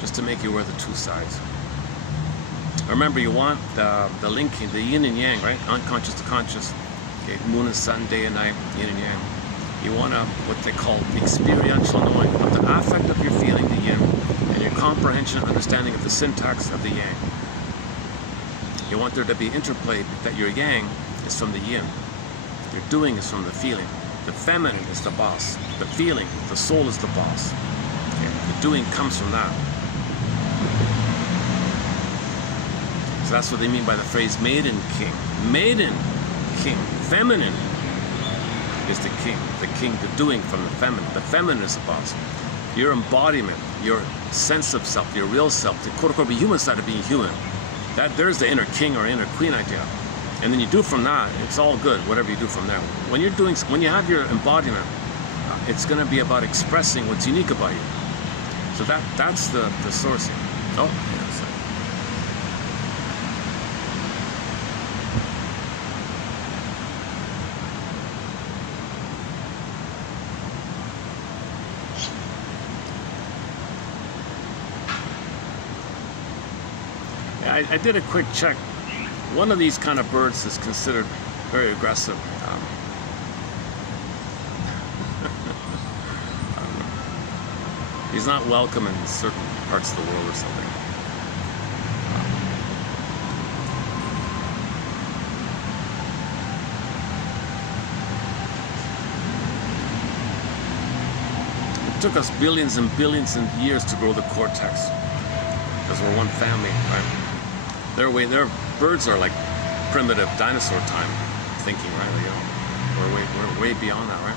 just to make you aware of the two sides. Remember, you want the linking, the yin and yang, right? Unconscious to conscious. Okay, moon and sun, day and night, yin and yang. You want what they call experiential knowing of the affect of your feeling, the yin, and your comprehension and understanding of the syntax of the yang. You want there to be interplay, that your yang is from the yin. Your doing is from the feeling. The feminine is the boss. The feeling, the soul is the boss. Okay? The doing comes from that. So that's what they mean by the phrase maiden king. Maiden king. Feminine is the king. The doing from the feminine. The feminine is the boss. Your embodiment, your sense of self, your real self, the quote-unquote human side of being human. There's the inner king or inner queen idea. And then you do from that, it's all good, whatever you do from there. When you have your embodiment, it's going to be about expressing what's unique about you. So that's the sourcing. Oh, yes. I did a quick check. One of these kind of birds is considered very aggressive. He's not welcome in certain parts of the world or something. It took us billions and billions of years to grow the cortex because we're one family, right? Their birds are like primitive dinosaur time thinking, right? We're way beyond that, right?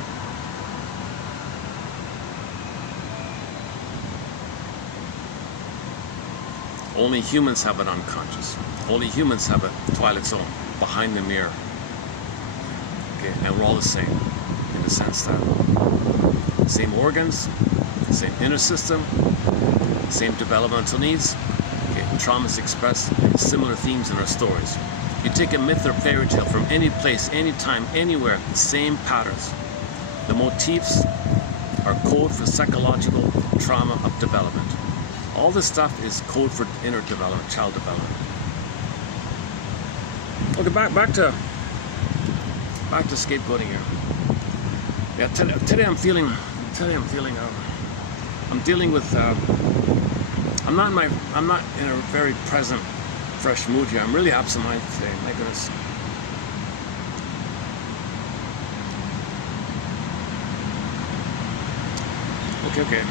Only humans have an unconscious. Only humans have a twilight zone behind the mirror. Okay, and we're all the same in the sense that same organs, same inner system, same developmental needs. Traumas express similar themes in our stories. You take a myth or fairy tale from any place, any time, anywhere, the same patterns. The motifs are code for psychological trauma of development. All this stuff is code for inner development, child development. Okay, back to scapegoating here. Yeah, today I'm dealing with. I'm not in a very present, fresh mood here. I'm really absent-minded today. My goodness. Okay.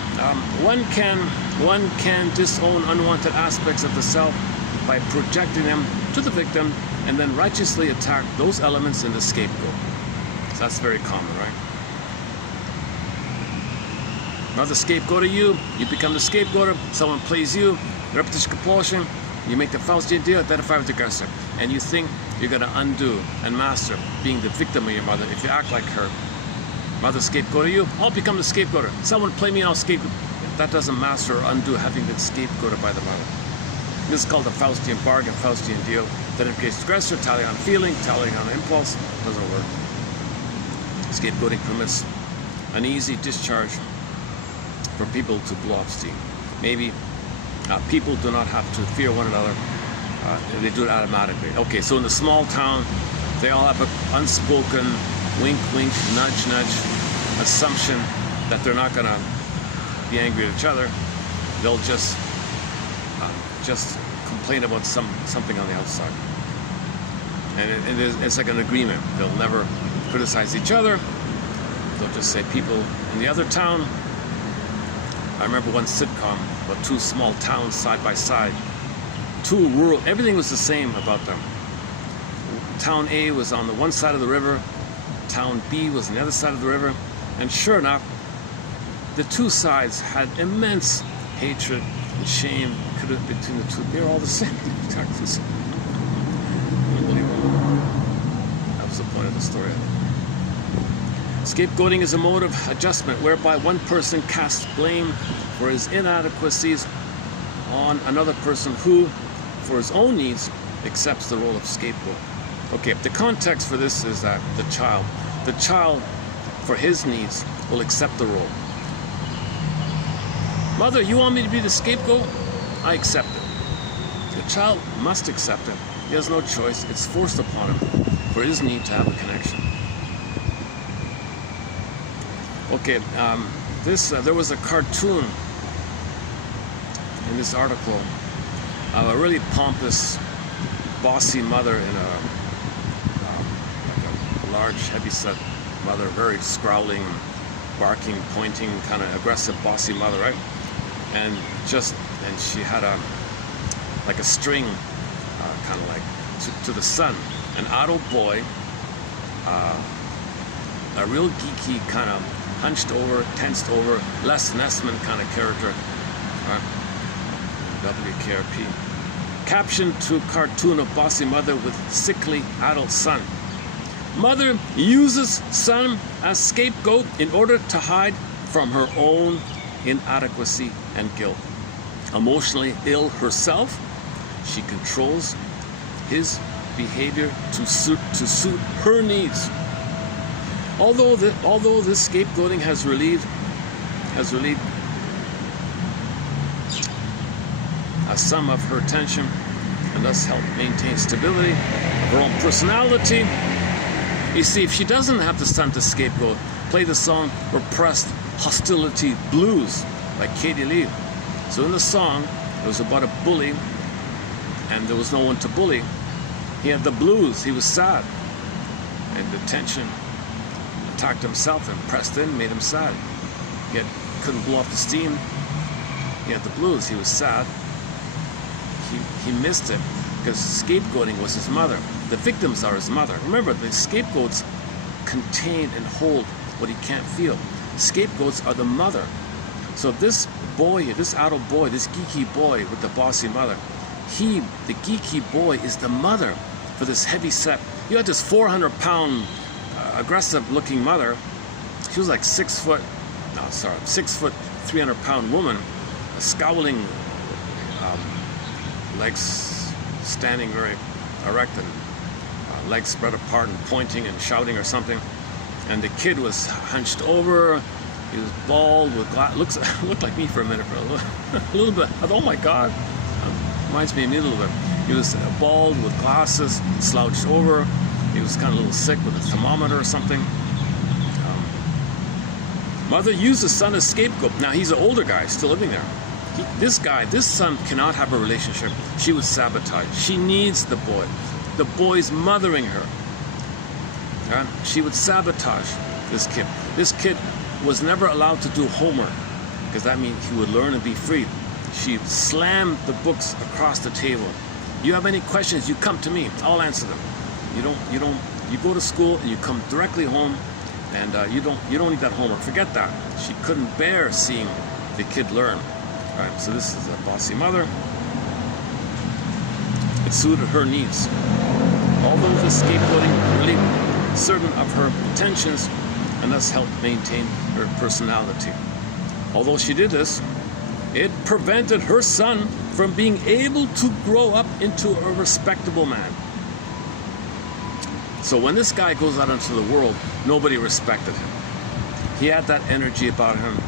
One can disown unwanted aspects of the self by projecting them to the victim and then righteously attack those elements in the scapegoat. So that's very common, right? Another scapegoat of you become the scapegoater, someone plays you, repetition compulsion, you make the Faustian deal, identify with the aggressor, and you think you're going to undo and master being the victim of your mother if you act like her. Mother scapegoat of you, I'll become the scapegoater. Someone play me, I'll scapegoat. That doesn't master or undo having been scapegoated by the mother. This is called the Faustian bargain, Faustian deal. Identification aggressor, tallying on feeling, tallying on impulse, doesn't work. Scapegoating permits an easy discharge for people to blow off steam. Maybe people do not have to fear one another. They do it automatically. Okay, so in the small town, they all have an unspoken wink, wink, nudge, nudge assumption that they're not gonna be angry at each other. They'll just complain about something on the outside. And it's like an agreement. They'll never criticize each other. they'll just say people in the other town. I remember one sitcom about two small towns side by side, two rural, everything was the same about them. Town A was on the one side of the river, town B was on the other side of the river, and sure enough, the two sides had immense hatred and shame between the two. They're all the same. Exactly the same. Unbelievable. That was the point of the story. Scapegoating is a mode of adjustment whereby one person casts blame for his inadequacies on another person who, for his own needs, accepts the role of scapegoat. Okay, the context for this is that the child, for his needs, will accept the role. Mother, you want me to be the scapegoat? I accept it. The child must accept it. He has no choice. It's forced upon him for his need to have a connection. Okay, there was a cartoon in this article of a really pompous, bossy mother in a large, heavy-set mother, very scowling, barking, pointing, kind of aggressive, bossy mother, right? And she had like a string, kind of like to the son, an adult boy, a real geeky kind of hunched over, tensed over, Les Nessman kind of character, WKRP. Caption to cartoon of bossy mother with sickly adult son. Mother uses son as scapegoat in order to hide from her own inadequacy and guilt. Emotionally ill herself, she controls his behavior to suit her needs. Although this scapegoating has relieved some of her tension and thus helped maintain stability of her own personality. You see, if she doesn't have the son to scapegoat, play the song Repressed Hostility Blues by Katie Lee. So in the song, it was about a bully, and there was no one to bully. He had the blues, he was sad, and the tension attacked himself and pressed in, made him sad. He couldn't blow off the steam. He had the blues, he was sad. He missed it because scapegoating was his mother. The victims are his mother. Remember, the scapegoats contain and hold what he can't feel. Scapegoats are the mother. So this boy, this adult boy, this geeky boy with the bossy mother, the geeky boy is the mother for this heavy set. You had this 400-pound, aggressive-looking mother. She was like 6 foot, 300-pound woman, a scowling, legs standing very erect and legs spread apart and pointing and shouting or something. And the kid was hunched over. He was bald with looked like me for a minute, a little bit. Oh my God, reminds me of me a little bit. He was bald with glasses, slouched over. He was kind of a little sick with a thermometer or something. Mother used the son as scapegoat. Now he's an older guy, still living there. This son cannot have a relationship. She would sabotage. She needs the boy. The boy's mothering her. She would sabotage this kid. This kid was never allowed to do homework because that means he would learn and be free. She slammed the books across the table. You have any questions, you come to me. I'll answer them. You go to school and you come directly home, and you don't need that homework. Forget that. She couldn't bear seeing the kid learn. Right, so this is a bossy mother. It suited her needs. Although the scapegoating relieved certain of her tensions and thus helped maintain her personality. Although she did this, it prevented her son from being able to grow up into a respectable man. So when this guy goes out into the world, nobody respected him. He had that energy about him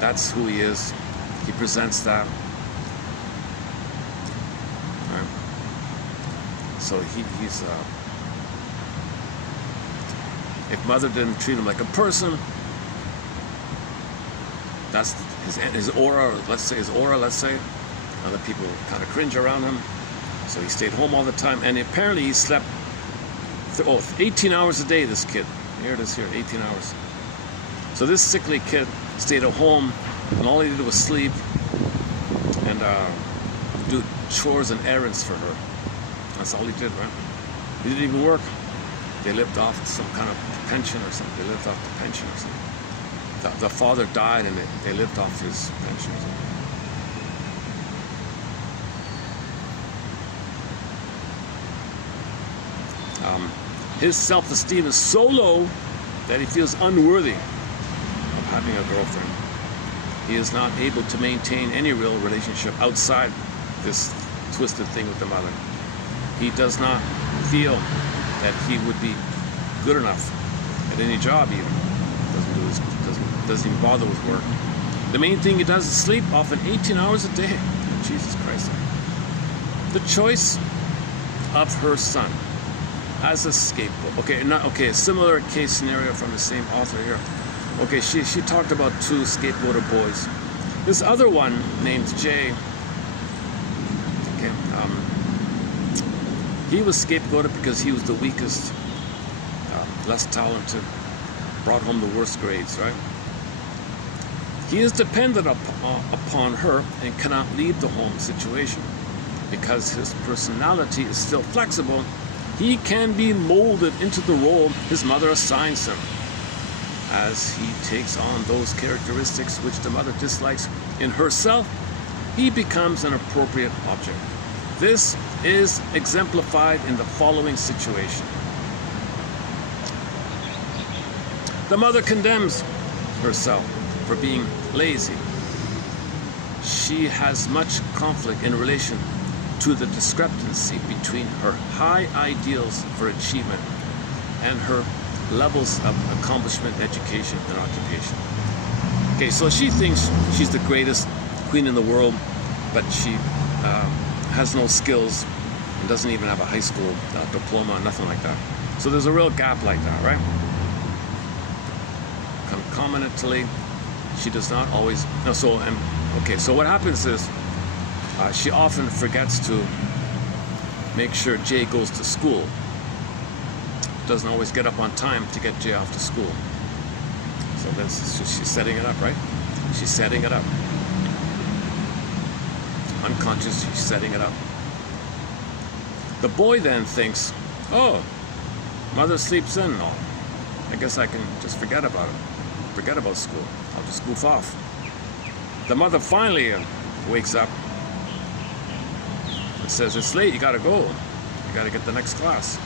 that's who he is. He presents that. Right. So he's if mother didn't treat him like a person, that's his aura. Let's say other people kind of cringe around him. So he stayed home all the time, and apparently he slept 18 hours a day. This kid, Here it is here, 18 hours. So this sickly kid stayed at home, and all he did was sleep and do chores and errands for her. That's all he did, right? He didn't even work. They lived off some kind of pension or something. They lived off the pension or something. The father died, and they lived off his pension or something. His self-esteem is so low that he feels unworthy of having a girlfriend. He is not able to maintain any real relationship outside this twisted thing with the mother. He does not feel that he would be good enough at any job even. Doesn't even bother with work. The main thing he does is sleep, often 18 hours a day. Jesus Christ. The choice of her son as a scapegoat. Okay, a similar case scenario from the same author here. Okay, she talked about two scapegoated boys. This other one named Jay, okay, he was scapegoated because he was the weakest, less talented, brought home the worst grades, right? He is dependent upon her and cannot leave the home situation. Because his personality is still flexible, he can be molded into the role his mother assigns him. As he takes on those characteristics which the mother dislikes in herself, he becomes an appropriate object. This is exemplified in the following situation. The mother condemns herself for being lazy. She has much conflict in relation to the discrepancy between her high ideals for achievement and her levels of accomplishment, education, and occupation. Okay, so she thinks she's the greatest queen in the world, but she has no skills and doesn't even have a high school diploma, nothing like that. So there's a real gap like that, right? Concomitantly, she does not always. No, so what happens is she often forgets to make sure Jay goes to school. Doesn't always get up on time to get Jay off to school. So she's setting it up, right? She's setting it up. Unconscious, she's setting it up. The boy then thinks, oh, mother sleeps in. Oh, I guess I can just forget about it. Forget about school. I'll just goof off. The mother finally wakes up and says, it's late, you gotta go. You gotta get the next class.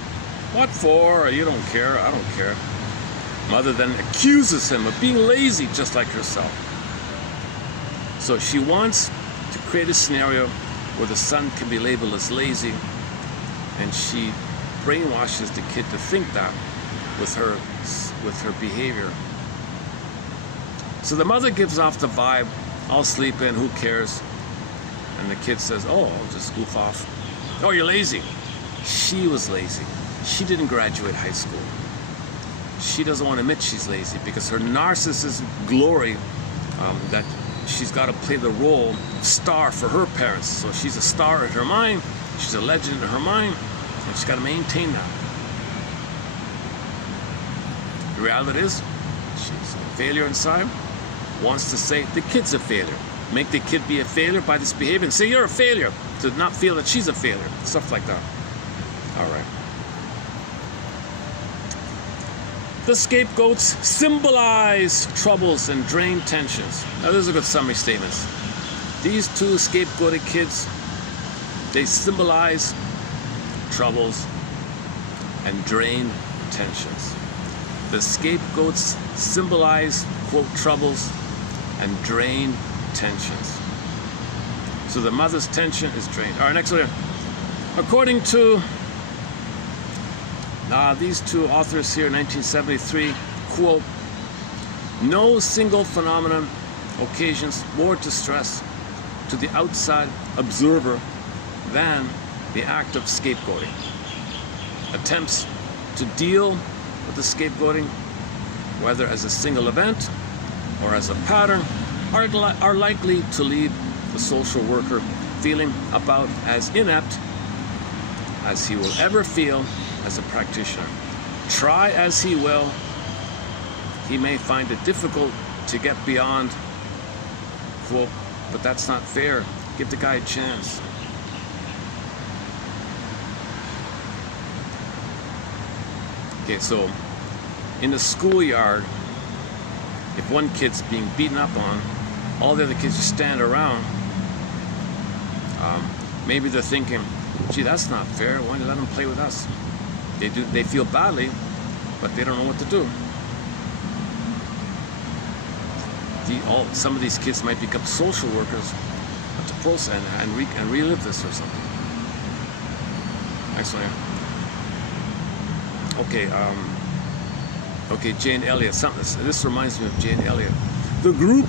What for? You don't care. I don't care. Mother then accuses him of being lazy, just like herself. So she wants to create a scenario where the son can be labeled as lazy, and she brainwashes the kid to think that with her behavior. So the mother gives off the vibe, I'll sleep in, who cares? And the kid says, oh, I'll just goof off. Oh, you're lazy. She was lazy. She didn't graduate high school. She doesn't want to admit she's lazy because her narcissism glory that she's got to play the role of star for her parents. So she's a star in her mind, she's a legend in her mind, and she's got to maintain that. The reality is, she's a failure inside, wants to say the kid's a failure. Make the kid be a failure by this behavior and say you're a failure, to not feel that she's a failure, stuff like that. All right. The scapegoats symbolize troubles and drain tensions. Now, those are good summary statements. These two scapegoated kids, they symbolize troubles and drain tensions. The scapegoats symbolize, quote, troubles and drain tensions. So the mother's tension is drained. All right, next one. According to these two authors here, 1973, quote, no single phenomenon occasions more distress to the outside observer than the act of scapegoating. Attempts to deal with the scapegoating, whether as a single event or as a pattern, are likely to leave the social worker feeling about as inept as he will ever feel as a practitioner. Try as he will, he may find it difficult to get beyond, quote, but that's not fair. Give the guy a chance. Okay, so in the schoolyard, if one kid's being beaten up on, all the other kids just stand around. Maybe they're thinking, gee, that's not fair. Why don't you let them play with us? They feel badly, but they don't know what to do. Some of these kids might become social workers to process and relive this or something. Next one here. Okay, Jane Elliott. This reminds me of Jane Elliott. The group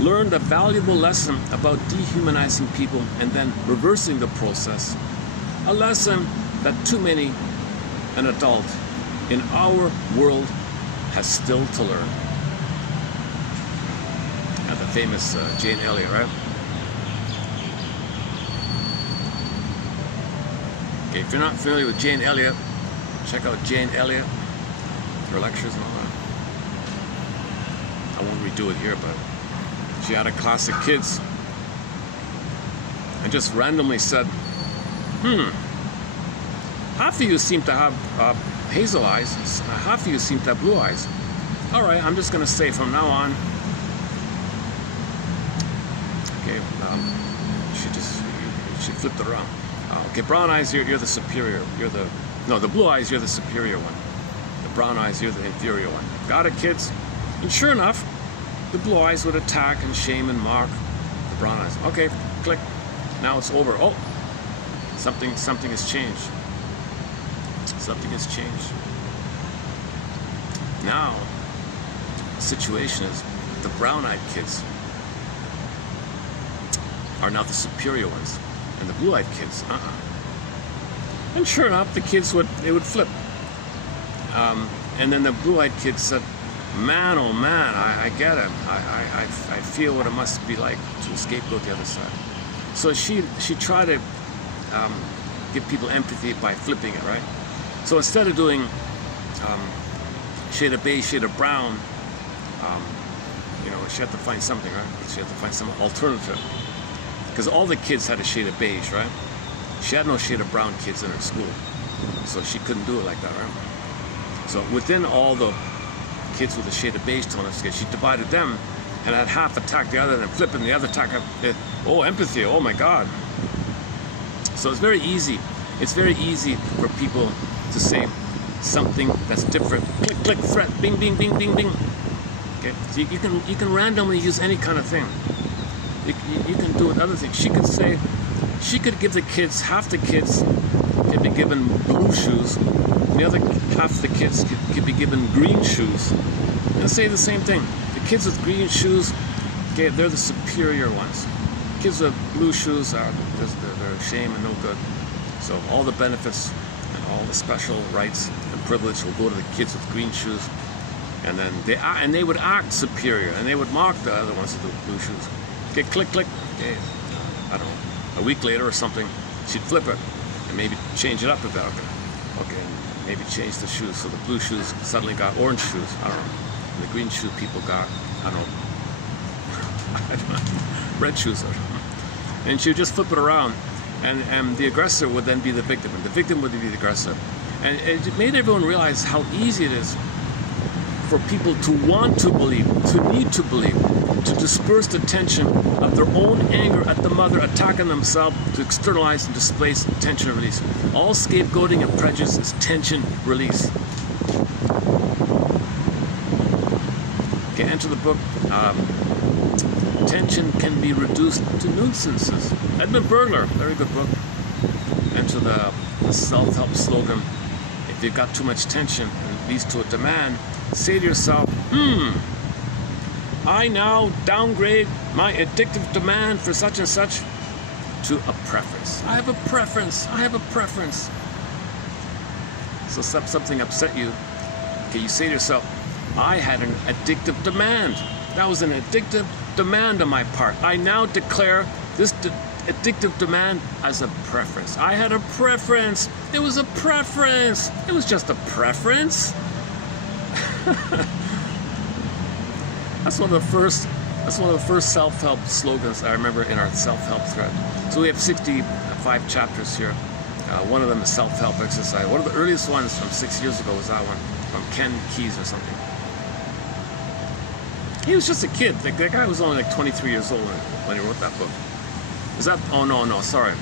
learned a valuable lesson about dehumanizing people and then reversing the process. A lesson that too many an adult in our world has still to learn. And the famous Jane Elliott, right? Okay, if you're not familiar with Jane Elliott, check out Jane Elliott, her lectures and all that. I won't redo it here, but she had a class of kids and just randomly said, half of you seem to have hazel eyes, half of you seem to have blue eyes. All right, I'm just going to say from now on, okay, she flipped it around. Okay, brown eyes, you're the superior. The blue eyes, you're the superior one. The brown eyes, you're the inferior one. Got it, kids? And sure enough, the blue eyes would attack and shame and mock the brown eyes. Okay, click. Now it's over. Oh, something has changed. Something has changed. Now, the situation is the brown-eyed kids are now the superior ones, and the blue-eyed kids, And sure enough, the kids would flip. And then the blue-eyed kids said, man, oh man, I get it. I feel what it must be like to scapegoat the other side. So she tried to give people empathy by flipping it, right? So instead of doing shade of beige, shade of brown, she had to find something, right? She had to find some alternative. Because all the kids had a shade of beige, right? She had no shade of brown kids in her school. So she couldn't do it like that, right? So within all the kids with a shade of beige tone, she divided them and had half attack the other, and then flipping the other attack. Oh, empathy, oh my God. So it's very easy. It's very easy for people to say something that's different. Click, click, threat, bing, bing, bing, bing, bing. Okay, so you can randomly use any kind of thing. You can do other things. She could give the kids, half the kids could be given blue shoes, the other half of the kids could be given green shoes, and say the same thing. The kids with green shoes, okay, they're the superior ones. Kids with blue shoes they're shame and no good. So all the benefits and all the special rights and privilege will go to the kids with green shoes, and then they would act superior, and they would mock the other ones with the blue shoes. Okay, click, click. Okay, I don't know. A week later or something, she'd flip it and maybe change it up a bit. Okay, maybe change the shoes. So the blue shoes suddenly got orange shoes. I don't know. And the green shoe people got, I don't know, red shoes. And she would just flip it around, and the aggressor would then be the victim, and the victim would be the aggressor. And it made everyone realize how easy it is for people to want to believe, to need to believe, to disperse the tension of their own anger at the mother attacking themselves, to externalize and displace tension and release. All scapegoating and prejudice is tension release. Okay, enter the book. Tension can be reduced to nuisances. Edmund Burglar, very good book. Enter the self-help slogan. If you've got too much tension and it leads to a demand, say to yourself, I now downgrade my addictive demand for such and such to a preference. I have a preference. I have a preference. So something upset you. Okay, you say to yourself, I had an addictive demand. That was an addictive demand on my part. I now declare this addictive demand as a preference. I had a preference. It was a preference. It was just a preference. That's one of the first self-help slogans I remember in our self-help thread. So we have 65 chapters here. One of them is self-help exercise. One of the earliest ones from 6 years ago was that one from Ken Keyes or something. He was just a kid. The guy was only like 23 years old when he wrote that book. Is that? Oh no, sorry.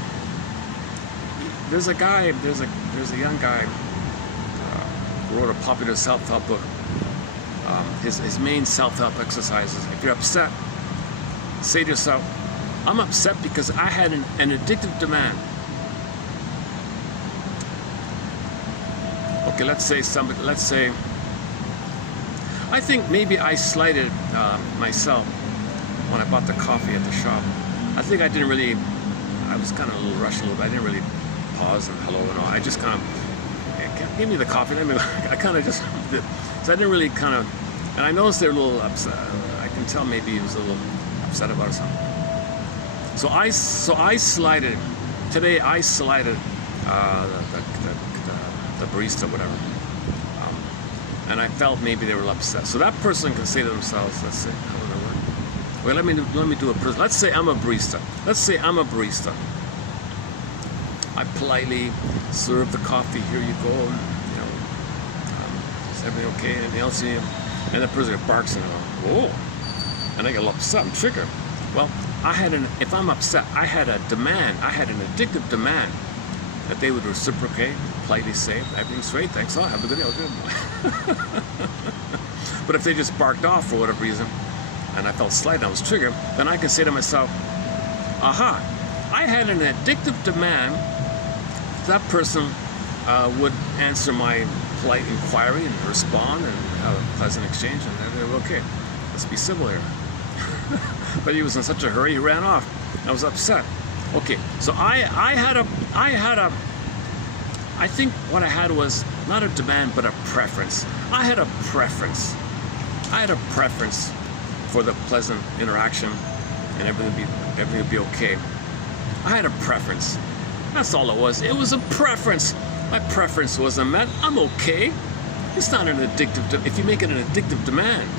There's a guy. There's a young guy who wrote a popular self-help book. His main self-help exercise is: if you're upset, say to yourself, "I'm upset because I had an addictive demand." Okay, let's say I think maybe I slighted myself when I bought the coffee at the shop. I think I didn't really, I was kind of a little rushed a little bit. I didn't really pause and hello and all. I just kind of, give me the coffee. I kind of just did. So I didn't really kind of, and I noticed they're a little upset. I can tell maybe he was a little upset about something. So I slighted, today I slighted the barista, whatever. And I felt maybe they were upset. So that person can say to themselves, let's say, how would that work? Well, let me do a person. Let's say I'm a barista. I politely serve the coffee. Here you go. Is everything okay? Anything else? And the person barks and whoa, and I get a little upset. I'm triggered. Well, if I'm upset, I had a demand. I had an addictive demand that they would reciprocate, politely say, everything's great, thanks a lot, have a good day, good. But if they just barked off for whatever reason, and I felt slighted, I was triggered, then I can say to myself, aha, I had an addictive demand. That person would answer my polite inquiry and respond and have a pleasant exchange, and they were okay. Let's be civil here. But he was in such a hurry, he ran off. I was upset. Okay, so I think what I had was not a demand, but a preference. I had a preference for the pleasant interaction, and everything would be okay. I had a preference. That's all it was. It was a preference. My preference wasn't met. I'm okay. It's not an addictive. If you make it an addictive demand.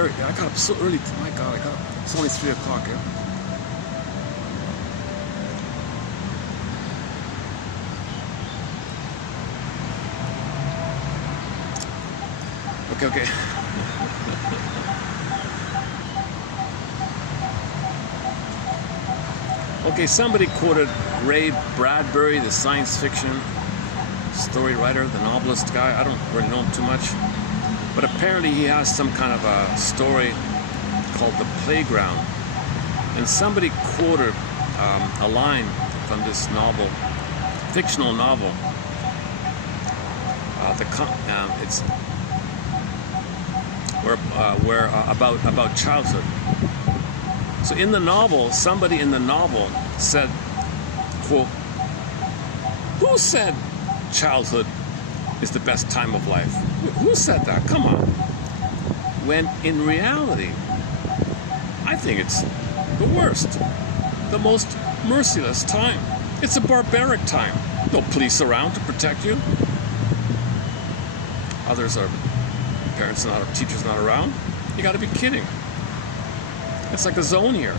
I got up so early. My God, it's only 3 o'clock. Yeah? Okay. Okay, somebody quoted Ray Bradbury, the science fiction story writer, the novelist guy. I don't really know him too much. But apparently he has some kind of a story called The Playground. And somebody quoted a line from this novel, fictional novel. It's about childhood. So in the novel, somebody in the novel said, quote, "Who said childhood is the best time of life? Who said that? Come on." When in reality, I think it's the worst, the most merciless time. It's a barbaric time. No police around to protect you. Parents not, teachers not around. You got to be kidding. It's like a zone here.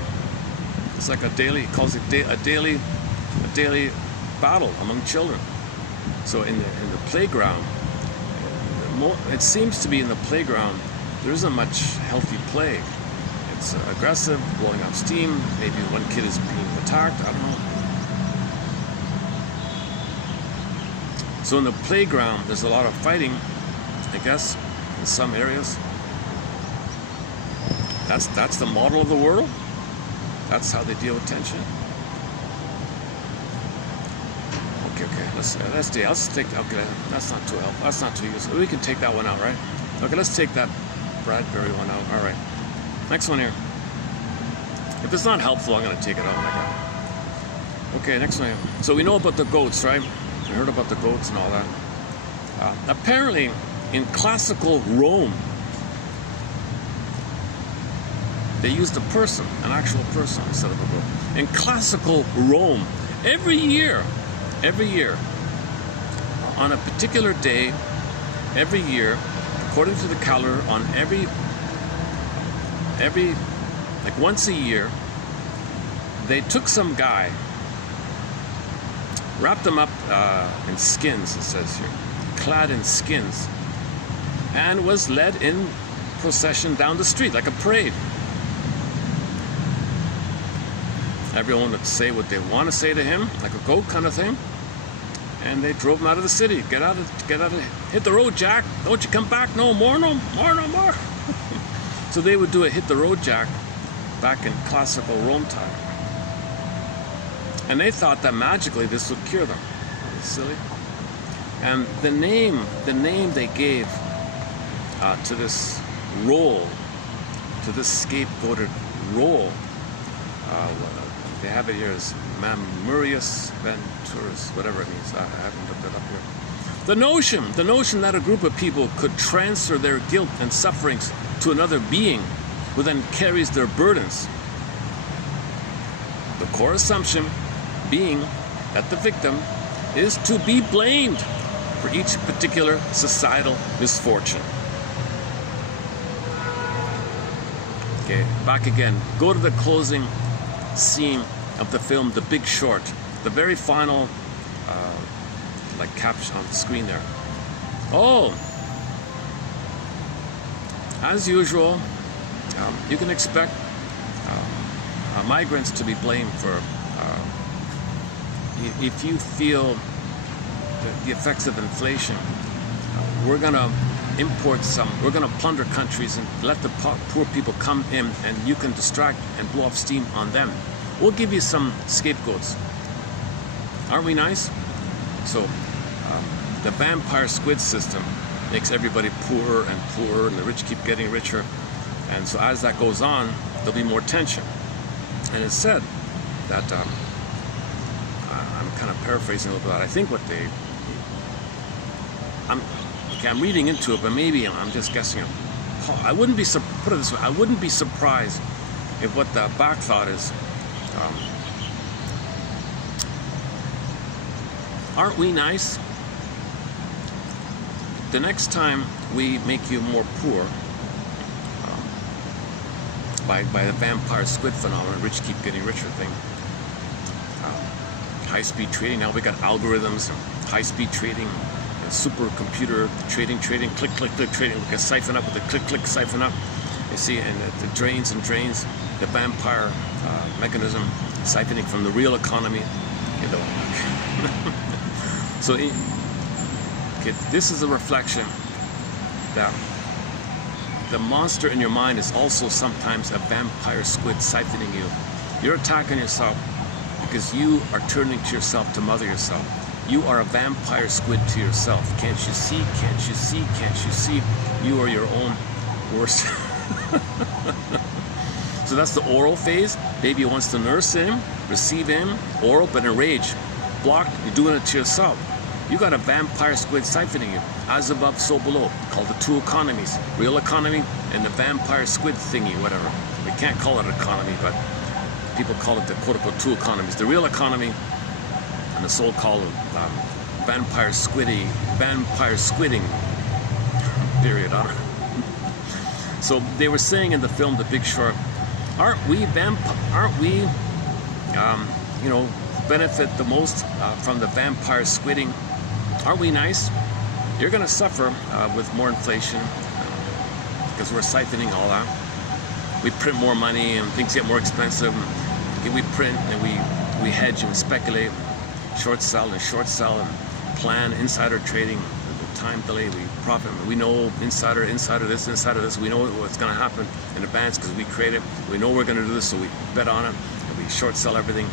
It's like a daily battle among children. So in the playground, it seems to be in the playground, there isn't much healthy play. It's aggressive, blowing off steam. Maybe one kid is being attacked. I don't know. So in the playground, there's a lot of fighting, I guess, in some areas. That's the model of the world. That's how they deal with tension. Okay. Let's take. Okay, that's not too helpful. That's not too useful. We can take that one out, right? Okay, let's take that Bradbury one out. All right. Next one here. If it's not helpful, I'm going to take it out like that. Okay, next one. So we know about the goats, right? We heard about the goats and all that. Apparently, in classical Rome, they used a person, an actual person, instead of a goat. In classical Rome, every year, on a particular day, every year, according to the calendar, on every like once a year, they took some guy, wrapped him up in skins, it says here, clad in skins, and was led in procession down the street like a parade. Everyone would say what they want to say to him, like a goat kind of thing. And they drove him out of the city. Get out of, hit the road, Jack. Don't you come back no more. So they would do a hit the road, Jack, back in classical Rome time. And they thought that magically this would cure them. Silly. And the name they gave to this role, to this scapegoated role, they have it here as Mamurius Venturus, whatever it means. I haven't looked it up here. The notion that a group of people could transfer their guilt and sufferings to another being who then carries their burdens. The core assumption being that the victim is to be blamed for each particular societal misfortune. Okay, back again. Go to the closing scene of the film The Big Short, the very final like caption on the screen there. Oh, as usual, you can expect migrants to be blamed for if you feel the effects of inflation. We're gonna import we're gonna plunder countries and let the poor people come in, and you can distract and blow off steam on them. We'll give you some scapegoats. Aren't we nice? So the vampire squid system makes everybody poorer and poorer, and the rich keep getting richer. And so as that goes on, there'll be more tension. And it's said that, I'm kind of paraphrasing a little bit, I think what I'm reading into it, but maybe I'm just guessing. I wouldn't be, put it this way, I wouldn't be surprised if what the back thought is, aren't we nice? The next time we make you more poor, by the vampire squid phenomenon, rich keep getting richer thing, high-speed trading, now we got algorithms and high-speed trading and supercomputer trading, click, trading. We can siphon up with the click, siphon up. You see, and the drains, the vampire mechanism siphoning from the real economy, you know. So, okay, this is a reflection that the monster in your mind is also sometimes a vampire squid siphoning you. You're attacking yourself because you are turning to yourself to mother yourself. You are a vampire squid to yourself. Can't you see? Can't you see? Can't you see? You are your own worst. So that's the oral phase. Baby wants to nurse him, receive him, oral, but enraged. Blocked, you're doing it to yourself. You got a vampire squid siphoning you. As above, so below. Called the two economies. Real economy and the vampire squid thingy, whatever. We can't call it economy, but people call it the quote-unquote two economies. The real economy and the so-called vampire squidding period. So they were saying in the film The Big Short, aren't we benefit the most from the vampire squidding? Aren't we nice? You're going to suffer with more inflation because we're siphoning all that. We print more money and things get more expensive. We print and we hedge and speculate, short sell and plan insider trading. Time delay, we profit. We know insider this. We know what's going to happen in advance because we create it. We know we're going to do this, so we bet on it. And we short sell everything,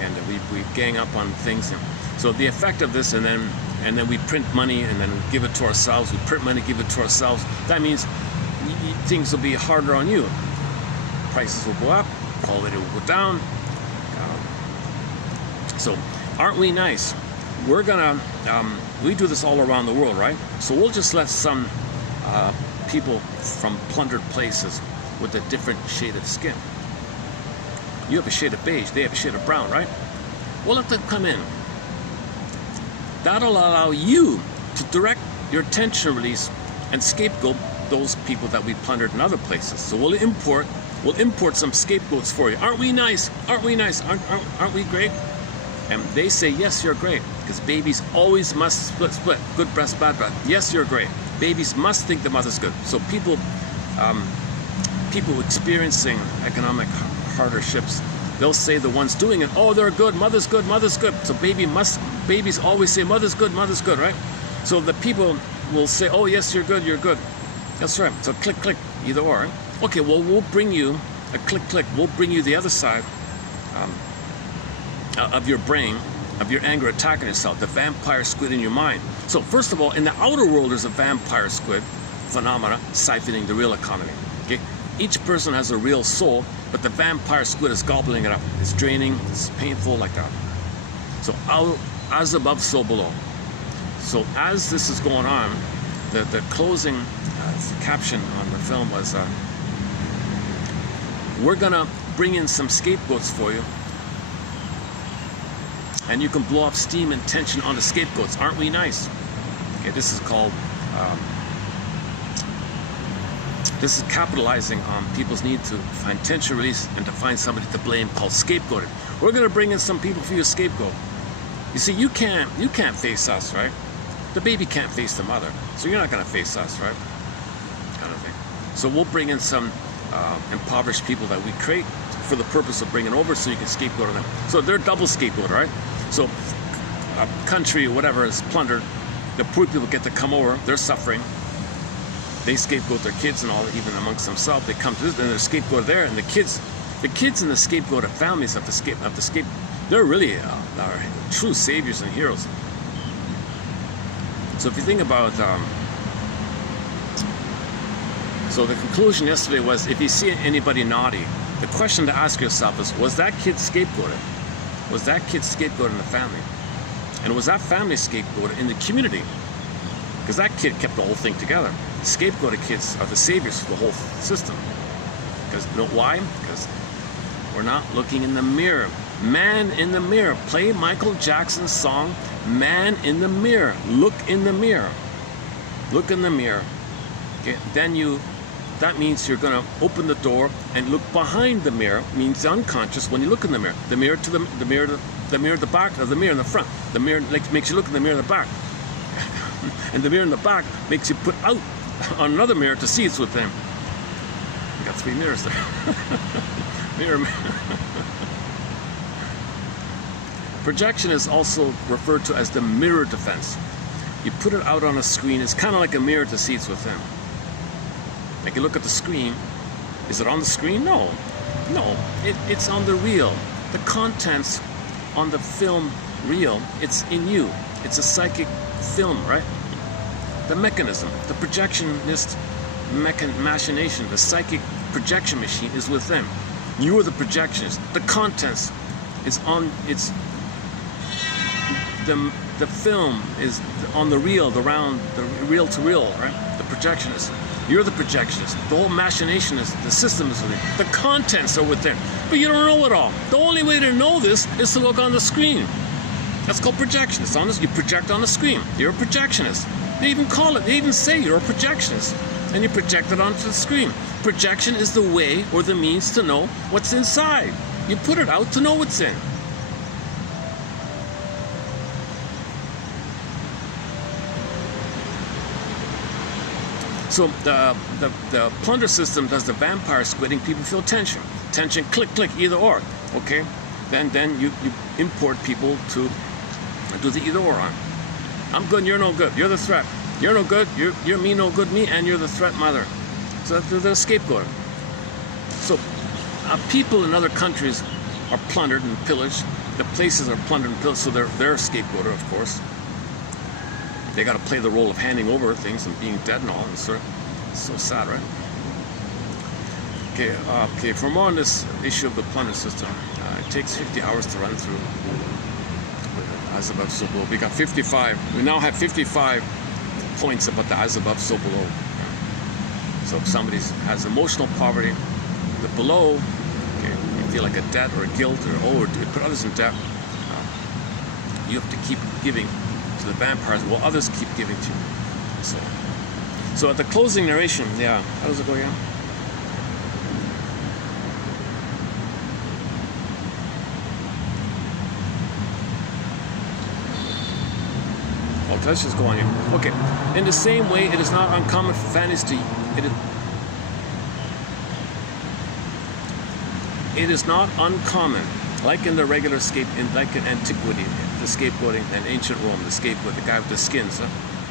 and we gang up on things. And so the effect of this, and then we print money and then give it to ourselves. We print money, give it to ourselves. That means things will be harder on you. Prices will go up. quality will go down. So, aren't we nice? We're gonna, we do this all around the world, right? So we'll just let some people from plundered places with a different shade of skin. You have a shade of beige, they have a shade of brown, right? We'll let them come in. That'll allow you to direct your tension release and scapegoat those people that we plundered in other places. So we'll import some scapegoats for you. Aren't we nice? Aren't we nice? Aren't we great? And they say, yes, you're great. Because babies always must split. Good breast, bad breast. Yes, you're great. Babies must think the mother's good. So people experiencing economic hardships, they'll say the ones doing it, oh, they're good, mother's good, mother's good. So babies always say, mother's good, right? So the people will say, oh, yes, you're good, you're good. That's right. So click, click, either or. Okay, well, we'll bring you a click, click. We'll bring you the other side of your brain, of your anger attacking itself, the vampire squid in your mind. So first of all, in the outer world, there's a vampire squid phenomena siphoning the real economy. Okay, each person has a real soul, but the vampire squid is gobbling it up. It's draining, it's painful, like that. So as above, so below. So as this is going on, the closing caption on the film was, we're gonna bring in some scapegoats for you, and you can blow off steam and tension on the scapegoats. Aren't we nice? Okay, this is called, this is capitalizing on people's need to find tension release and to find somebody to blame, called scapegoating. We're gonna bring in some people for you to scapegoat. You see, you can't face us, right? The baby can't face the mother, so you're not gonna face us, right? Kind of thing. So we'll bring in some impoverished people that we create for the purpose of bringing over, so you can scapegoat on them. So they're double scapegoat, right? So a country or whatever is plundered, the poor people get to come over, they're suffering, they scapegoat their kids and all, even amongst themselves, they come to this, and they're scapegoat there, and the kids in the scapegoat families of the scape, they're really are true saviors and heroes. So if you think about, so the conclusion yesterday was, if you see anybody naughty, the question to ask yourself is, was that kid scapegoated? Was that kid scapegoated in the family? And was that family scapegoated in the community? Because that kid kept the whole thing together. Scapegoated kids are the saviors for the whole system. Because, you know why? Because we're not looking in the mirror. Man in the mirror. Play Michael Jackson's song, Man in the Mirror. Look in the mirror. Look in the mirror. Okay, then that means you're going to open the door and look behind the mirror. Means unconscious when you look in the mirror. The mirror to the mirror at the back, or the mirror in the front. The mirror makes you look in the mirror in the back. And the mirror in the back makes you put out on another mirror to see it's within. You got 3 mirrors there. Mirror. Projection is also referred to as the mirror defense. You put it out on a screen, it's kind of like a mirror to see it's within. Like you look at the screen, is it on the screen? No, it's on the reel. The contents on the film reel, it's in you. It's a psychic film, right? The mechanism, the projectionist machination, the psychic projection machine is within. You are the projectionist. The contents is on, the film is on the reel, the reel to reel, right? The projectionist. You're the projectionist. The whole machination is, the system is within. The contents are within. But you don't know it all. The only way to know this is to look on the screen. That's called projection. It's on this, you project on the screen. You're a projectionist. They even call it, they even say you're a projectionist. And you project it onto the screen. Projection is the way or the means to know what's inside. You put it out to know what's in. So the plunder system does the vampire squidding. People feel tension. Tension, click, click, either or. Okay? Then you import people to do the either or on. I'm good, you're no good. You're the threat. You're no good, you're me no good, me, and you're the threat mother. So they're scapegoated. So people in other countries are plundered and pillaged. The places are plundered and pillaged, so they're scapegoated, of course. They got to play the role of handing over things and being dead and all. It's so sad, right? Okay, for more on this issue of the plunder system, it takes 50 hours to run through. As above, so below. We got 55. We now have 55 points about the as above, so below. So if somebody has emotional poverty, the below, okay, you feel like a debt or a guilt or put others in debt, you have to keep giving to the vampires while others keep giving to you. So at the closing narration, yeah, how does it go again? Let's just go on here. Okay. In the same way, it is not uncommon for families to... It is not uncommon, like in the regular like in antiquity, the scapegoating, and ancient Rome, the scapegoat, the guy with the skins,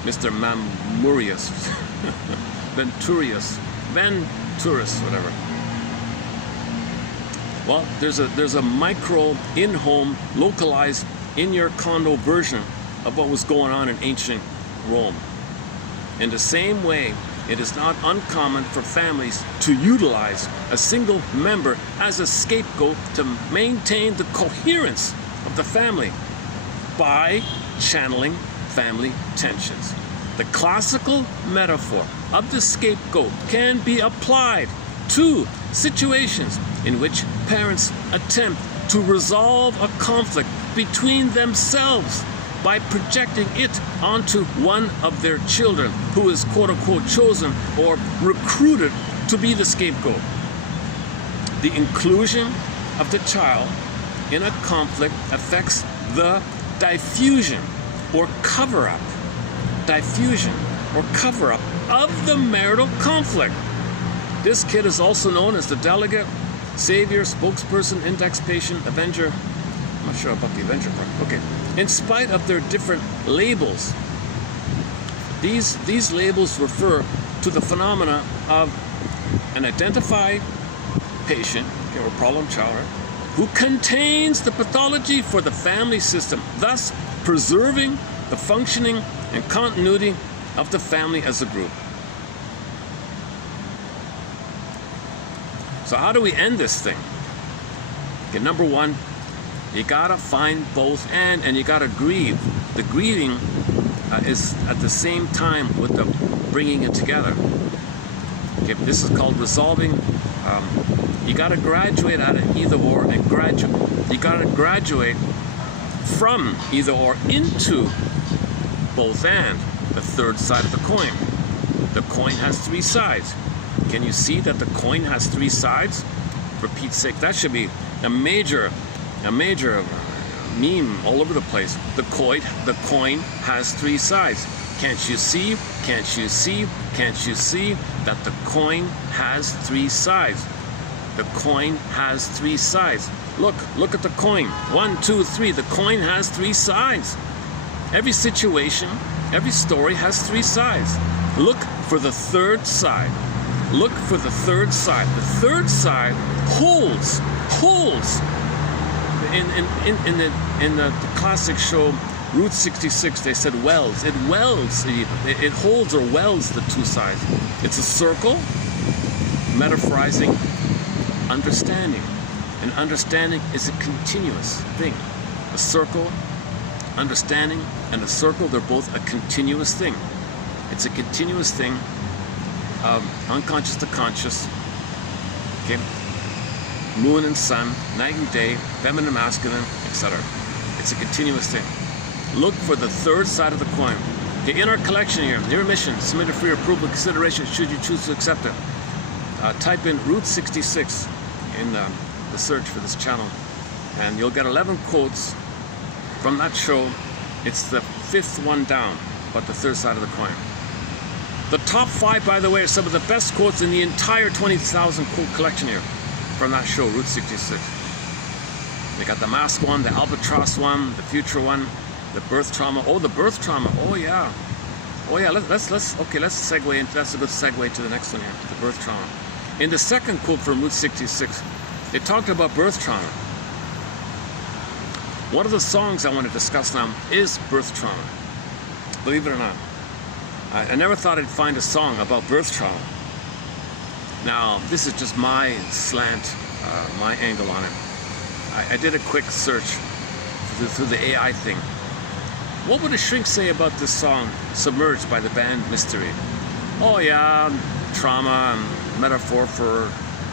Mr. Mamurius, Venturius, whatever. Well, there's a micro, in-home, localized, in your condo version of what was going on in ancient Rome. In the same way, it is not uncommon for families to utilize a single member as a scapegoat to maintain the coherence of the family by channeling family tensions. The classical metaphor of the scapegoat can be applied to situations in which parents attempt to resolve a conflict between themselves by projecting it onto one of their children who is quote-unquote chosen or recruited to be the scapegoat. The inclusion of the child in a conflict affects the diffusion or cover-up of the marital conflict. This kid is also known as the delegate, savior, spokesperson, index patient, avenger. I'm not sure about the avenger part. Okay. In spite of their different labels, these labels refer to the phenomena of an identified patient, okay, or problem child, right, who contains the pathology for the family system, thus preserving the functioning and continuity of the family as a group. So how do we end this thing? Okay, number one, you gotta find both and you gotta grieve. The grieving is at the same time with the bringing it together. Okay, this is called resolving. You gotta graduate out of either or and graduate. You gotta graduate from either or into both and, the third side of the coin. The coin has three sides. Can you see that the coin has three sides? For Pete's sake, that should be a major meme all over the place. The coin has three sides. Can't you see that the coin has three sides? The coin has three sides. Look at the coin. 1, 2, 3. The coin has three sides. Every situation, every story has three sides. Look for the third side. Look for the third side. The third side holds. In the classic show Route 66, they said welds. It welds. It holds or welds the two sides. It's a circle, metaphorizing understanding. And understanding is a continuous thing. A circle, understanding, and a circle, they're both a continuous thing. It's a continuous thing of unconscious to conscious. Okay? Moon and sun, night and day, feminine, masculine, etc. It's a continuous thing. Look for the third side of the coin. Okay, in our collection here, your mission, submitted for your approval and consideration should you choose to accept it. Type in Route 66 in the search for this channel, and you'll get 11 quotes from that show. It's the fifth one down, but the third side of the coin. The top 5, by the way, are some of the best quotes in the entire 20,000 quote collection here from that show, Route 66. They got the mask one, the albatross one, the future one, the birth trauma. Oh, the birth trauma. Oh yeah. Let's segue into. That's a good segue to the next one here, the birth trauma. In the second quote from Route 66, they talked about birth trauma. One of the songs I want to discuss now is birth trauma. Believe it or not, I never thought I'd find a song about birth trauma. Now, this is just my slant, my angle on it. I did a quick search through the AI thing. What would a shrink say about this song, Submerged by the band Mystery? Oh yeah, trauma, metaphor for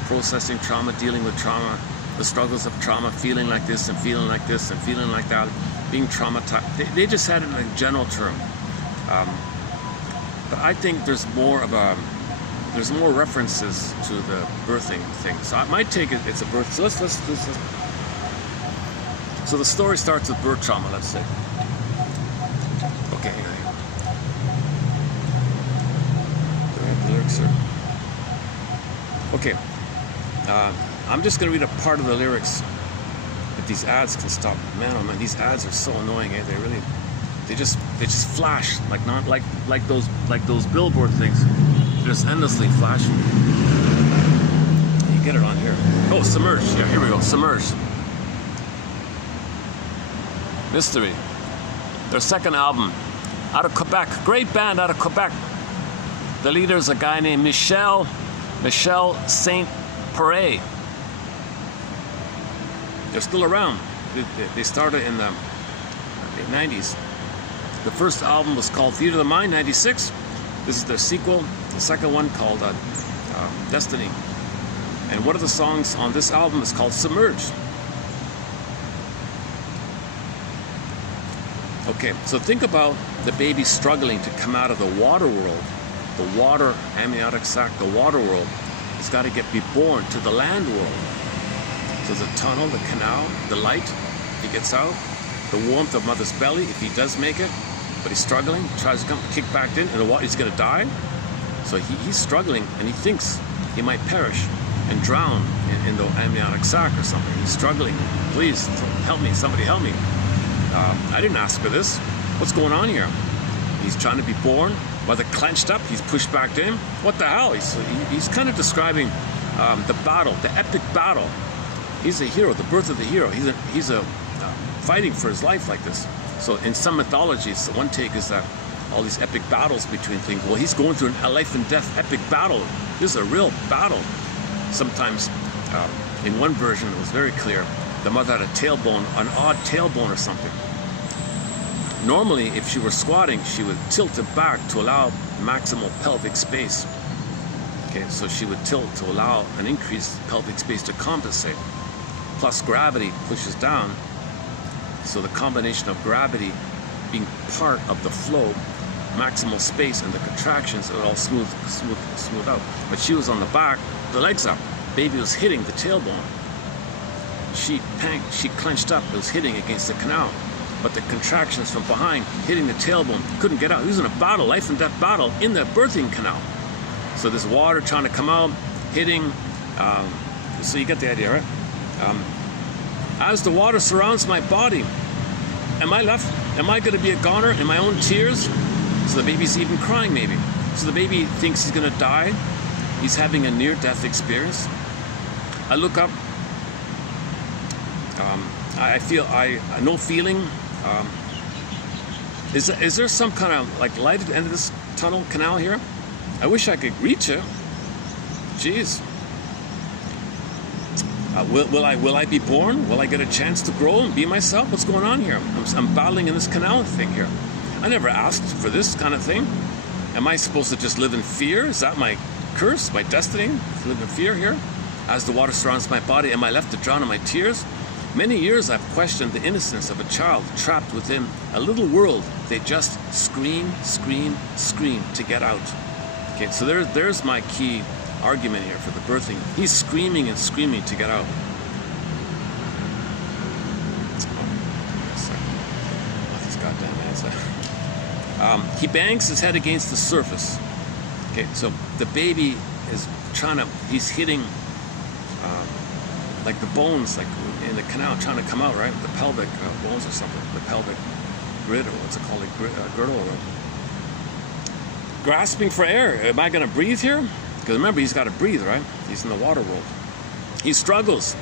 processing trauma, dealing with trauma, the struggles of trauma, feeling like this and feeling like this and feeling like that, being traumatized. They just had it in a general term. But I think there's more references to the birthing thing. So my take is it's a birth. So so the story starts with birth trauma, let's say. Okay, hang on. Do I have the lyrics here? Okay. I'm just going to read a part of the lyrics. If these ads can stop, man, oh man, these ads are so annoying. Eh? They just flash like those billboard things. They're just endlessly flashing. You get it on here. Oh, Submerged. Yeah, here we go. Submerged. Mystery. Their second album, out of Quebec. Great band out of Quebec. The leader is a guy named Michel Saint-Péray. They're still around. They started in the 90s. The first album was called Theater of the Mind, 96. This is their sequel, the second one called Destiny. And one of the songs on this album is called Submerged. Okay, so think about the baby struggling to come out of the water world, the water amniotic sac, the water world. It's got to be born to the land world. So the tunnel, the canal, the light, if he gets out, the warmth of mother's belly, if he does make it, but he's struggling, tries to kick back in, and the water, he's going to die. So he's struggling, and he thinks he might perish and drown in the amniotic sac or something. He's struggling. Please, help me, somebody help me. I didn't ask for this. What's going on here? He's trying to be born, mother clenched up, he's pushed back in. What the hell? He's kind of describing the battle, the epic battle. He's a hero, the birth of the hero. He's fighting for his life like this. So in some mythologies, one take is that all these epic battles between things. Well, he's going through a life and death epic battle. This is a real battle. Sometimes, in one version, it was very clear. The mother had a tailbone, an odd tailbone or something. Normally, if she were squatting, she would tilt it back to allow maximal pelvic space. Okay, so she would tilt to allow an increased pelvic space to compensate. Plus gravity pushes down. So the combination of gravity being part of the flow, maximal space, and the contractions, it would all smooth out. But she was on the back, the legs up. Baby was hitting the tailbone. She clenched up, it was hitting against the canal. But the contractions from behind, hitting the tailbone, couldn't get out. He was in a battle, life and death battle, in the birthing canal. So this water trying to come out, hitting, so you get the idea, right? As the water surrounds my body, am I going to be a goner in my own tears? So the baby's even crying maybe. So the baby thinks he's going to die. He's having a near-death experience. I look up. I feel no feeling. Is there some kind of like light at the end of this tunnel canal here? I wish I could reach it. Jeez. Will I be born? Will I get a chance to grow and be myself? What's going on here? I'm battling in this canal thing here. I never asked for this kind of thing. Am I supposed to just live in fear? Is that my curse, my destiny? To live in fear here? As the water surrounds my body, am I left to drown in my tears? Many years I've questioned the innocence of a child trapped within a little world. They just scream, scream, scream to get out. Okay, so there's my key argument here for the birthing. He's screaming and screaming to get out. These goddamn ads. He bangs his head against the surface. Okay, so the baby is he's hitting like the bones, like in the canal, trying to come out, right? The pelvic bones or something, the pelvic grid, or what's it called, girdle. Grasping for air. Am I going to breathe here? Because remember, he's got to breathe, right? He's in the water world. He struggles.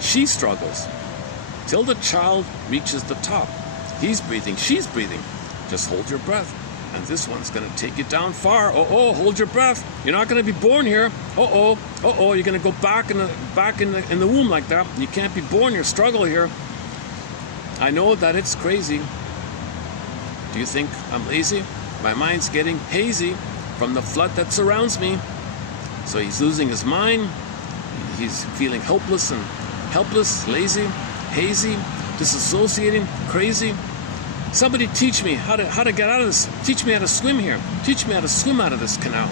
She struggles. Till the child reaches the top. He's breathing. She's breathing. Just hold your breath. And this one's going to take you down far. Oh, hold your breath. You're not going to be born here. You're going to go back in the womb like that. You can't be born here. Struggle here. I know that it's crazy. Do you think I'm lazy? My mind's getting hazy from the flood that surrounds me. So he's losing his mind. He's feeling helpless, lazy, hazy, disassociating, crazy. Somebody teach me how to get out of this. Teach me how to swim here. Teach me how to swim out of this canal.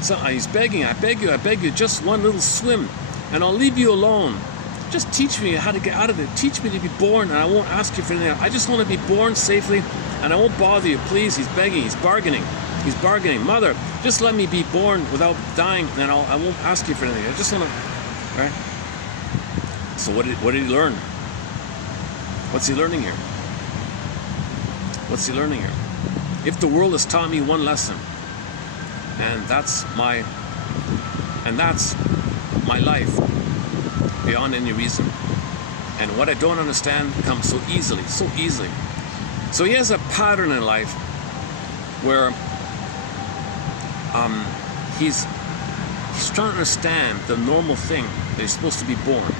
So he's begging, I beg you, just one little swim, and I'll leave you alone. Just teach me how to get out of it. Teach me to be born, and I won't ask you for anything else. I just want to be born safely, and I won't bother you. Please, he's begging, he's bargaining. He's bargaining. Mother, just let me be born without dying, and I won't ask you for anything. I just want to, right? So what did he learn? What's he learning here? What's he learning here? If the world has taught me one lesson, and that's my life beyond any reason, and what I don't understand comes so easily. So he has a pattern in life where he's trying to understand the normal thing that he's supposed to be born.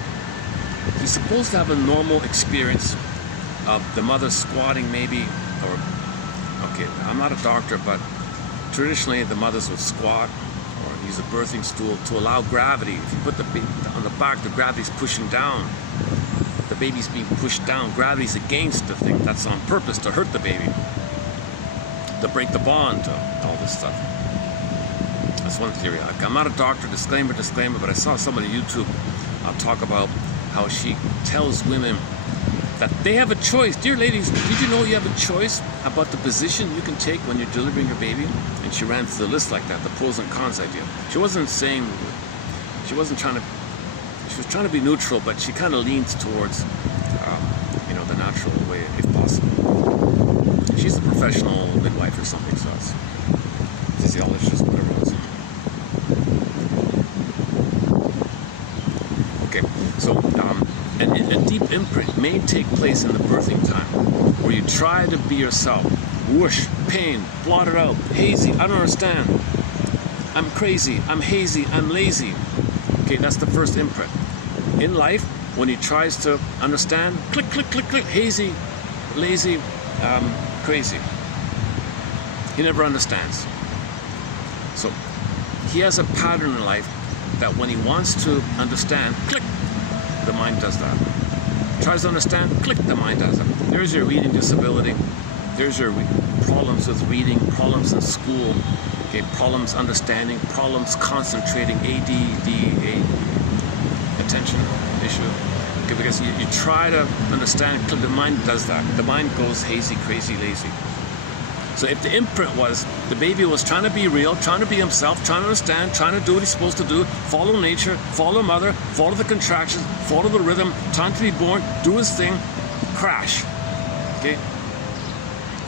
He's supposed to have a normal experience of the mother squatting maybe, or, okay, I'm not a doctor, but traditionally the mothers would squat or use a birthing stool to allow gravity. If you put the baby on the back, the gravity's pushing down. The baby's being pushed down. Gravity's against the thing. That's on purpose, to hurt the baby, to break the bond, to all this stuff. That's one theory. I'm not a doctor, disclaimer, but I saw somebody on YouTube talk about how she tells women that they have a choice. Dear ladies, did you know you have a choice about the position you can take when you're delivering your baby? And she ran through the list like that, the pros and cons idea. She was trying to be neutral, but she kind of leans towards, the natural way, if possible. She's a professional midwife or something, so it's physiologist, whatever it is. Okay, so a deep imprint may take place in the birthing time, where you try to be yourself. Whoosh, pain, blot it out, hazy, I don't understand. I'm crazy, I'm hazy, I'm lazy. Okay, that's the first imprint. In life, when he tries to understand, click, click, click, click, hazy, lazy, crazy. He never understands. So he has a pattern in life that when he wants to understand, click, the mind does that. Tries to understand, click, the mind does it. There's your reading disability. There's your problems with reading, problems in school, okay, problems understanding, problems concentrating, ADD, attention issue. Okay, because you try to understand, the mind does that. The mind goes hazy, crazy, lazy. So if the imprint was, the baby was trying to be real, trying to be himself, trying to understand, trying to do what he's supposed to do, follow nature, follow mother, follow the contractions, follow the rhythm, trying to be born, do his thing, crash. Okay?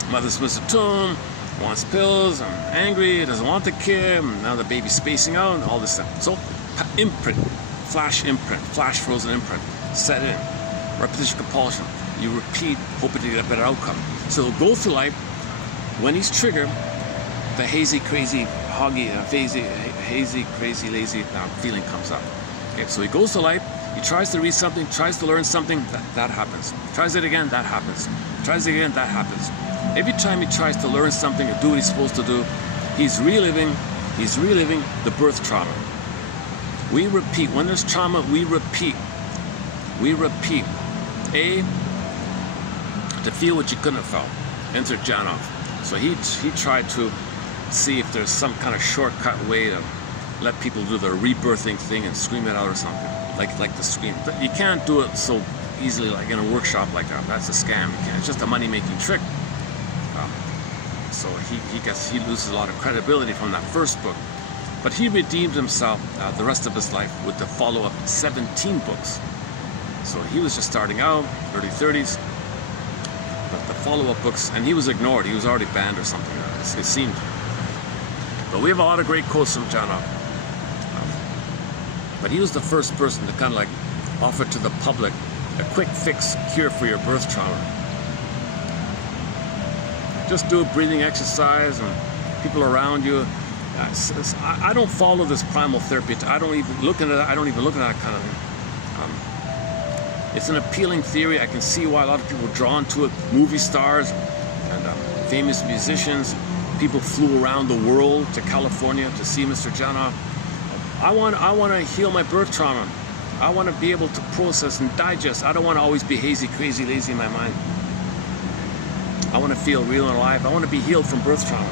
Mother's missing a tune, wants pills, I'm angry, doesn't want the kid, now the baby's spacing out, and all this stuff. So imprint, flash frozen imprint, set it in, repetition compulsion. You repeat, hoping to get a better outcome. So he'll go through life. When he's triggered, the hazy, crazy, hazy, crazy, lazy feeling comes up. Okay, so he goes to life, he tries to read something, tries to learn something, that happens. Tries it again, that happens. Tries it again, that happens. Every time he tries to learn something or do what he's supposed to do, he's reliving the birth trauma. We repeat. When there's trauma, we repeat. We repeat. A, to feel what you couldn't have felt. Enter Janov. So he tried to see if there's some kind of shortcut way to let people do the rebirthing thing and scream it out or something, like the scream. You can't do it so easily, like in a workshop like that. That's a scam. It's just a money-making trick. So he loses a lot of credibility from that first book. But he redeemed himself the rest of his life with the follow-up 17 books. So he was just starting out, early 30s. But the follow-up books, and he was ignored. He was already banned or something. It seemed. But we have a lot of great quotes from Janov. But he was the first person to kind of like offer to the public a quick fix cure for your birth trauma. Just do a breathing exercise and people around you. I don't follow this primal therapy. I don't even look at it. I don't even look at that kind of thing. It's an appealing theory. I can see why a lot of people are drawn to it. Movie stars and famous musicians. People flew around the world to California to see Mr. Janoff. I want to heal my birth trauma. I want to be able to process and digest. I don't want to always be hazy, crazy, lazy in my mind. I want to feel real and alive. I want to be healed from birth trauma.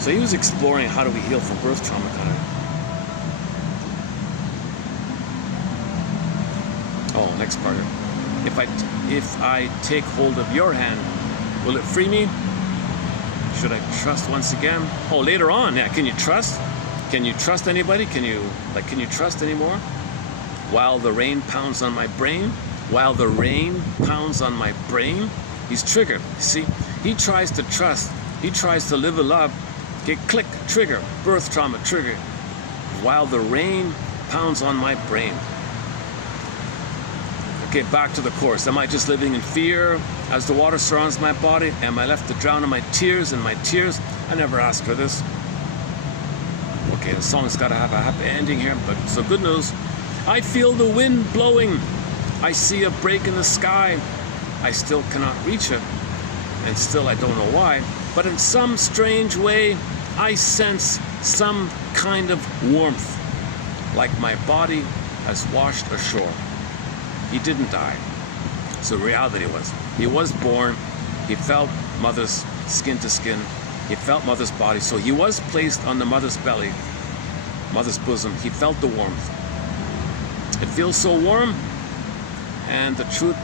So he was exploring how do we heal from birth trauma kind of. Oh, next part. If I take hold of your hand, will it free me? Should I trust once again? Oh, later on, yeah. Can you trust? Can you trust anybody? Can you trust anymore? While the rain pounds on my brain, while the rain pounds on my brain, he's triggered. See, he tries to trust. He tries to live a love. Okay, click, trigger, birth trauma, trigger. While the rain pounds on my brain. Okay, back to the course. Am I just living in fear as the water surrounds my body? Am I left to drown in my tears and my tears? I never asked for this. Okay, the song's got to have a happy ending here, but so good news. I feel the wind blowing. I see a break in the sky. I still cannot reach it, and still I don't know why. But in some strange way, I sense some kind of warmth, like my body has washed ashore. He didn't die. So the reality was, he was born, he felt mother's skin to skin, he felt mother's body, so he was placed on the mother's belly, mother's bosom. He felt the warmth. It feels so warm, and the truth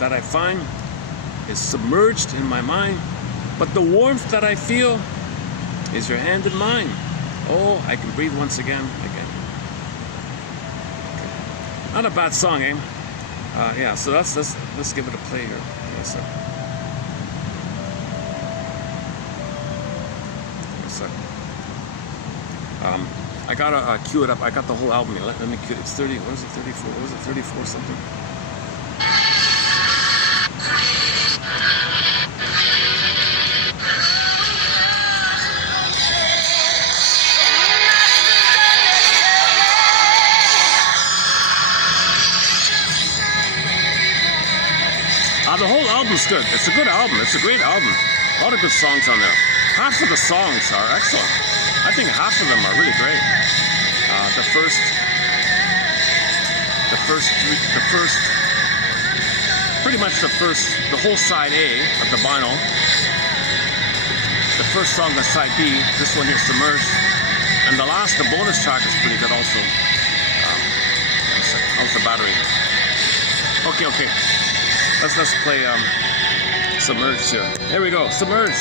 that I find is submerged in my mind, but the warmth that I feel is your hand in mine. Oh, I can breathe once again. Not a bad song, eh? Yeah, so let's give it a play here. Yes, sir. Yes, sir. I gotta cue it up. I got the whole album here. Let me cue it. It's 30. What is it? 34. What was it? 34 something. The whole album's good. It's a good album. It's a great album. A lot of good songs on there. Half of the songs are excellent. I think half of them are really great. The whole side A of the vinyl. The first song on side B, this one here, Submerged. And the bonus track is pretty good also. How's the battery? Okay. Let's play Submerged here. Here we go, Submerged.